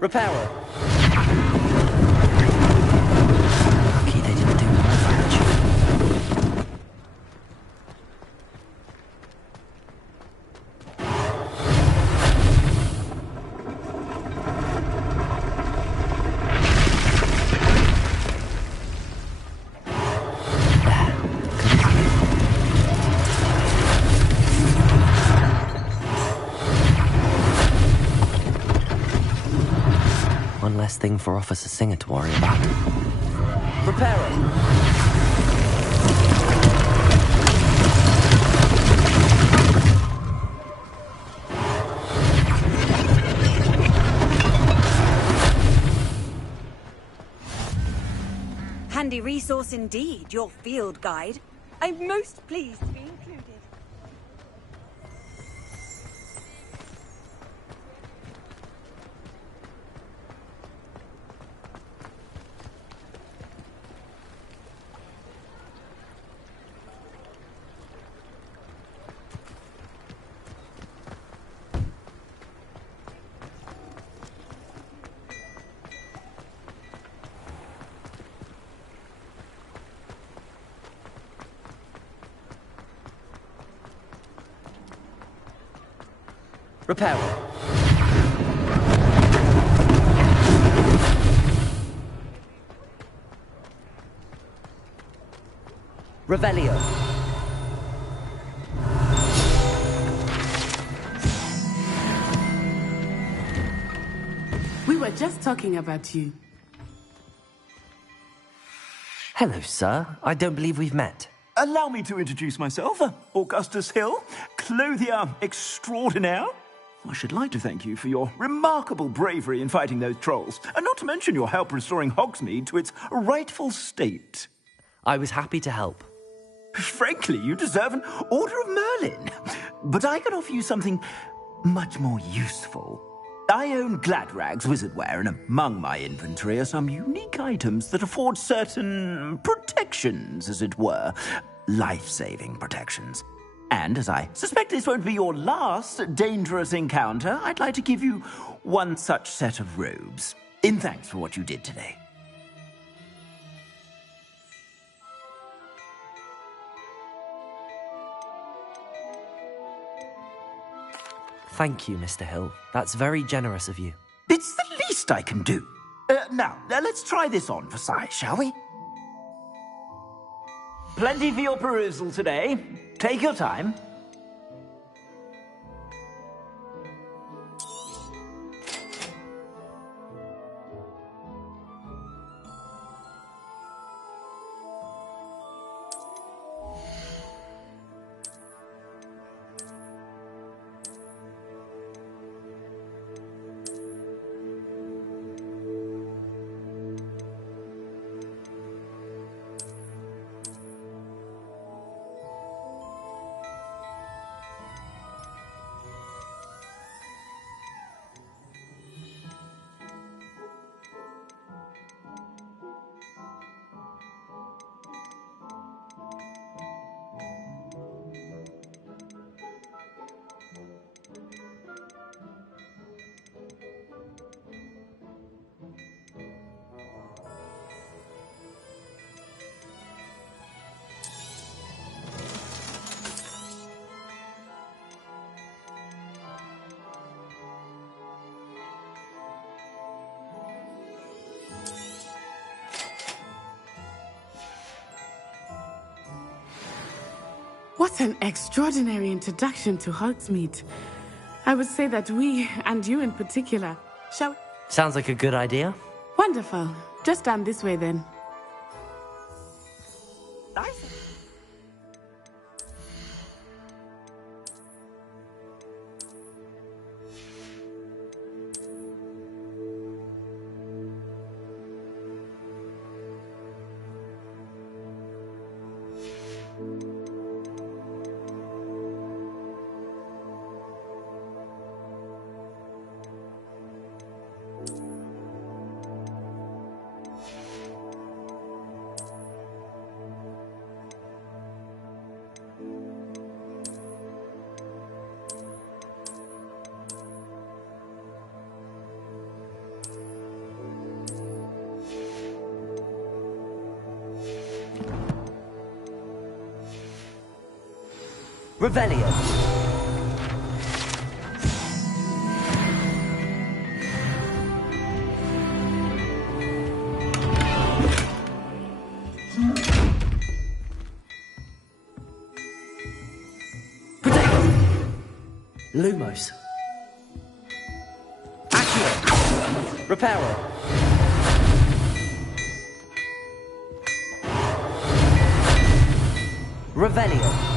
Repairer. Lucky they didn't do more damage. One less thing for Officer Singer to worry about. Repairer. Handy resource indeed, your field guide. I'm most pleased to be included. Repairer. Revelio. We were just talking about you. Hello, sir. I don't believe we've met. Allow me to introduce myself, Augustus Hill, clothier extraordinaire. I should like to thank you for your remarkable bravery in fighting those trolls, and not to mention your help restoring Hogsmeade to its rightful state. I was happy to help. Frankly, you deserve an Order of Merlin. But I can offer you something much more useful. I own Gladrag's wizardware, and among my inventory are some unique items that afford certain protections, as it were. Life-saving protections. And as I suspect this won't be your last dangerous encounter, I'd like to give you one such set of robes, in thanks for what you did today. Thank you, Mr. Hill. That's very generous of you. It's the least I can do. Now, let's try this on for size, shall we? Plenty for your perusal today. Take your time. What an extraordinary introduction to Hogsmeade. I would say that we, and you in particular, shall... Sounds like a good idea. Wonderful. Just stand this way then. Revelio. Lumos. Accio. Reparo. Revelio.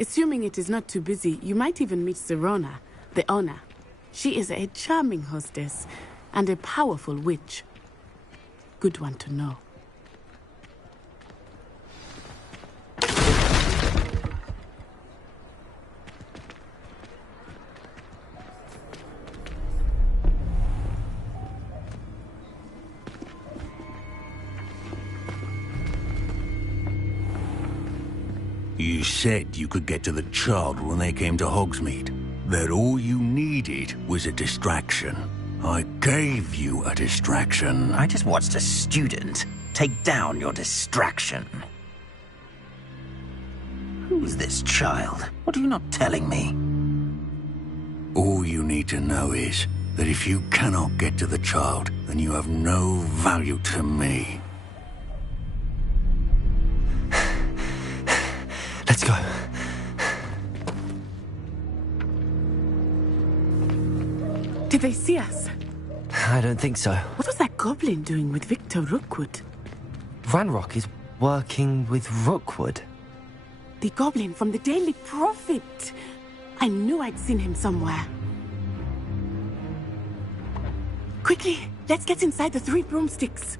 Assuming it is not too busy, you might even meet Sirona, the owner. She is a charming hostess and a powerful witch. Good one to know. You said you could get to the child when they came to Hogsmeade. That all you needed was a distraction. I gave you a distraction. I just watched a student take down your distraction. Who's this child? What are you not telling me? All you need to know is that if you cannot get to the child, then you have no value to me. Let's go. Did they see us? I don't think so. What was that goblin doing with Victor Rookwood? Ranrock is working with Rookwood. The goblin from the Daily Prophet. I knew I'd seen him somewhere. Quickly, let's get inside the 3 broomsticks.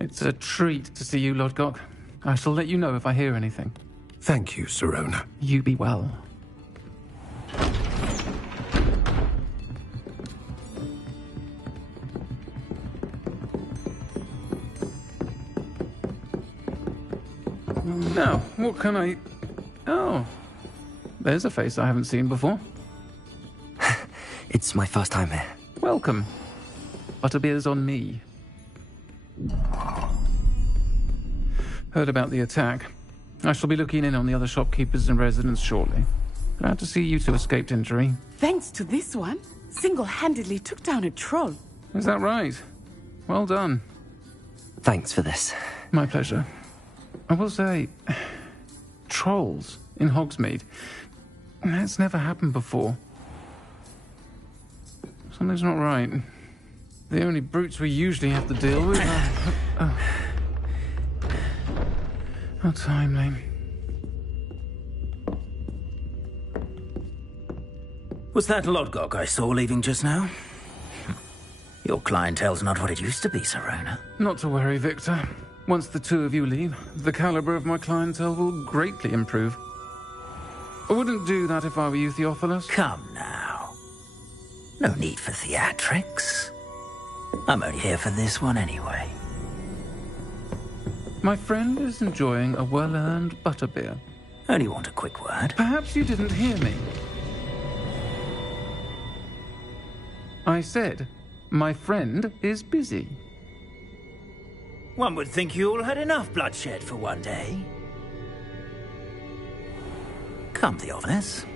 It's a treat to see you, Lodgok. I shall let you know if I hear anything. Thank you, Sirona. You be well. Now, what can I... Oh, there's a face I haven't seen before. It's my first time here. Welcome. Butterbeer's on me. Heard about the attack. I shall be looking in on the other shopkeepers and residents shortly. Glad to see you two escaped injury. Thanks to this one, single-handedly took down a troll. Is that right? Well done. Thanks for this. My pleasure. I will say, trolls in Hogsmeade. That's never happened before. Something's not right. The only brutes we usually have to deal with are... How timely. Was that Lodgok I saw leaving just now? Your clientele's not what it used to be, Sirona. Not to worry, Victor. Once the two of you leave, the caliber of my clientele will greatly improve. I wouldn't do that if I were you, Theophilus. Come now. No need for theatrics. I'm only here for this one anyway. My friend is enjoying a well-earned butterbeer. Only want a quick word. Perhaps you didn't hear me. I said, my friend is busy. One would think you all had enough bloodshed for one day. Come, Theophilus.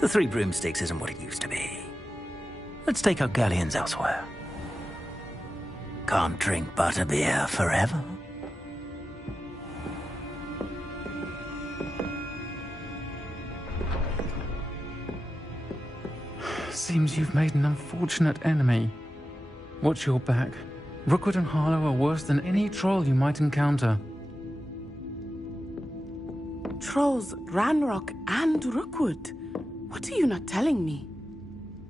The 3 broomsticks isn't what it used to be. Let's take our galleons elsewhere. Can't drink butterbeer forever. Seems you've made an unfortunate enemy. Watch your back. Rookwood and Harlow are worse than any troll you might encounter. Trolls, Ranrock, and Rookwood. What are you not telling me?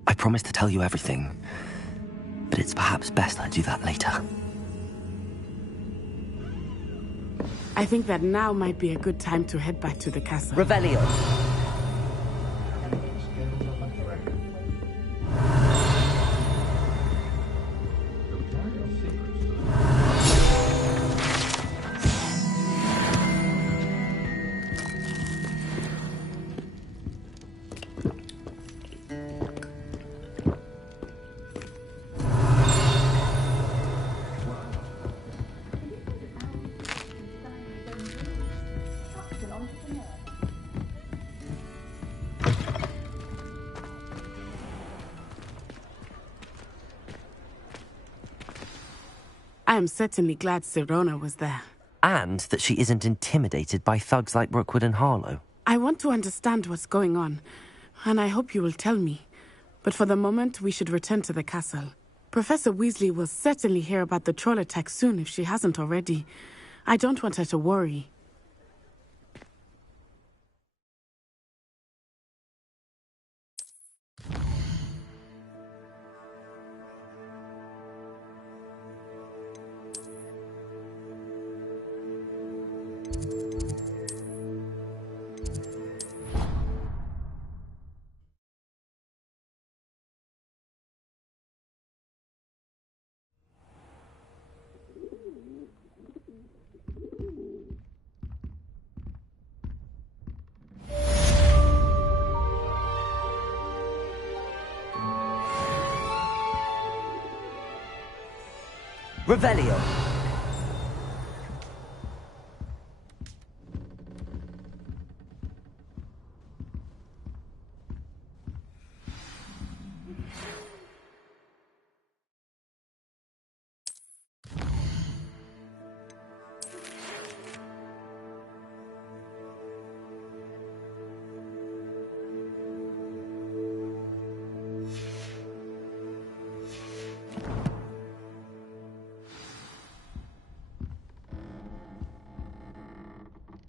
I promised to tell you everything, but it's perhaps best I do that later. I think that now might be a good time to head back to the castle. Revelio. I am certainly glad Sirona was there. And that she isn't intimidated by thugs like Rookwood and Harlow. I want to understand what's going on, and I hope you will tell me. But for the moment, we should return to the castle. Professor Weasley will certainly hear about the troll attack soon if she hasn't already. I don't want her to worry. Revelio.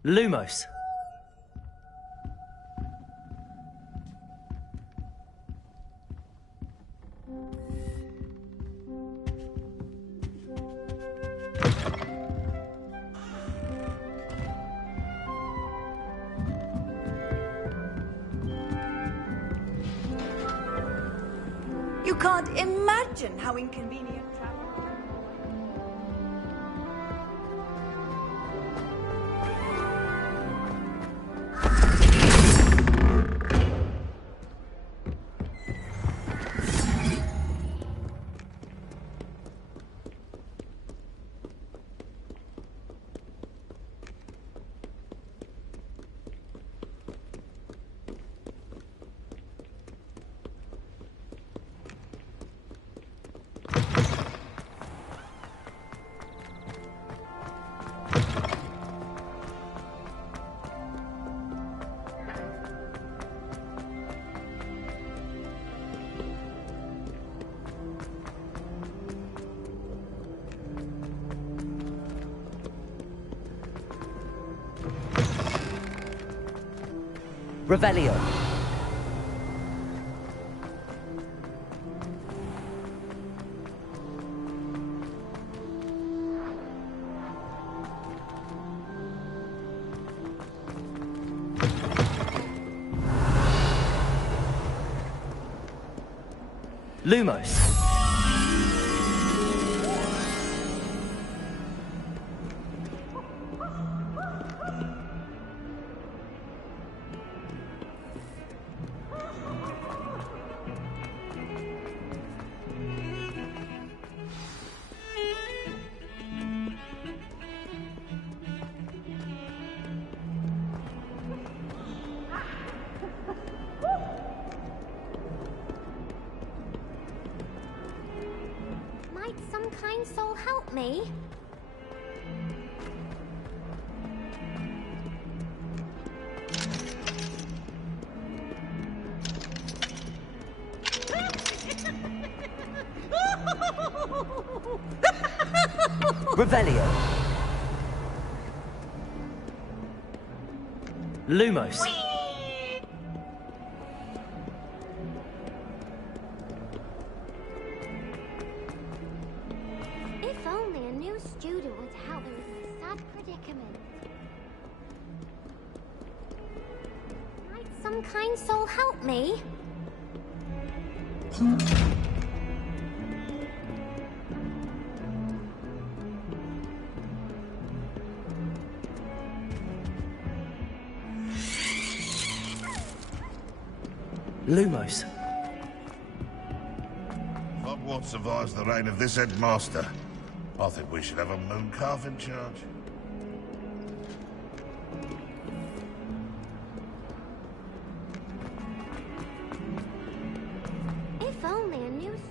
Lumos. You can't imagine how inconvenient travel. Revelio. Lumos. Might some kind soul help me? Revelio. Lumos. If only a new student would help me with my sad predicament. Might some kind soul help me? Lumos. Hogwarts survives the reign of this headmaster. I think we should have a moon calf in charge. If only a new student.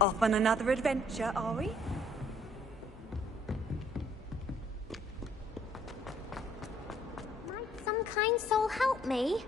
Off on another adventure, are we? Might some kind soul help me?